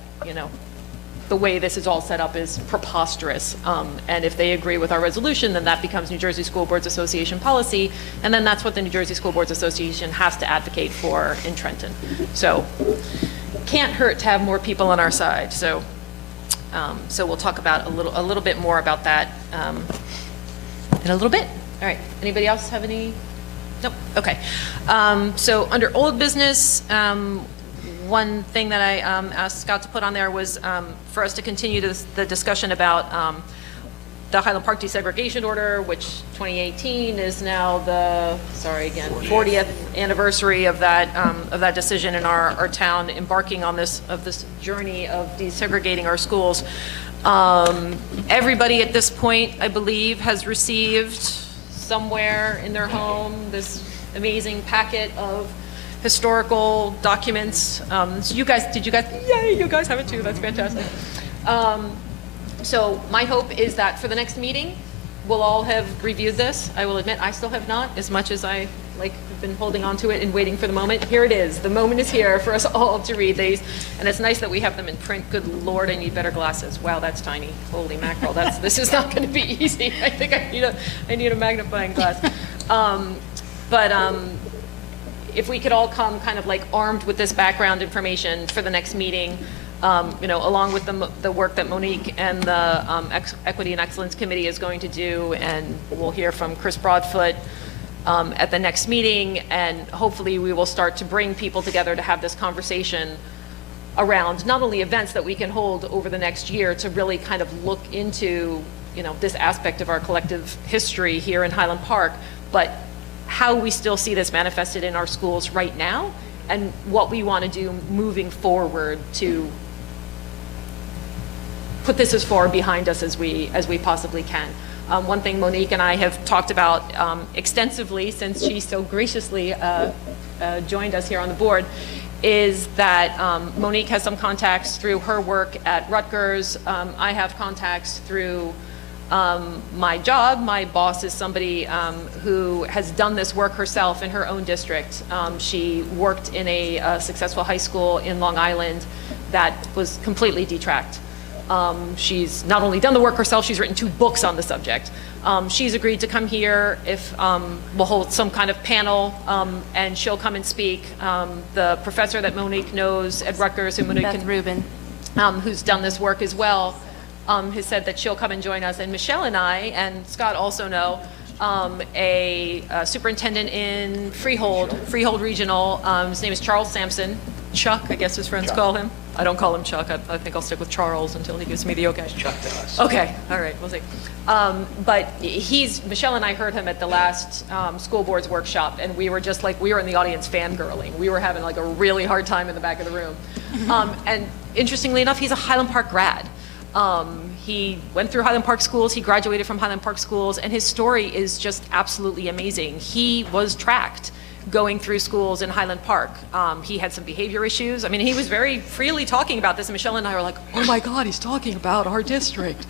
the way this is all set up is preposterous. And if they agree with our resolution, then that becomes New Jersey School Boards Association policy, and then that's what the New Jersey School Boards Association has to advocate for in Trenton. So can't hurt to have more people on our side. So we'll talk about a little bit more about that in a little bit. All right, anybody else have any? Nope, okay. So under old business, one thing that I asked Scott to put on there was for us to continue the discussion about the Highland Park desegregation order, which 2018 is now the 40th anniversary of that decision in our town, embarking on this journey of desegregating our schools. Everybody at this point, I believe, has received somewhere in their home this amazing packet of historical documents. So you guys, yay, you guys have it too, that's fantastic. So my hope is that for the next meeting, we'll all have reviewed this. I will admit, I still have not, as much as I have been holding on to it and waiting for the moment. Here it is, the moment is here for us all to read these, and it's nice that we have them in print. Good Lord, I need better glasses. Wow, that's tiny, holy mackerel, this is not gonna be easy. I think I need a magnifying glass. If we could all come kind of armed with this background information for the next meeting, along with the work that Monique and the Equity and Excellence Committee is going to do, and we'll hear from Chris Broadfoot at the next meeting, and hopefully we will start to bring people together to have this conversation around not only events that we can hold over the next year to really kind of look into, this aspect of our collective history here in Highland Park, but how we still see this manifested in our schools right now, and what we want to do moving forward to put this as far behind us as we possibly can. One thing Monique and I have talked about extensively since she so graciously joined us here on the board is that Monique has some contacts through her work at Rutgers. I have contacts through my job. My boss is somebody who has done this work herself in her own district. She worked in a successful high school in Long Island that was completely detracked. She's not only done the work herself, she's written 2 books on the subject. She's agreed to come here if we'll hold some kind of panel, and she'll come and speak. The professor that Monique knows at Rutgers, who Monique Beth Rubin, who's done this work as well, has said that she'll come and join us. And Michelle and I, and Scott also know, a superintendent in Freehold Regional. His name is Charles Sampson. Chuck, I guess his friends call him. I don't call him Chuck. I think I'll stick with Charles until he gives me the okay. Chuck to us. Okay, all right, we'll see. But Michelle and I heard him at the last school board's workshop, and we were just like, we were in the audience fangirling. We were having like a really hard time in the back of the room. And interestingly enough, he's a Highland Park grad. He went through Highland Park schools, he graduated from Highland Park schools, and his story is just absolutely amazing. He was tracked going through schools in Highland Park. He had some behavior issues. I mean, he was very freely talking about this, and Michelle and I were like, oh my God, he's talking about our district.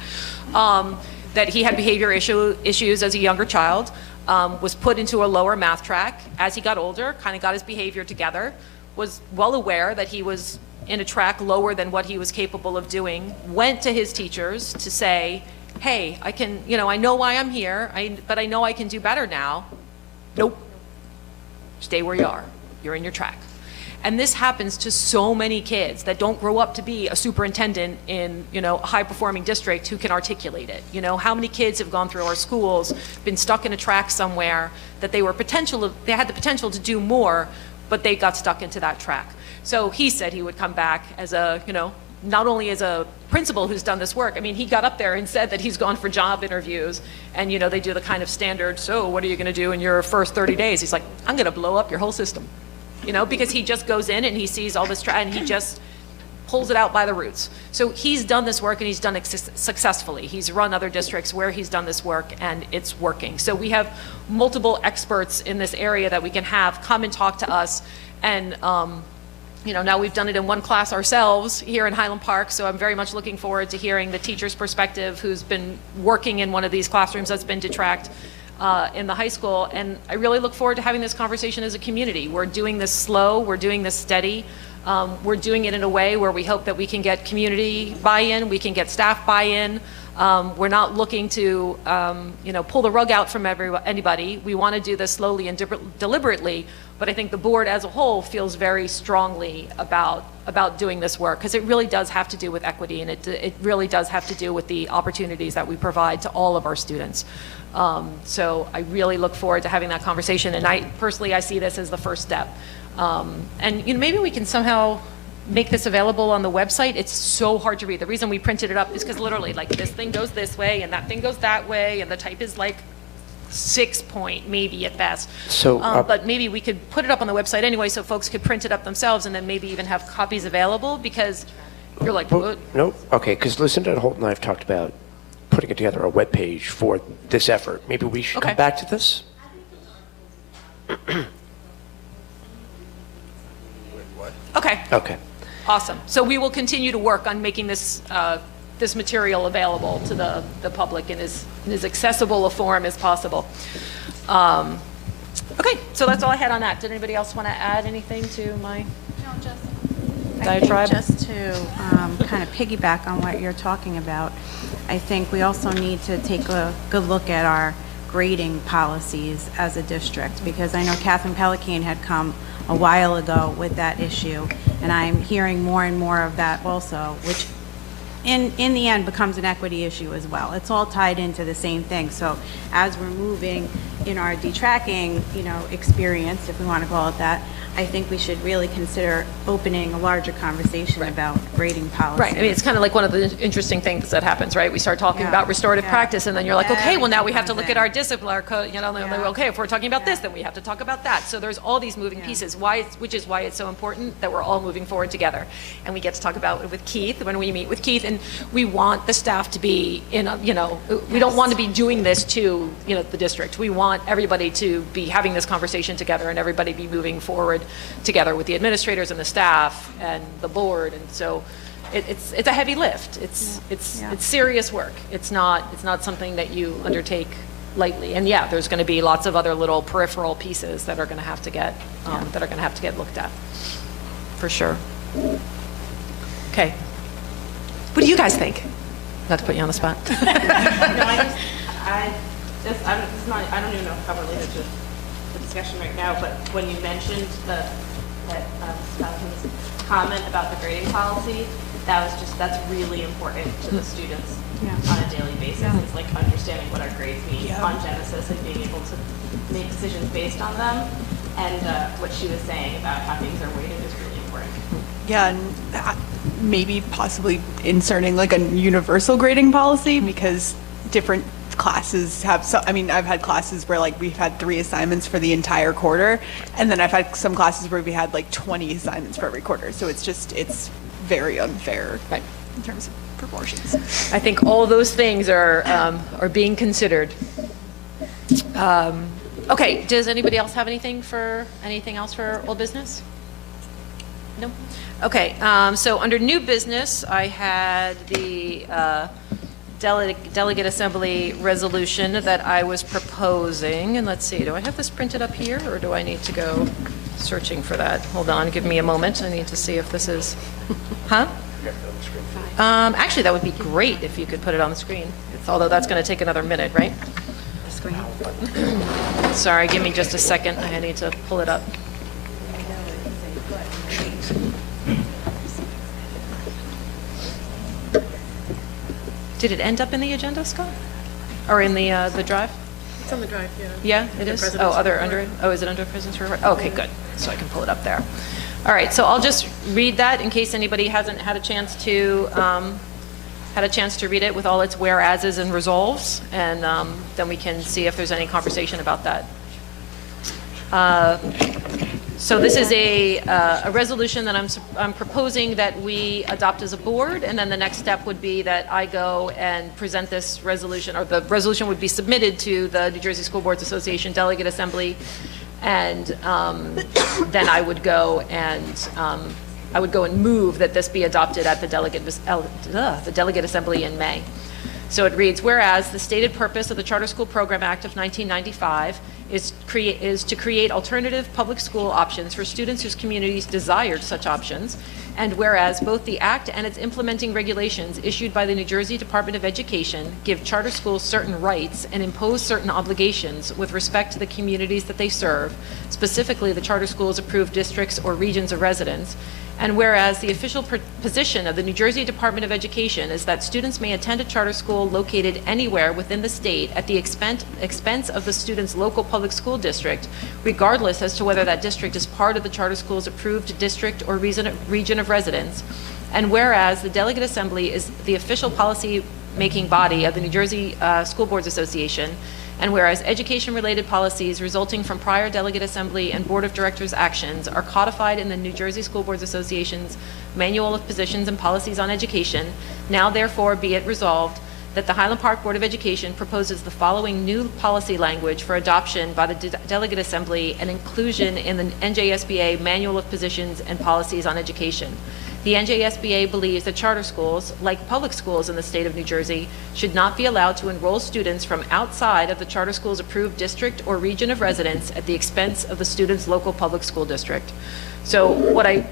That he had behavior issues as a younger child, was put into a lower math track. As he got older, kind of got his behavior together, was well aware that he was in a track lower than what he was capable of doing, went to his teachers to say, hey, I can, I know why I'm here, but I know I can do better now. Nope. Stay where you are. You're in your track. And this happens to so many kids that don't grow up to be a superintendent in, a high-performing district who can articulate it. How many kids have gone through our schools, been stuck in a track somewhere that they had the potential to do more, but they got stuck into that track. So he said he would come back as a, not only as a principal who's done this work. I mean, he got up there and said that he's gone for job interviews, and they do the kind of standard, so what are you going to do in your first 30 days? He's like, I'm going to blow up your whole system, because he just goes in and he sees all this and he just pulls it out by the roots. So he's done this work, and he's done it successfully. He's run other districts where he's done this work, and it's working. So we have multiple experts in this area that we can have come and talk to us, and now we've done it in one class ourselves here in Highland Park, so I'm very much looking forward to hearing the teacher's perspective who's been working in one of these classrooms that's been detracked in the high school. And I really look forward to having this conversation as a community. We're doing this slow, we're doing this steady. We're doing it in a way where we hope that we can get community buy-in, we can get staff buy-in. We're not looking to, pull the rug out from anybody. We want to do this slowly and deliberately, but I think the board as a whole feels very strongly about doing this work, because it really does have to do with equity, and it really does have to do with the opportunities that we provide to all of our students. So I really look forward to having that conversation, and I see this as the first step. And maybe we can somehow make this available on the website. It's so hard to read. The reason we printed it up is because literally, like, this thing goes this way and that thing goes that way, and the type is like 6 point maybe at best. So, but maybe we could put it up on the website anyway, so folks could print it up themselves, and then maybe even have copies available, because you're like, well, nope. Okay, because Lucinda and Holt and I have talked about putting together a web page for this effort. Maybe we should come back to this. Okay. Okay. Awesome. So we will continue to work on making this this material available to the public in as accessible a form as possible. Okay, so that's all I had on that. Did anybody else want to add anything to my diatribe? I think just to kind of piggyback on what you're talking about, I think we also need to take a good look at our grading policies as a district, because I know Catherine Pelikane had come a while ago with that issue, and I'm hearing more and more of that also, which in the end becomes an equity issue as well. It's all tied into the same thing. So as we're moving in our detracking, experience, if we want to call it that, I think we should really consider opening a larger conversation about grading policy. Right. I mean, it's kind of like one of the interesting things that happens, right? We start talking about restorative practice, and then you're like, okay, well, now we have to look at our discipline code, okay, if we're talking about this, then we have to talk about that. So there's all these moving pieces, which is why it's so important that we're all moving forward together. And we get to talk about it with Keith when we meet with Keith and we want the staff to be in a, we don't want to be doing this to, the district. We want everybody to be having this conversation together and everybody be moving forward together with the administrators and the staff and the board. And so it's a heavy lift. It's serious work. It's not something that you undertake lightly. And yeah, there's going to be lots of other little peripheral pieces that are going to have to get looked at, for sure. Okay. What do you guys think? Not to put you on the spot. No, I don't even know how related to the discussion right now, but when you mentioned that comment about the grading policy, that's really important to the students on a daily basis. It's like understanding what our grades mean on Genesis and being able to make decisions based on them. And what she was saying about how things are weighted is really important. Yeah, and maybe possibly inserting like a universal grading policy, because different classes have I've had classes where like we've had 3 assignments for the entire quarter, and then I've had some classes where we had like 20 assignments for every quarter. So it's very unfair in terms of proportions. I think all those things are being considered. Okay, does anybody else have anything else for old business? No? Okay, so under new business, I had the Delegate Assembly resolution that I was proposing. And let's see, do I have this printed up here, or do I need to go searching for that? Hold on, give me a moment. I need to see if this is, huh? Actually, that would be great if you could put it on the screen, although that's going to take another minute, right? The screen. Sorry, give me just a second. I need to pull it up. Did it end up in the agenda, Scott? Or in the drive? It's on the drive, yeah. Yeah, it is? Oh, under it? Oh, is it under President's Report? Okay, good. So I can pull it up there. All right, so I'll just read that in case anybody hasn't had a chance to read it with all its whereases and resolves, and then we can see if there's any conversation about that. So this is a resolution that I'm proposing that we adopt as a board, and then the next step would be that I go and present this resolution, or the resolution would be submitted to the New Jersey School Boards Association Delegate Assembly, and then I would go and move that this be adopted at the Delegate Assembly in May. So it reads, whereas the stated purpose of the Charter School Program Act of 1995 is to create alternative public school options for students whose communities desired such options, and whereas both the Act and its implementing regulations issued by the New Jersey Department of Education give charter schools certain rights and impose certain obligations with respect to the communities that they serve, specifically the charter schools' approved districts or regions of residence, and whereas the official position of the New Jersey Department of Education is that students may attend a charter school located anywhere within the state at the expense of the student's local public school district, regardless as to whether that district is part of the charter school's approved district or region of residence, and whereas the Delegate Assembly is the official policy-making body of the New Jersey School Boards Association, and whereas education-related policies resulting from prior Delegate Assembly and Board of Directors actions are codified in the New Jersey School Boards Association's Manual of Positions and Policies on Education, now therefore be it resolved that the Highland Park Board of Education proposes the following new policy language for adoption by the Delegate Assembly and inclusion in the NJSBA Manual of Positions and Policies on Education. The NJSBA believes that charter schools, like public schools in the state of New Jersey, should not be allowed to enroll students from outside of the charter school's approved district or region of residence at the expense of the student's local public school district. So what I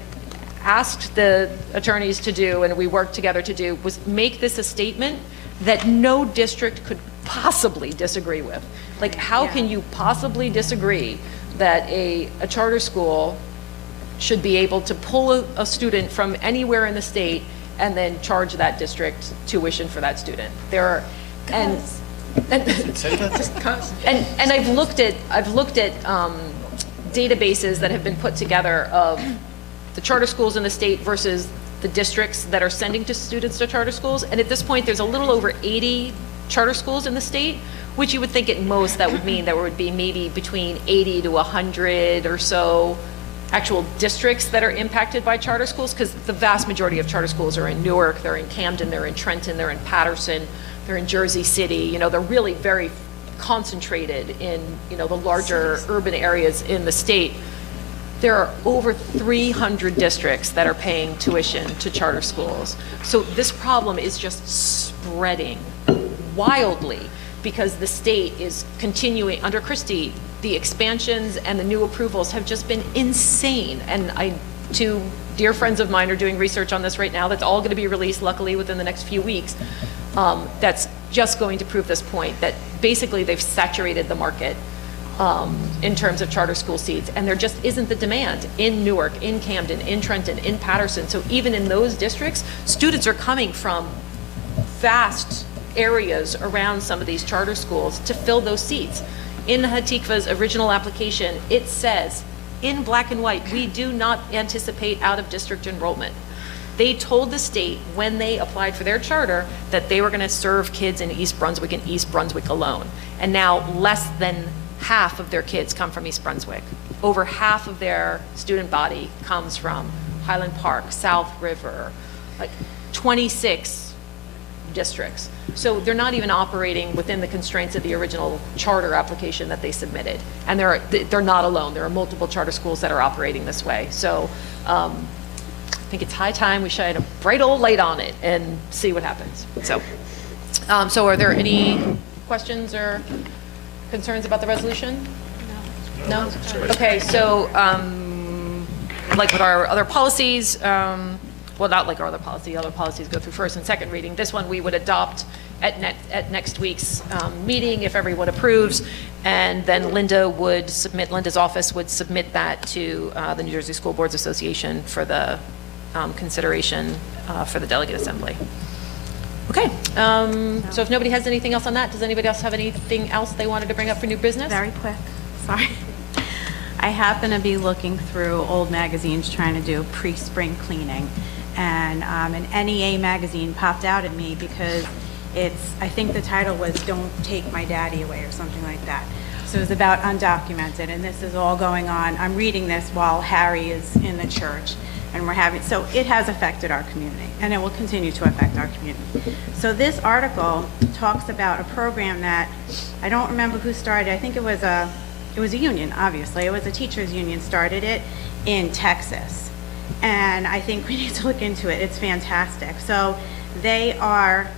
asked the attorneys to do, and we worked together to do, was make this a statement that no district could possibly disagree with. Like, how can you possibly disagree that a charter school should be able to pull a student from anywhere in the state and then charge that district tuition for that student? There are, and I've looked at databases that have been put together of the charter schools in the state versus the districts that are sending students to charter schools, and at this point there's a little over 80 charter schools in the state, which you would think at most that would mean there would be maybe between 80 to 100 or so actual districts that are impacted by charter schools, because the vast majority of charter schools are in Newark, they're in Camden, they're in Trenton, they're in Patterson, they're in Jersey City. They're really very concentrated in, the larger urban areas in the state. There are over 300 districts that are paying tuition to charter schools. So this problem is just spreading wildly because the state is continuing, under Christie, the expansions and the new approvals have just been insane. And two dear friends of mine are doing research on this right now. That's all going to be released, luckily, within the next few weeks. That's just going to prove this point, that basically they've saturated the market in terms of charter school seats, and there just isn't the demand in Newark, in Camden, in Trenton, in Patterson. So even in those districts, students are coming from vast areas around some of these charter schools to fill those seats. In Hatikva's original application, it says in black and white, we do not anticipate out-of-district enrollment. They told the state when they applied for their charter that they were going to serve kids in East Brunswick and East Brunswick alone. And now less than half of their kids come from East Brunswick. Over half of their student body comes from Highland Park, South River, like 26 districts. So they're not even operating within the constraints of the original charter application that they submitted. And they're not alone. There are multiple charter schools that are operating this way. So I think it's high time we shine a bright old light on it and see what happens. So are there any questions or concerns about the resolution? No? Okay, so like with our other policies, well, not like our other policies go through first and second reading. This one we would adopt at next week's meeting if everyone approves, and then Linda's office would submit that to the New Jersey School Boards Association for the consideration for the delegate assembly. Okay, so if nobody has anything else on that, does anybody else have anything else they wanted to bring up for new business? Very quick, sorry. I happen to be looking through old magazines trying to do pre-spring cleaning, and an NEA magazine popped out at me because I think the title was Don't Take My Daddy Away or something like that. So it was about undocumented, and this is all going on. I'm reading this while Harry is in the church, and so it has affected our community, and it will continue to affect our community. So this article talks about a program that, I don't remember who started. I think it was a union, obviously. It was a teachers union started it in Texas. And I think we need to look into it. It's fantastic. So they are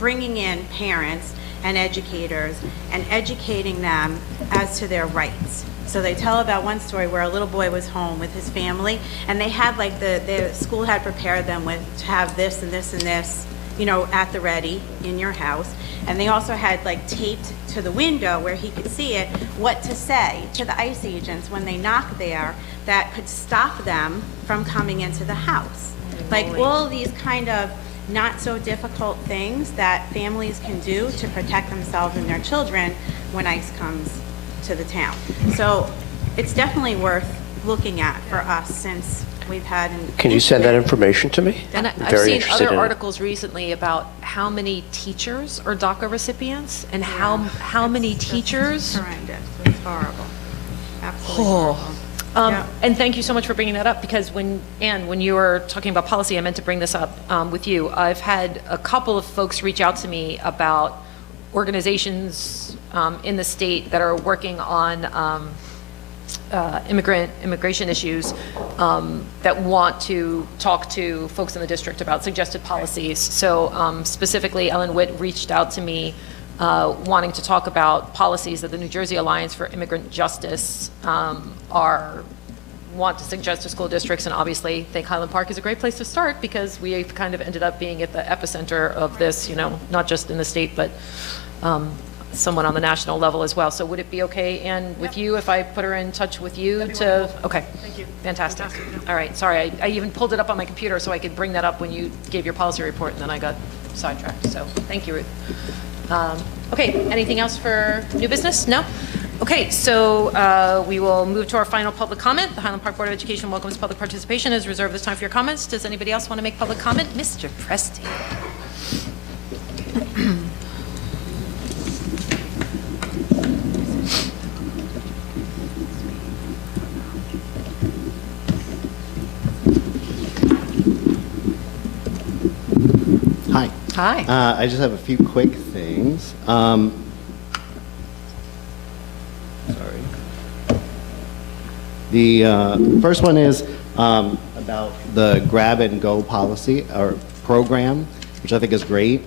bringing in parents and educators and educating them as to their rights. So they tell about one story where a little boy was home with his family, and they had like the school had prepared them to have this and this and this, at the ready in your house. And they also had like taped to the window where he could see it, what to say to the ICE agents when they knock there that could stop them from coming into the house. Like all these kind of not so difficult things that families can do to protect themselves and their children when ICE comes to the town. So it's definitely worth looking at for us since we've had an Can you send that information to me? And I've seen other articles recently about how many teachers are DACA recipients and how many teachers. It's horrendous. It's horrible. Absolutely horrible. And thank you so much for bringing that up, because when you were talking about policy, I meant to bring this up with you. I've had a couple of folks reach out to me about organizations in the state that are working on immigration issues that want to talk to folks in the district about suggested policies. So specifically, Ellen Witt reached out to me wanting to talk about policies that the New Jersey Alliance for Immigrant Justice want to suggest to school districts, and obviously think Highland Park is a great place to start because we've kind of ended up being at the epicenter of this, not just in the state, but someone on the national level as well. So would it be okay, Ann, with you if I put her in touch with you okay. Thank you. Fantastic. All right, sorry, I even pulled it up on my computer so I could bring that up when you gave your policy report, and then I got sidetracked, so thank you, Ruth. Okay, anything else for new business? No? Okay, so we will move to our final public comment. The Highland Park Board of Education welcomes public participation. Has reserved this time for your comments. Does anybody else want to make public comment? Mr. Presti. Hi. I just have a few quick things. Sorry. The first one is about the grab and go policy or program, which I think is great.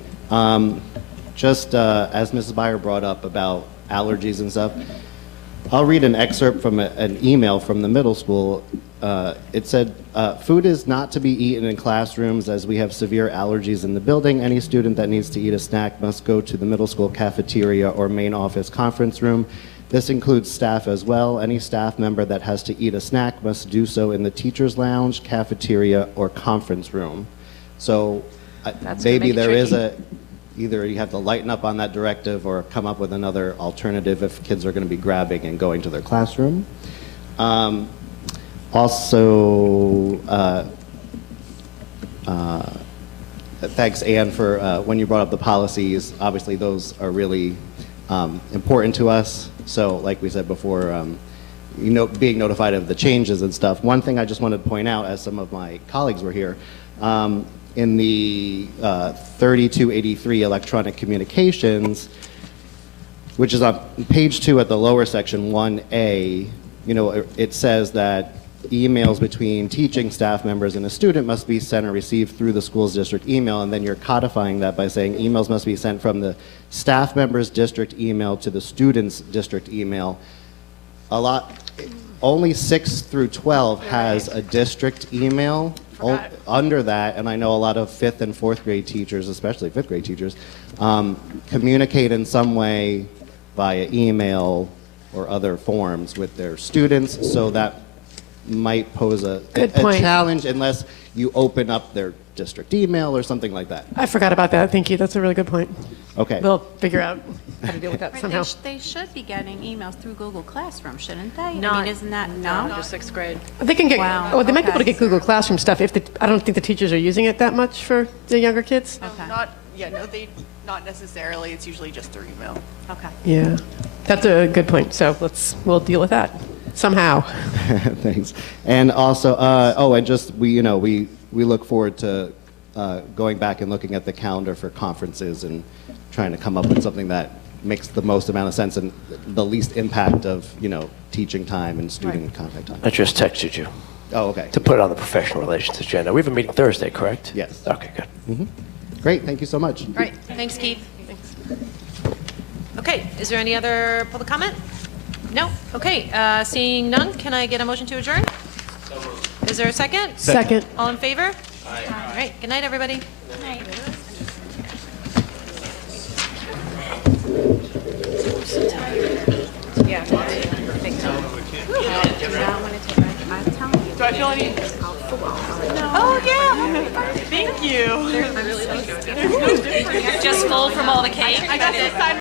Just as Mrs. Byer brought up about allergies and stuff, I'll read an excerpt from an email from the middle school. It said, food is not to be eaten in classrooms as we have severe allergies in the building. Any student that needs to eat a snack must go to the middle school cafeteria or main office conference room. This includes staff as well. Any staff member that has to eat a snack must do so in the teacher's lounge, cafeteria, or conference room. So maybe there is either you have to lighten up on that directive or come up with another alternative if kids are going to be grabbing and going to their classroom. Thanks, Anne, for when you brought up the policies. Obviously, those are really important to us. So, like we said before, being notified of the changes and stuff. One thing I just wanted to point out, as some of my colleagues were here, in the 3283 electronic communications, which is on page 2 at the lower section 1A, it says that emails between teaching staff members and a student must be sent or received through the school's district email, and then you're codifying that by saying emails must be sent from the staff member's district email to the student's district email. Only 6 through 12 has a district email. Under that, and I know a lot of 5th and 4th grade teachers, especially 5th grade teachers, communicate in some way via email or other forms with their students, so that might pose a challenge unless you open up their district email or something like that. I forgot about that. Thank you. That's a really good point. Okay. We'll figure out how to deal with that Right, somehow. They should be getting emails through Google Classroom, shouldn't they? I Not- mean, isn't that, no, no? just 6th grade. They can get. Wow, Oh, they might be okay. able to get Google Classroom stuff. I don't think the teachers are using it that much for the younger kids. Okay. Not necessarily. It's usually just through email. Okay. Yeah, that's a good point. So we'll deal with that somehow. Thanks. And also, and just we look forward to going back and looking at the calendar for conferences and trying to come up with something that makes the most amount of sense and the least impact of teaching time and student contact time. I just texted you. Oh, okay. To put it on the professional relations agenda. We have a meeting Thursday, correct? Yes. Okay, good. Mm-hmm. Great. Thank you so much. All right, thanks, Keith. Okay, is there any other public comment? No? Okay, seeing none, can I get a motion to adjourn? Is there a second? Second. All in favor? Aye. All right, good night, everybody. Good night. Yeah. I'm telling you. Do I feel any? Oh yeah. Thank you. Just full from all the cake. I got to sign